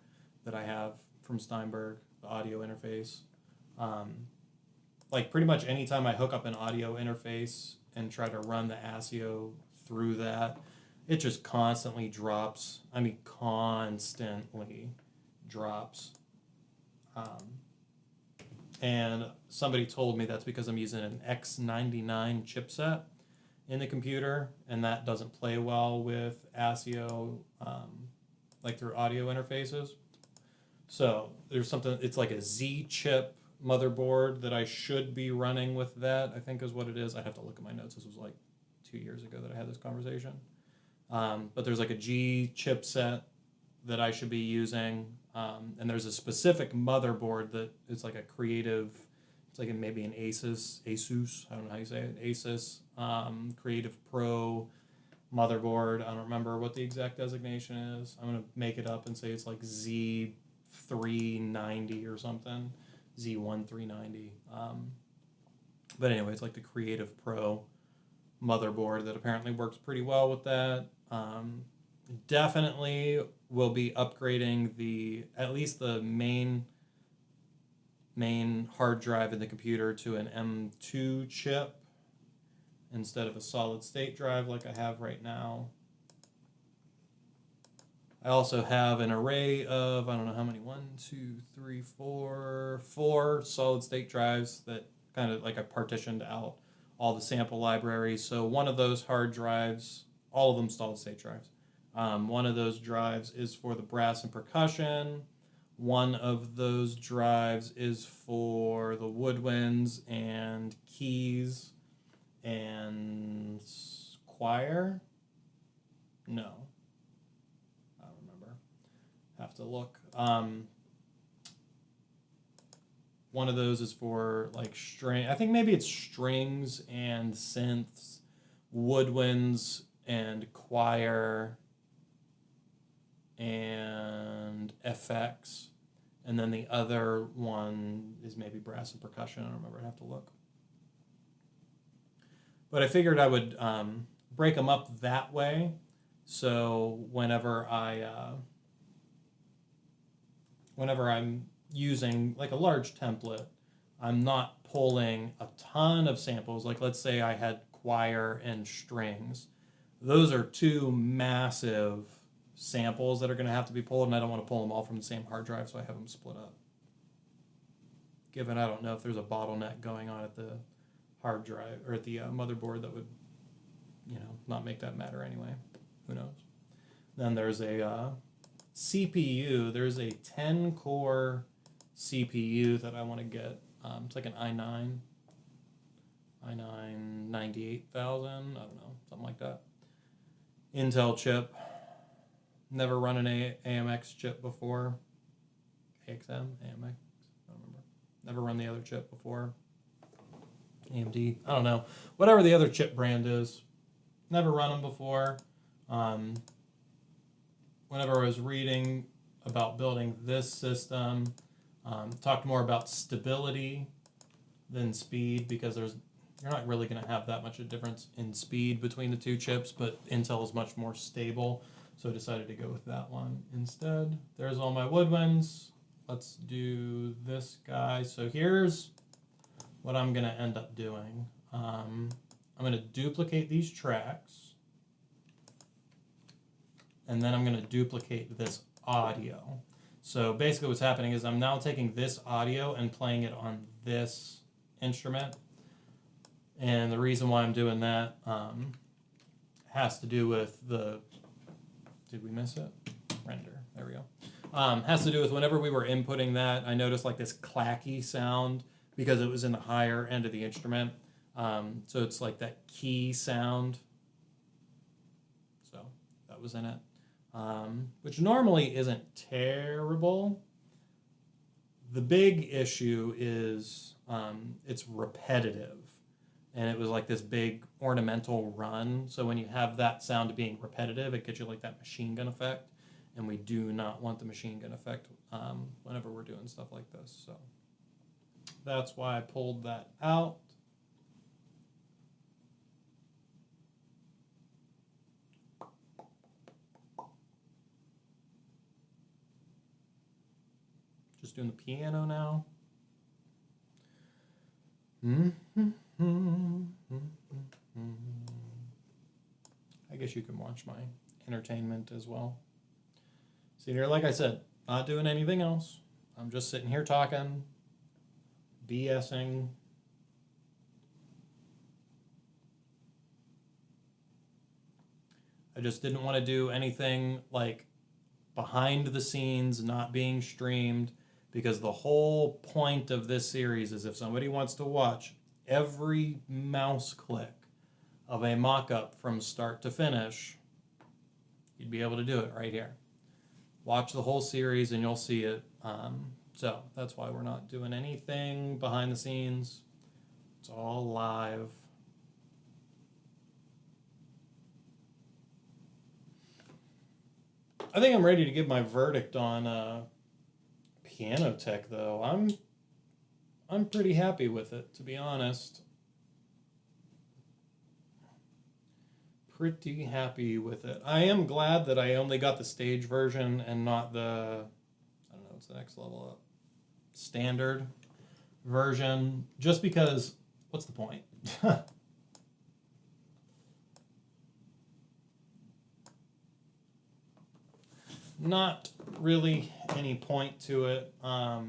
that I have from Steinberg, the audio interface. Like pretty much anytime I hook up an audio interface and try to run the ASIO through that, it just constantly drops. I mean, constantly drops. And somebody told me that's because I'm using an X99 chipset in the computer, and that doesn't play well with ASIO, like through audio interfaces. So there's something, it's like a Z chip motherboard that I should be running with that, I think is what it is. I have to look at my notes. This was like 2 years ago that I had this conversation. But there's like a G chipset that I should be using. And there's a specific motherboard that is like a creative, it's like maybe an Asus, I don't know how you say it, Asus Creative Pro motherboard. I don't remember what the exact designation is. I'm going to make it up and say it's like Z390 or something, Z1390. But anyway, it's like the Creative Pro motherboard that apparently works pretty well with that. Definitely will be upgrading at least the main hard drive in the computer to an M2 chip instead of a solid state drive like I have right now. I also have an array of, I don't know how many, 4 solid state drives that kind of like I partitioned out all the sample libraries. So one of those hard drives, all of them solid state drives. One of those drives is for the brass and percussion. One of those drives is for the woodwinds and keys and choir. No, I don't remember. Have to look. One of those is for like string. I think maybe it's strings and synths, woodwinds and choir and FX. And then the other one is maybe brass and percussion. I don't remember. I'd have to look. But I figured I would break them up that way. So whenever I'm using like a large template, I'm not pulling a ton of samples. Like let's say I had choir and strings. Those are two massive samples that are going to have to be pulled, and I don't want to pull them all from the same hard drive, so I have them split up. Given I don't know if there's a bottleneck going on at the hard drive or at the motherboard that would, not make that matter anyway. Who knows? Then there's a CPU. There's a 10-core CPU that I want to get. It's like an i9 98,000. I don't know, something like that. Intel chip. Never run an AMX chip before. AXM, AMX, I don't remember. Never run the other chip before. AMD, I don't know. Whatever the other chip brand is. Never run them before. Whenever I was reading about building this system, talked more about stability than speed, because you're not really going to have that much of a difference in speed between the two chips, but Intel is much more stable. So I decided to go with that one instead. There's all my woodwinds. Let's do this guy. So here's what I'm going to end up doing. I'm going to duplicate these tracks. And then I'm going to duplicate this audio. So basically what's happening is I'm now taking this audio and playing it on this instrument. And the reason why I'm doing that has to do with the... Did we miss it? Render. There we go. Has to do with whenever we were inputting that, I noticed like this clacky sound because it was in the higher end of the instrument. So it's like that key sound. So that was in it. Which normally isn't terrible. The big issue is it's repetitive. And it was like this big ornamental run. So when you have that sound being repetitive, it gets you like that machine gun effect. And we do not want the machine gun effect whenever we're doing stuff like this. So that's why I pulled that out. Just doing the piano now. I guess you can watch my entertainment as well. See here, like I said, not doing anything else. I'm just sitting here talking, BSing. I just didn't want to do anything like behind the scenes, not being streamed, because the whole point of this series is if somebody wants to watch every mouse click of a mock-up from start to finish, you'd be able to do it right here. Watch the whole series and you'll see it. So that's why we're not doing anything behind the scenes. It's all live. I think I'm ready to give my verdict on Piano Tech, though. I'm pretty happy with it, to be honest. Pretty happy with it. I am glad that I only got the stage version and not the, I don't know, what's the next level up? Standard version. Just because, what's the point? Not really any point to it. Yeah.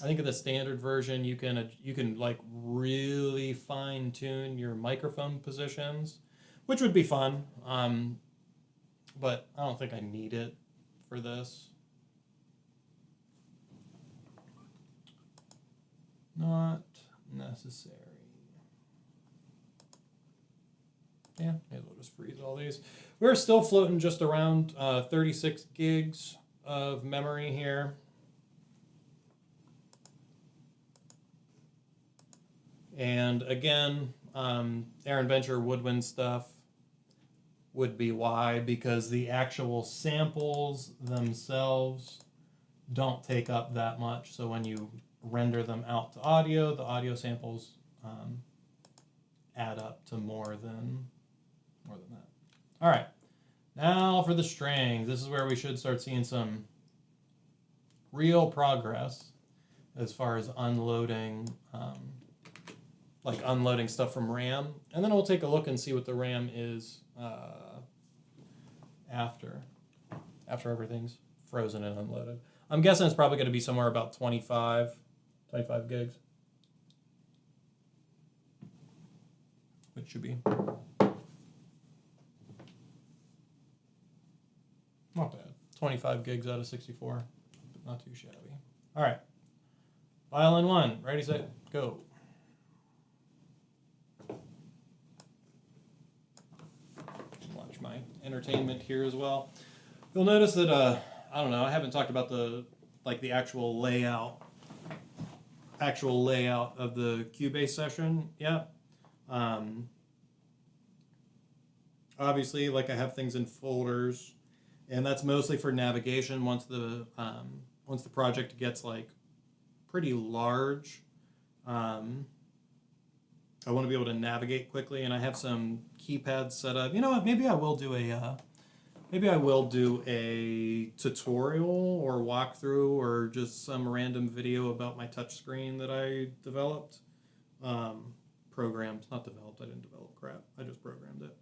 I think of the standard version, you can like really fine tune your microphone positions, which would be fun. But I don't think I need it for this. Not necessary. Yeah, maybe we'll just freeze all these. We're still floating just around 36 gigs of memory here. And again, Aaron Venture woodwind stuff would be why, because the actual samples themselves don't take up that much. So when you render them out to audio, the audio samples add up to more than that. All right, now for the strings. This is where we should start seeing some real progress as far as unloading, like unloading stuff from RAM. And then we'll take a look and see what the RAM is after everything's frozen and unloaded. I'm guessing it's probably going to be somewhere about 25 gigs, which should be not bad. 25 gigs out of 64, not too shabby. All right, violin 1, ready, set, go. Watch my entertainment here as well. You'll notice that I don't know, I haven't talked about the actual layout of the Cubase session yet. Obviously, like, I have things in folders, and that's mostly for navigation. Once the project gets like pretty large, I want to be able to navigate quickly, and I have some keypads set up. You know what? Maybe I will do a tutorial or walkthrough or just some random video about my touchscreen that I developed. Programmed, not developed. I didn't develop crap. I just programmed it.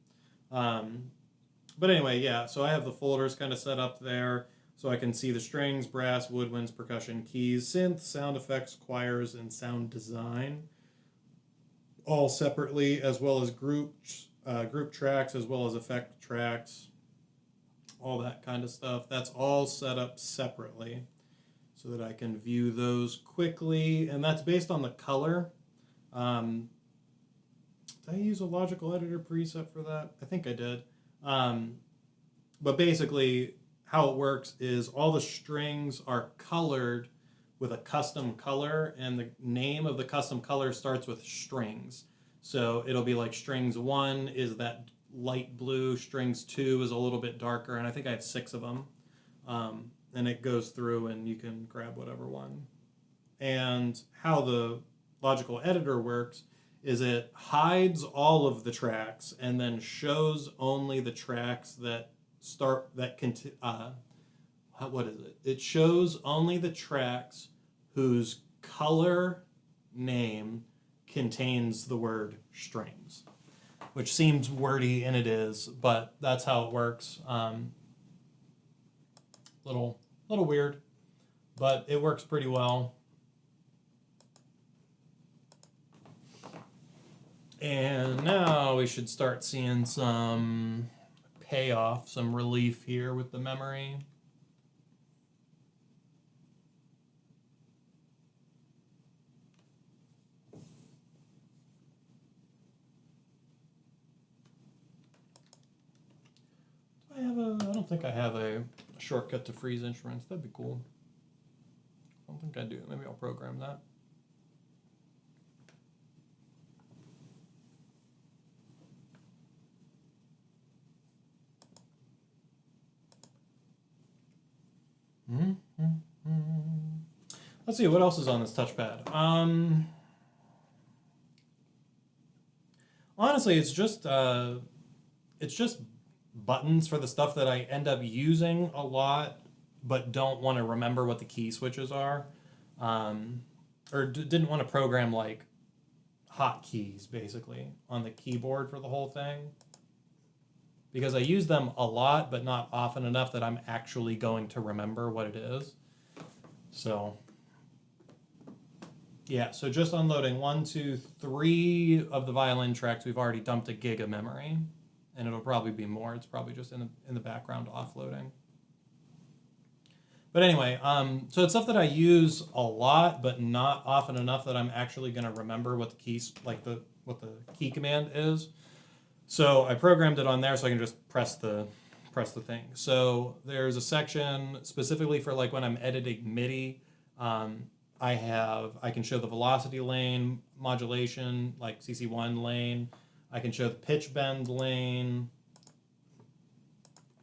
But anyway, yeah, so I have the folders kind of set up there so I can see the strings, brass, woodwinds, percussion, keys, synth, sound effects, choirs, and sound design, all separately, as well as group tracks, as well as effect tracks, all that kind of stuff. That's all set up separately so that I can view those quickly, and that's based on the color. Did I use a logical editor preset for that? I think I did. But basically, how it works is all the strings are colored with a custom color, and the name of the custom color starts with strings. So it'll be like strings 1 is that light blue, strings 2 is a little bit darker, and I think I have 6 of them. And it goes through, and you can grab whatever one. And how the logical editor works is it hides all of the tracks and then shows only the tracks that what is it? It shows only the tracks whose color name contains the word strings, which seems wordy, and it is, but that's how it works. Little weird, but it works pretty well. And now we should start seeing some payoff, some relief here with the memory. I don't think I have a shortcut to freeze instruments. That'd be cool. I don't think I do. Maybe I'll program that. Let's see, what else is on this touchpad? Honestly, it's just buttons for the stuff that I end up using a lot, but don't want to remember what the key switches are, or didn't want to program like hotkeys basically on the keyboard for the whole thing, because I use them a lot, but not often enough that I'm actually going to remember what it is. So yeah, so just unloading 1, 2, 3 of the violin tracks, we've already dumped a gig of memory. and it'll probably be more. It's probably just in the background offloading. But anyway, so it's stuff that I use a lot, but not often enough that I'm actually going to remember what the keys, like what the key command is. So I programmed it on there so I can just press the thing. So there's a section specifically for like when I'm editing MIDI. I can show the velocity lane, modulation, like CC1 lane. I can show the pitch bend lane.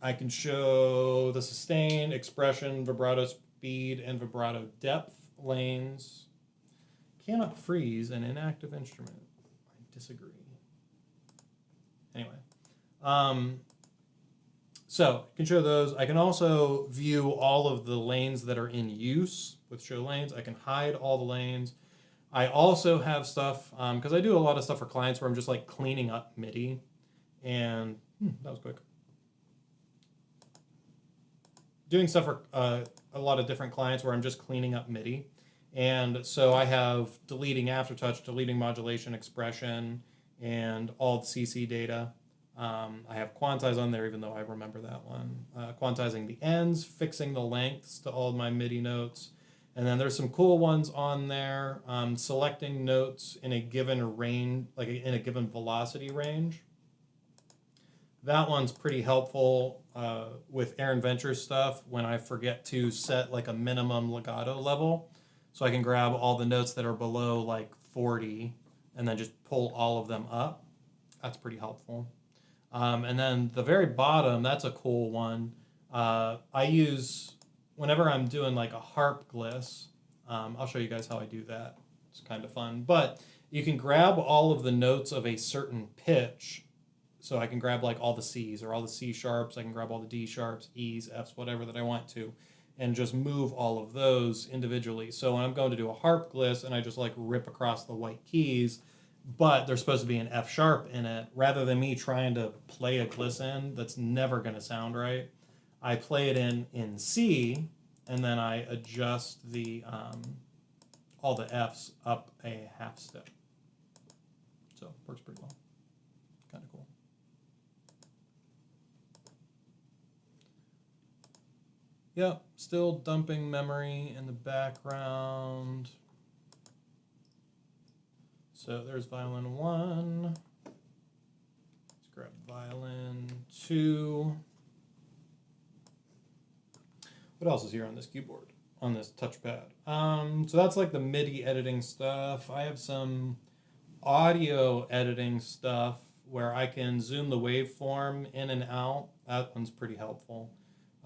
I can show the sustain, expression, vibrato speed, and vibrato depth lanes. Cannot freeze an inactive instrument. I disagree. Anyway. So I can show those. I can also view all of the lanes that are in use with show lanes. I can hide all the lanes. I also have stuff, because I do a lot of stuff for clients where I'm just like cleaning up MIDI. And that was quick. Doing stuff for a lot of different clients where I'm just cleaning up MIDI. And so I have deleting aftertouch, deleting modulation, expression, and all the CC data. I have quantize on there, even though I remember that one. Quantizing the ends, fixing the lengths to all of my MIDI notes. And then there's some cool ones on there. Selecting notes in a given range, like in a given velocity range. That one's pretty helpful with Aaron Venture's stuff when I forget to set like a minimum legato level. So I can grab all the notes that are below like 40 and then just pull all of them up. That's pretty helpful. And then the very bottom, that's a cool one. I use, whenever I'm doing like a harp gliss, I'll show you guys how I do that. It's kind of fun. But you can grab all of the notes of a certain pitch. So I can grab like all the C's or all the C sharps. I can grab all the D sharps, E's, F's, whatever that I want to, and just move all of those individually. So when I'm going to do a harp gliss and I just like rip across the white keys, but there's supposed to be an F sharp in it, rather than me trying to play a gliss in that's never going to sound right, I play it in C, and then I adjust the all the F's up a half step. So it works pretty well. Kind of cool. Yep, still dumping memory in the background. So there's violin 1. Let's grab violin 2. What else is here on this keyboard, on this touchpad? So that's like the MIDI editing stuff. I have some audio editing stuff where I can zoom the waveform in and out. That one's pretty helpful.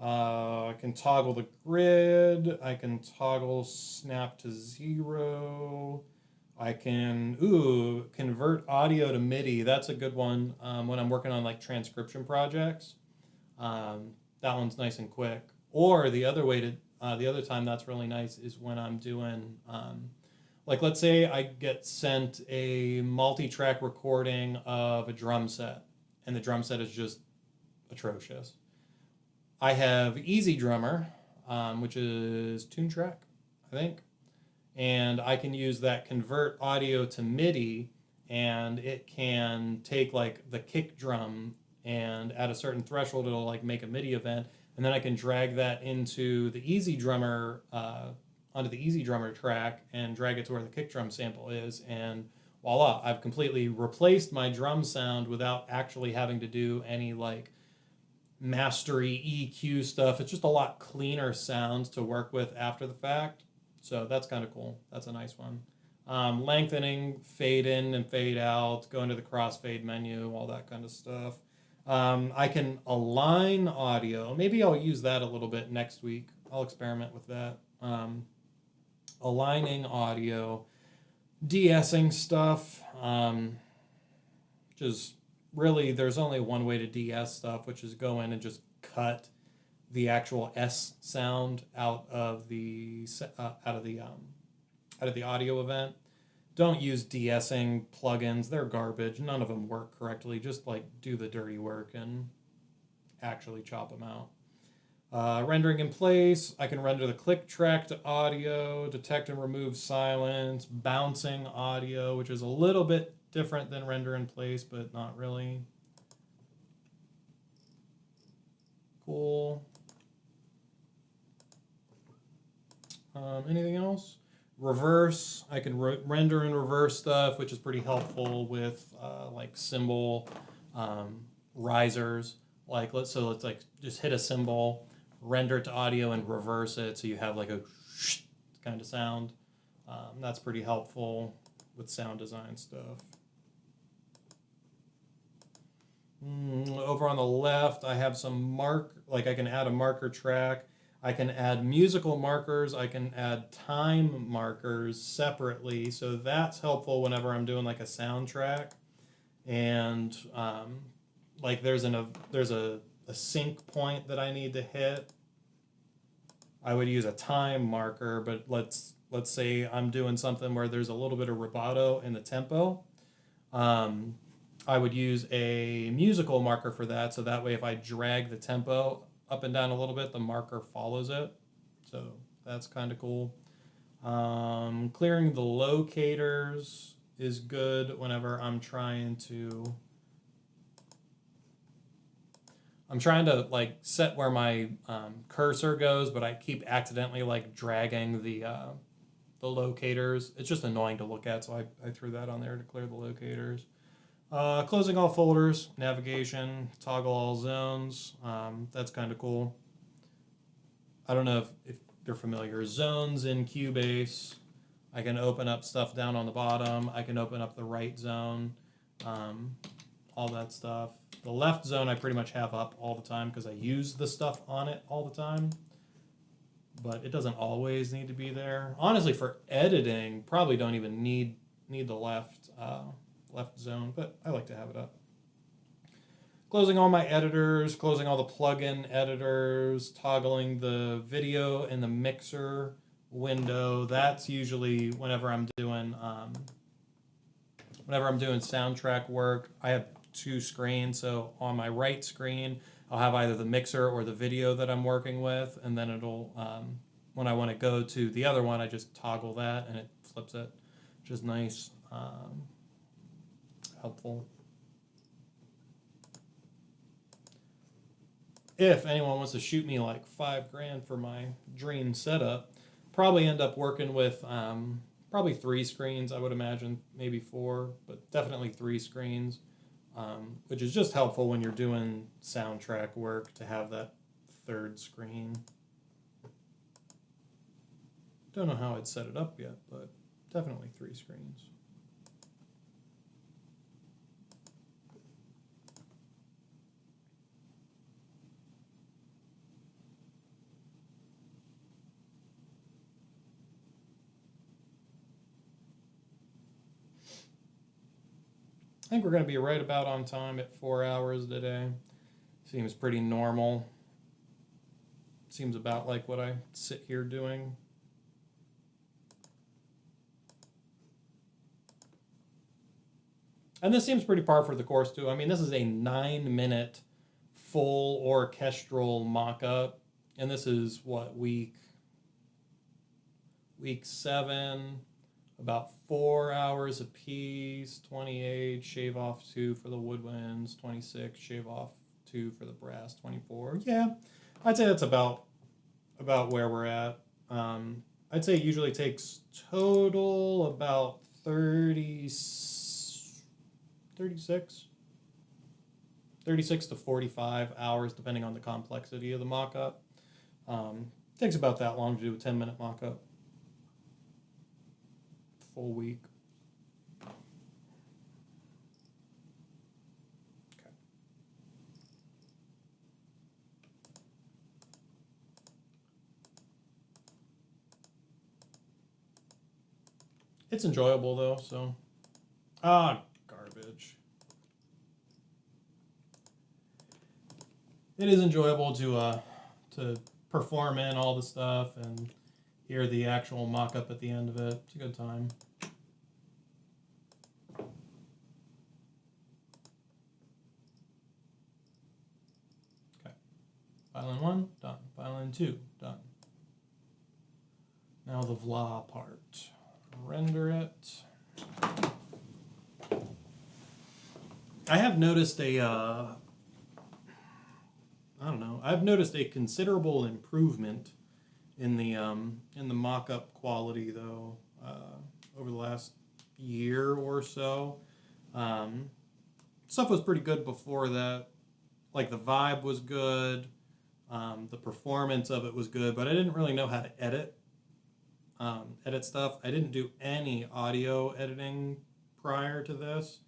I can toggle the grid. I can toggle snap to 0. I can convert audio to MIDI. That's a good one when I'm working on like transcription projects. That one's nice and quick. Or the other way to the other time that's really nice is when I'm doing like, let's say I get sent a multi-track recording of a drum set, and the drum set is just atrocious. I have Easy Drummer, which is Tune Track, I think. And I can use that convert audio to MIDI, and it can take like the kick drum, and at a certain threshold it'll like make a MIDI event, and then I can drag that into the Easy Drummer, onto the Easy Drummer track, and drag it to where the kick drum sample is, and voila, I've completely replaced my drum sound without actually having to do any like mastery EQ stuff. It's just a lot cleaner sounds to work with after the fact. So that's kind of cool. That's a nice one. Lengthening, fade in and fade out, go into the crossfade menu, all that kind of stuff. I can align audio. Maybe I'll use that a little bit next week. I'll experiment with that. Aligning audio, de-essing stuff, which is really, there's only one way to de-ess stuff, which is go in and just cut the actual S sound out of the audio event. Don't use de-essing plugins. They're garbage. None of them work correctly. Just like do the dirty work and actually chop them out. Rendering in place. I can render the click track to audio, detect and remove silence, bouncing audio, which is a little bit different than render in place, but not really. Cool. Anything else? Reverse. I can render and reverse stuff, which is pretty helpful with like cymbal risers. Like let's like just hit a cymbal, render it to audio, and reverse it so you have like a kind of sound. That's pretty helpful with sound design stuff. Over on the left, I have some like I can add a marker track. I can add musical markers. I can add time markers separately. So that's helpful whenever I'm doing like a soundtrack. And like there's a sync point that I need to hit. I would use a time marker, but let's say I'm doing something where there's a little bit of rubato in the tempo. I would use a musical marker for that, so that way if I drag the tempo up and down a little bit, the marker follows it. So that's kind of cool. Clearing the locators is good whenever I'm trying to like set where my cursor goes, but I keep accidentally like dragging the locators. It's just annoying to look at, so I threw that on there to clear the locators. Closing all folders, navigation, toggle all zones. That's kind of cool. I don't know if you're familiar. Zones in Cubase. I can open up stuff down on the bottom. I can open up the right zone. All that stuff. The left zone I pretty much have up all the time because I use the stuff on it all the time. But it doesn't always need to be there. Honestly, for editing, probably don't even need the left zone, but I like to have it up. Closing all my editors, closing all the plugin editors, toggling the video in the mixer window. That's usually whenever I'm doing soundtrack work. I have two screens, so on my right screen I'll have either the mixer or the video that I'm working with, and then it'll when I want to go to the other one, I just toggle that and it flips it, which is nice. Helpful. If anyone wants to shoot me like $5,000 for my dream setup, probably end up working with probably 3 screens, I would imagine, maybe 4, but definitely 3 screens, which is just helpful when you're doing soundtrack work to have that 3rd screen. Don't know how I'd set it up yet, but definitely 3 screens. I think we're going to be right about on time at 4 hours today. Seems pretty normal. Seems about like what I sit here doing. And this seems pretty par for the course too. I mean, this is a 9-minute full orchestral mock-up. And this is what, week 7, about 4 hours a piece, 28, shave off 2 for the woodwinds, 26, shave off 2 for the brass, 24. Yeah, I'd say that's about where we're at. I'd say it usually takes total about 36 to 45 hours, depending on the complexity of the mock-up. Takes about that long to do a 10-minute mock-up. Full week. Okay. It's enjoyable though, so. Garbage. It is enjoyable to perform in all the stuff and hear the actual mock-up at the end of it. It's a good time. Okay. Violin 1, done. Violin 2, done. Now the vla part. Render it. I have noticed I don't know, I've noticed a considerable improvement in the mock-up quality though over the last year or so. Stuff was pretty good before that. Like the vibe was good, the performance of it was good, but I didn't really know how to edit stuff. I didn't do any audio editing prior to this.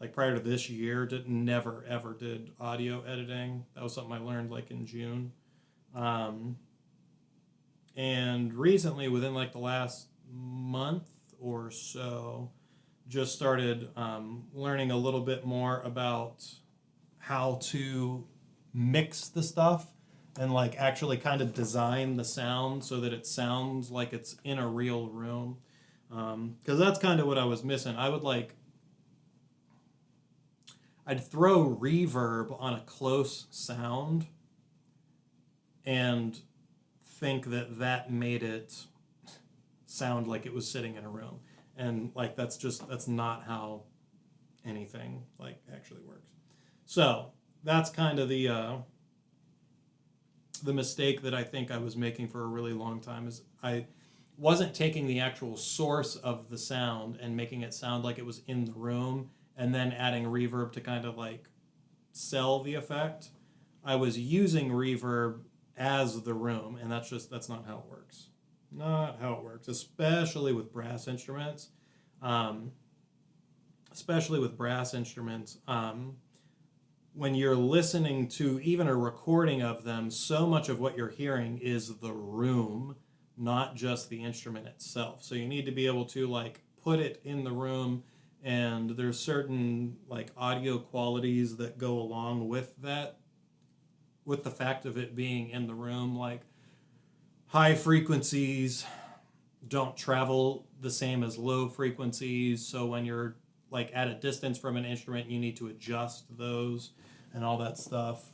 Like prior to this year, never ever did audio editing. That was something I learned like in June. And recently, within like the last month or so, just started learning a little bit more about how to mix the stuff and like actually kind of design the sound so that it sounds like it's in a real room. Because that's kind of what I was missing. I'd throw reverb on a close sound and think that made it sound like it was sitting in a room. And like that's not how anything like actually works. So that's kind of the mistake that I think I was making for a really long time, is I wasn't taking the actual source of the sound and making it sound like it was in the room and then adding reverb to kind of like sell the effect. I was using reverb as the room, and that's not how it works. Not how it works, especially with brass instruments. When you're listening to even a recording of them, so much of what you're hearing is the room, not just the instrument itself. So you need to be able to like put it in the room, and there's certain like audio qualities that go along with that, with the fact of it being in the room. Like high frequencies don't travel the same as low frequencies, so when you're like at a distance from an instrument, you need to adjust those and all that stuff.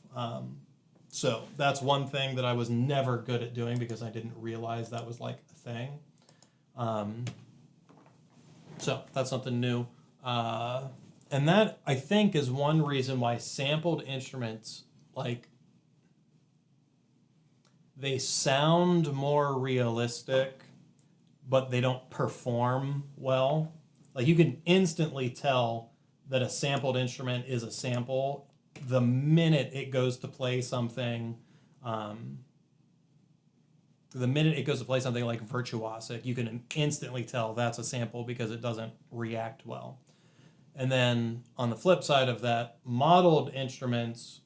So that's one thing that I was never good at doing because I didn't realize that was like a thing. So that's something new. And that, I think, is one reason why sampled instruments, like, they sound more realistic, but they don't perform well. Like, you can instantly tell that a sampled instrument is a sample the minute it goes to play something. The minute it goes to play something like virtuosic, you can instantly tell that's a sample because it doesn't react well. And then on the flip side of that, modeled instruments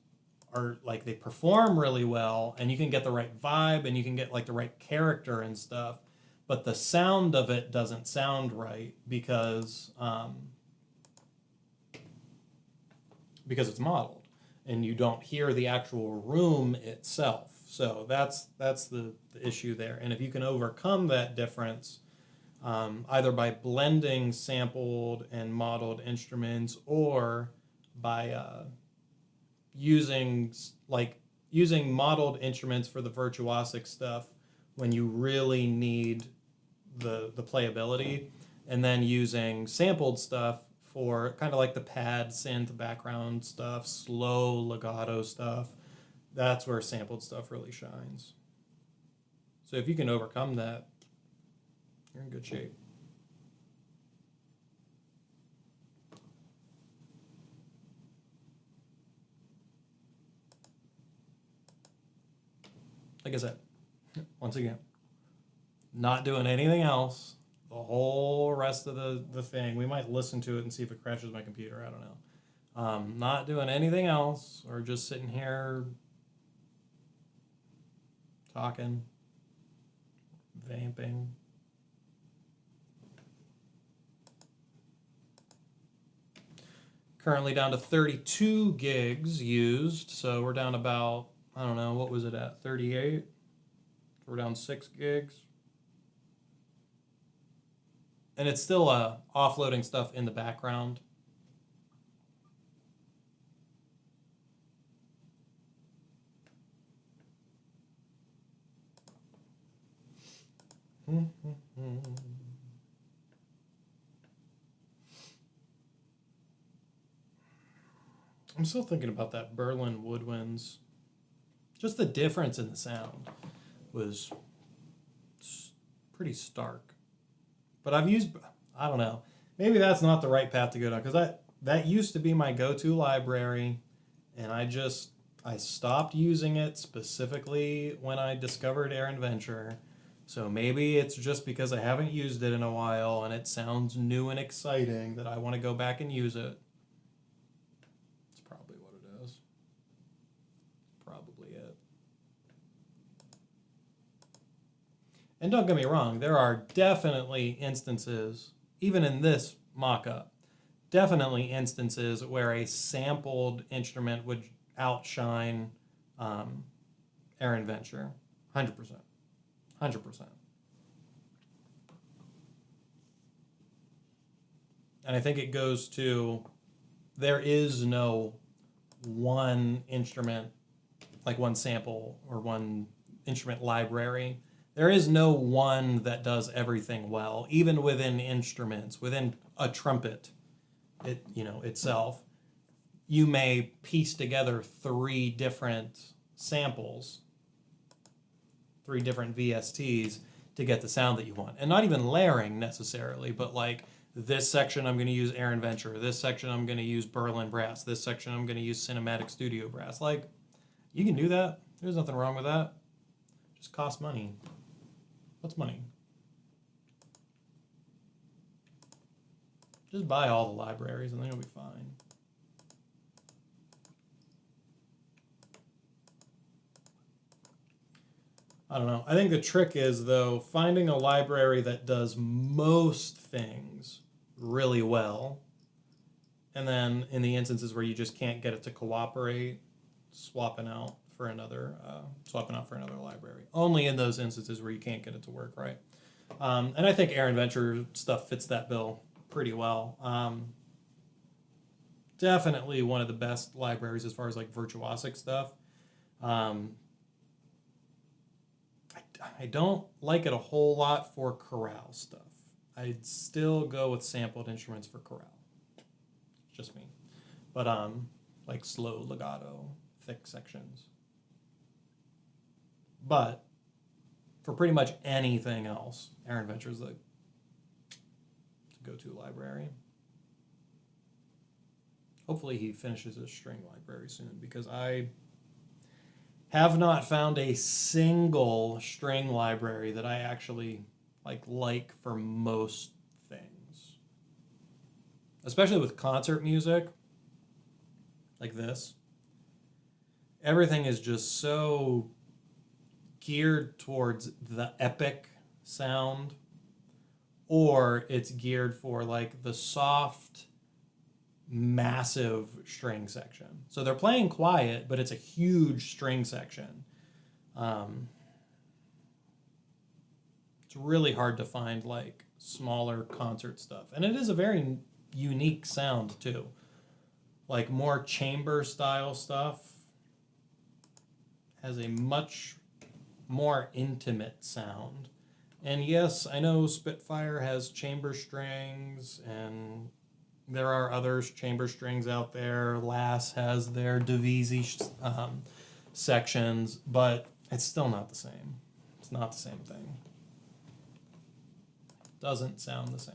are like, they perform really well and you can get the right vibe and you can get like the right character and stuff, but the sound of it doesn't sound right because it's modeled and you don't hear the actual room itself. So that's the issue there. And if you can overcome that difference, either by blending sampled and modeled instruments or by using modeled instruments for the virtuosic stuff when you really need the playability, and then using sampled stuff for kind of like the pad synth background stuff, slow legato stuff, that's where sampled stuff really shines. So if you can overcome that, you're in good shape. Like I said, once again, not doing anything else the whole rest of the thing. We might listen to it and see if it crashes my computer. I don't know. Not doing anything else, or just sitting here talking, vamping. Currently down to 32 gigs used, so we're down about, I don't know, what was it at, 38? We're down 6 gigs. And it's still offloading stuff in the background. I'm still thinking about that Berlin Woodwinds just the difference in the sound was pretty stark. But I've used, I don't know, maybe that's not the right path to go down, because that used to be my go-to library, and I stopped using it specifically when I discovered Aaron Venture. So maybe it's just because I haven't used it in a while and it sounds new and exciting that I want to go back and use it. That's probably what it is. Probably it. And don't get me wrong, there are definitely instances, even in this mock-up, definitely instances where a sampled instrument would outshine Aaron Venture. 100%. 100%. And I think it goes to, there is no one instrument, like one sample or one instrument library. There is no one that does everything well, even within instruments, within a trumpet, itself. You may piece together 3 different samples, 3 different VSTs to get the sound that you want. And not even layering necessarily, but like this section I'm going to use Aaron Venture, this section I'm going to use Berlin Brass, this section I'm going to use Cinematic Studio Brass. Like, you can do that. There's nothing wrong with that. Just costs money. What's money? Just buy all the libraries and then you'll be fine. I don't know. I think the trick is, though, finding a library that does most things really well. And then in the instances where you just can't get it to cooperate, swapping out for another library. Only in those instances where you can't get it to work right. And I think Aaron Venture stuff fits that bill pretty well. Definitely one of the best libraries as far as like virtuosic stuff. I don't like it a whole lot for chorale stuff. I'd still go with sampled instruments for chorale. It's just me. But like slow legato, thick sections. But for pretty much anything else, Aaron Venture's the go-to library. Hopefully he finishes his string library soon, because I have not found a single string library that I actually like for most things. Especially with concert music, like this. Everything is just so geared towards the epic sound, or it's geared for like the soft, massive string section. So they're playing quiet, but it's a huge string section. It's really hard to find like smaller concert stuff. And it is a very unique sound too. Like more chamber style stuff has a much more intimate sound. And yes, I know Spitfire has chamber strings, and there are other chamber strings out there. Lass has their Divisi sections, but it's still not the same. It's not the same thing. It doesn't sound the same.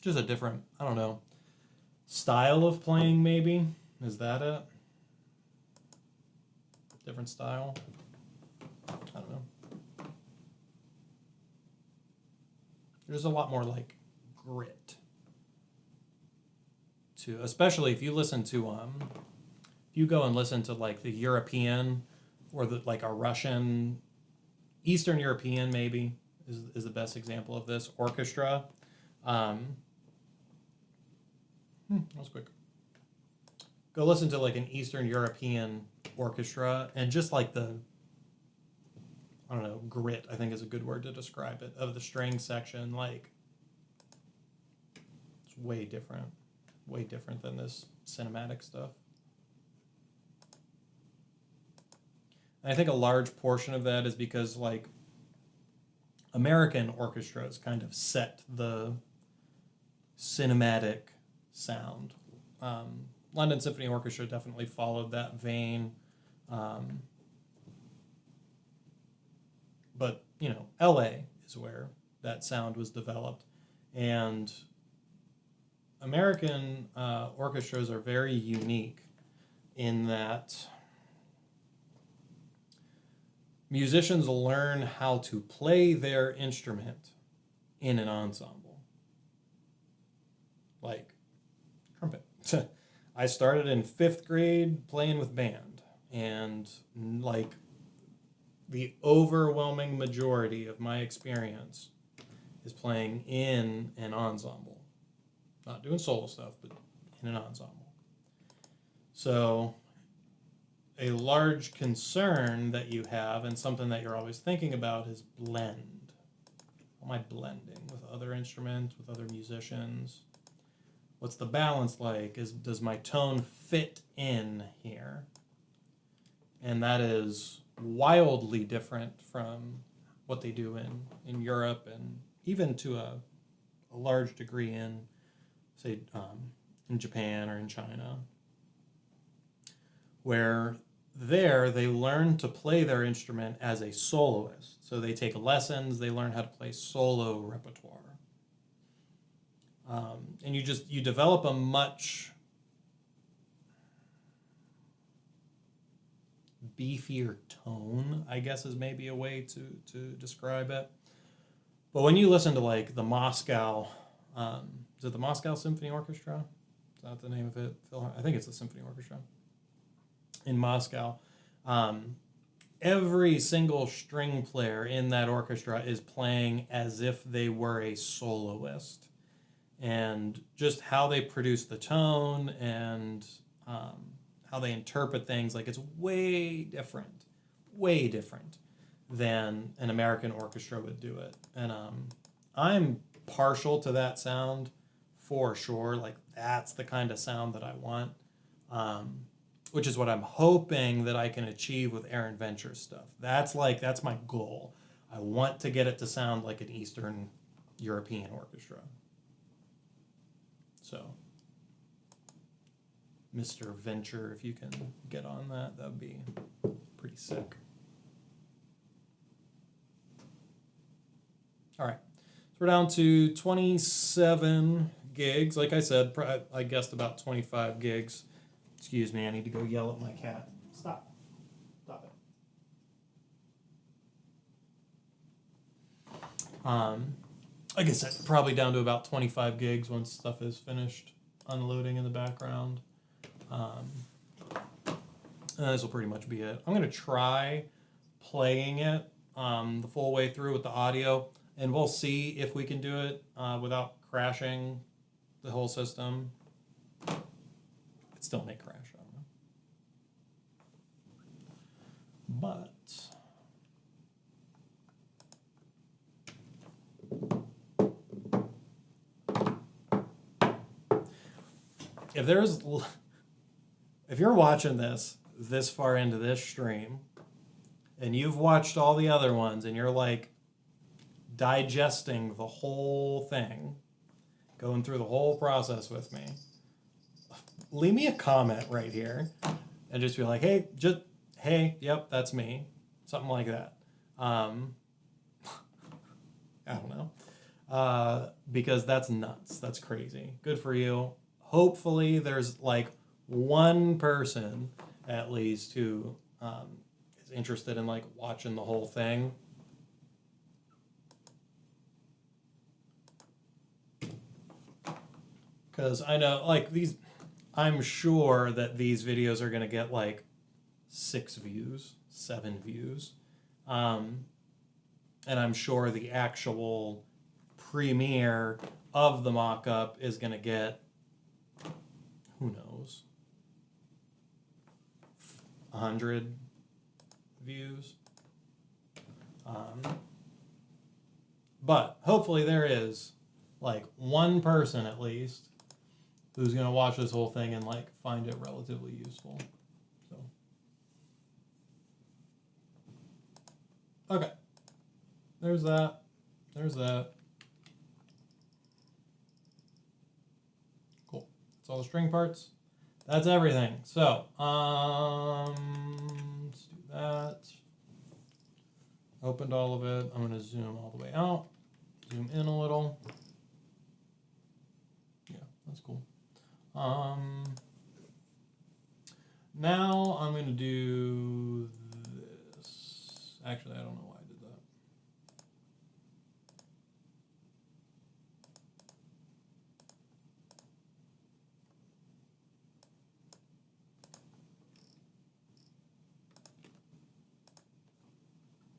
Just a different, I don't know, style of playing maybe? Is that it? Different style? I don't know. There's a lot more like grit to, especially if you listen to if you go and listen to like the European or the like a Russian, Eastern European maybe is the best example of this orchestra. That was quick. Go listen to like an Eastern European orchestra, and just like the, I don't know, grit, I think is a good word to describe it, of the string section. Like, it's way different than this cinematic stuff. And I think a large portion of that is because like American orchestras kind of set the cinematic sound. London Symphony Orchestra definitely followed that vein. But, you know, LA is where that sound was developed. And American orchestras are very unique in that musicians learn how to play their instrument in an ensemble. Like trumpet. I started in 5th grade playing with band, and like the overwhelming majority of my experience is playing in an ensemble. Not doing solo stuff, but in an ensemble. So a large concern that you have, and something that you're always thinking about, is blend. How am I blending with other instruments, with other musicians? What's the balance like? Does my tone fit in here? And that is wildly different from what they do in Europe, and even to a large degree in, say, in Japan or in China, where there they learn to play their instrument as a soloist. So they take lessons, they learn how to play solo repertoire. And you develop a much beefier tone, I guess is maybe a way to describe it. But when you listen to like the Moscow, is it the Moscow Symphony Orchestra? Is that the name of it? I think it's the Symphony Orchestra in Moscow. Every single string player in that orchestra is playing as if they were a soloist. And just how they produce the tone and how they interpret things, like it's way different than an American orchestra would do it. And I'm partial to that sound for sure. Like that's the kind of sound that I want, which is what I'm hoping that I can achieve with Aaron Venture's stuff. That's my goal. I want to get it to sound like an Eastern European orchestra. So, Mr. Venture, if you can get on that, that'd be pretty sick. All right, so we're down to 27 gigs. Like I said, I guessed about 25 gigs. Excuse me, I need to go yell at my cat. Stop it. I guess that's probably down to about 25 gigs once stuff is finished unloading in the background. And this will pretty much be it. I'm going to try playing it the full way through with the audio, and we'll see if we can do it without crashing the whole system. It still may crash, I don't know. But if you're watching this far into this stream and you've watched all the other ones and you're like digesting the whole thing, going through the whole process with me, leave me a comment right here and just be like, hey, yep, that's me. Something like that. I don't know. Because that's nuts. That's crazy. Good for you. Hopefully there's like one person at least who is interested in like watching the whole thing. Because I know like I'm sure that these videos are going to get like 6 views, 7 views. And I'm sure the actual premiere of the mock-up is going to get, who knows, 100 views. But hopefully there is like one person at least who's going to watch this whole thing and like find it relatively useful. So, okay. There's that. all the string parts. That's everything. So, let's do that. Opened all of it. I'm going to zoom all the way out. Zoom in a little. Yeah, that's cool. Now I'm going to do this. Actually, I don't know why I did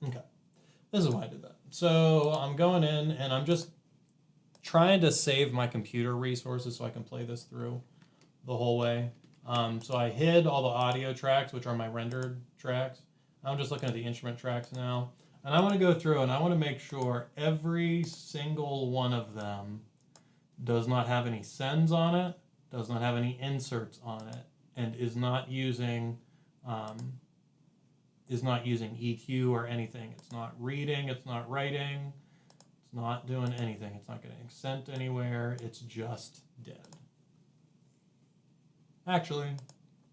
that. Okay. This is why I did that. So I'm going in and I'm just trying to save my computer resources so I can play this through the whole way. So I hid all the audio tracks, which are my rendered tracks. I'm just looking at the instrument tracks now. And I want to go through and I want to make sure every single one of them does not have any sends on it, does not have any inserts on it, and is not using EQ or anything. It's not reading, it's not writing, it's not doing anything. It's not getting sent anywhere. It's just dead. Actually,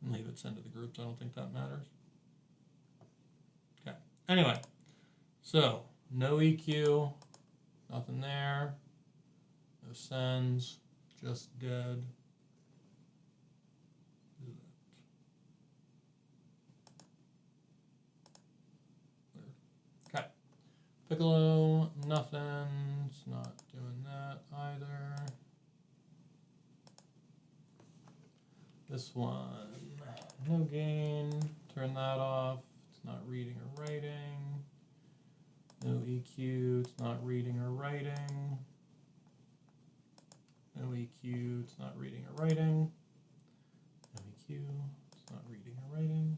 leave it sent to the groups. I don't think that matters. Okay. Anyway, so no EQ, nothing there, no sends, just dead. Okay. Piccolo, nothing. It's not doing that either. This one, no gain, turn that off. It's not reading or writing. No EQ, it's not reading or writing. No EQ, it's not reading or writing. No EQ, it's not reading or writing.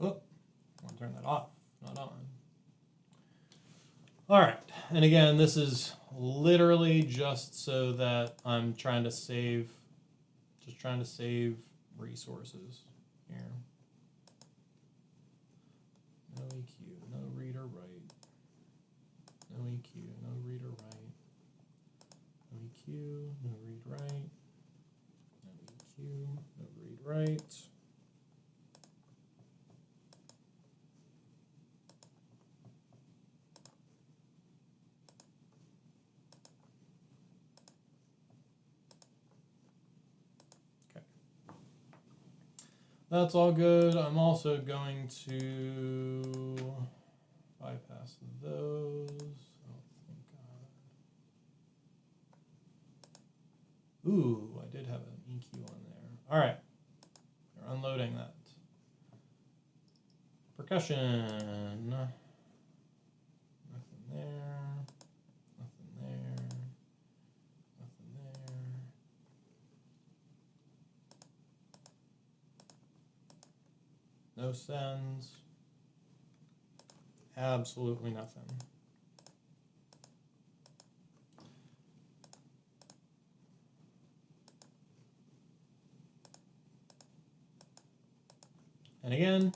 Oh, I want to turn that off, not on. All right, and again, this is literally just so that I'm trying to save resources here. No EQ, no read or write. No EQ, no read or write. No EQ, no read write. No EQ, no read write. That's all good. I'm also going to bypass those. I don't think Ooh, I did have an EQ on there. All right, we're unloading that. Percussion. Nothing there. Nothing there. Nothing there. No sends. Absolutely nothing. And again,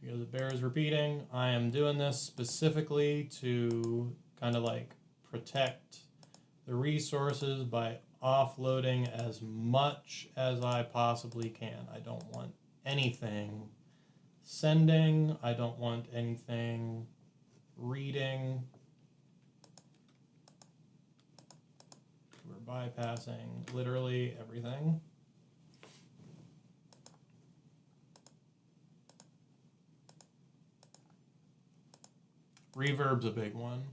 because it bears repeating, I am doing this specifically to kind of like protect the resources by offloading as much as I possibly can. I don't want anything sending. I don't want anything reading. We're bypassing literally everything. Reverb's a big one.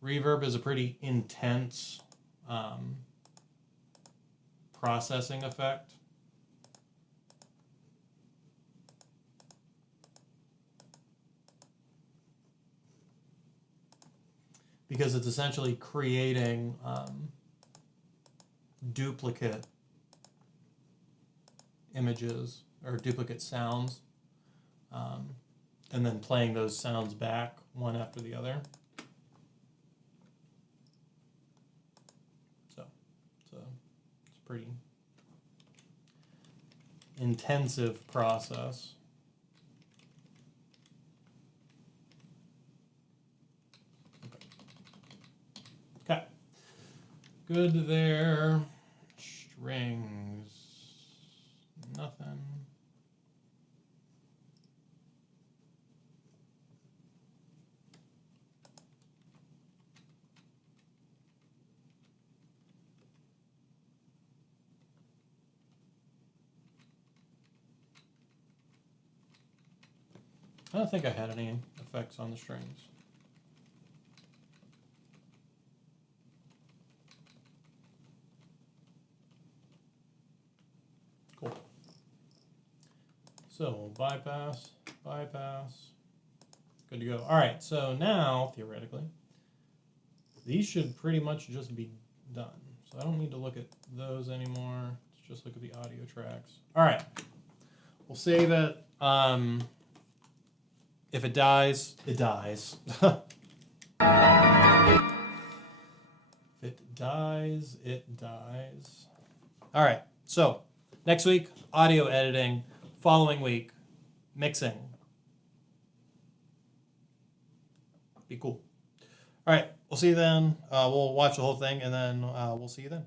Reverb is a pretty intense processing effect. Because it's essentially creating duplicate images or duplicate sounds, and then playing those sounds back one after the other. So it's a pretty intensive process. Good there. Strings. Nothing. I don't think I had any effects on the strings. Cool. So bypass, bypass. Good to go. All right, so now, theoretically, these should pretty much just be done. So I don't need to look at those anymore. Let's just look at the audio tracks. All right, we'll save it. If it dies, it dies. If it dies, it dies. All right, so next week, audio editing. Following week, mixing. Be cool. All right, we'll see you then. We'll watch the whole thing, and then we'll see you then.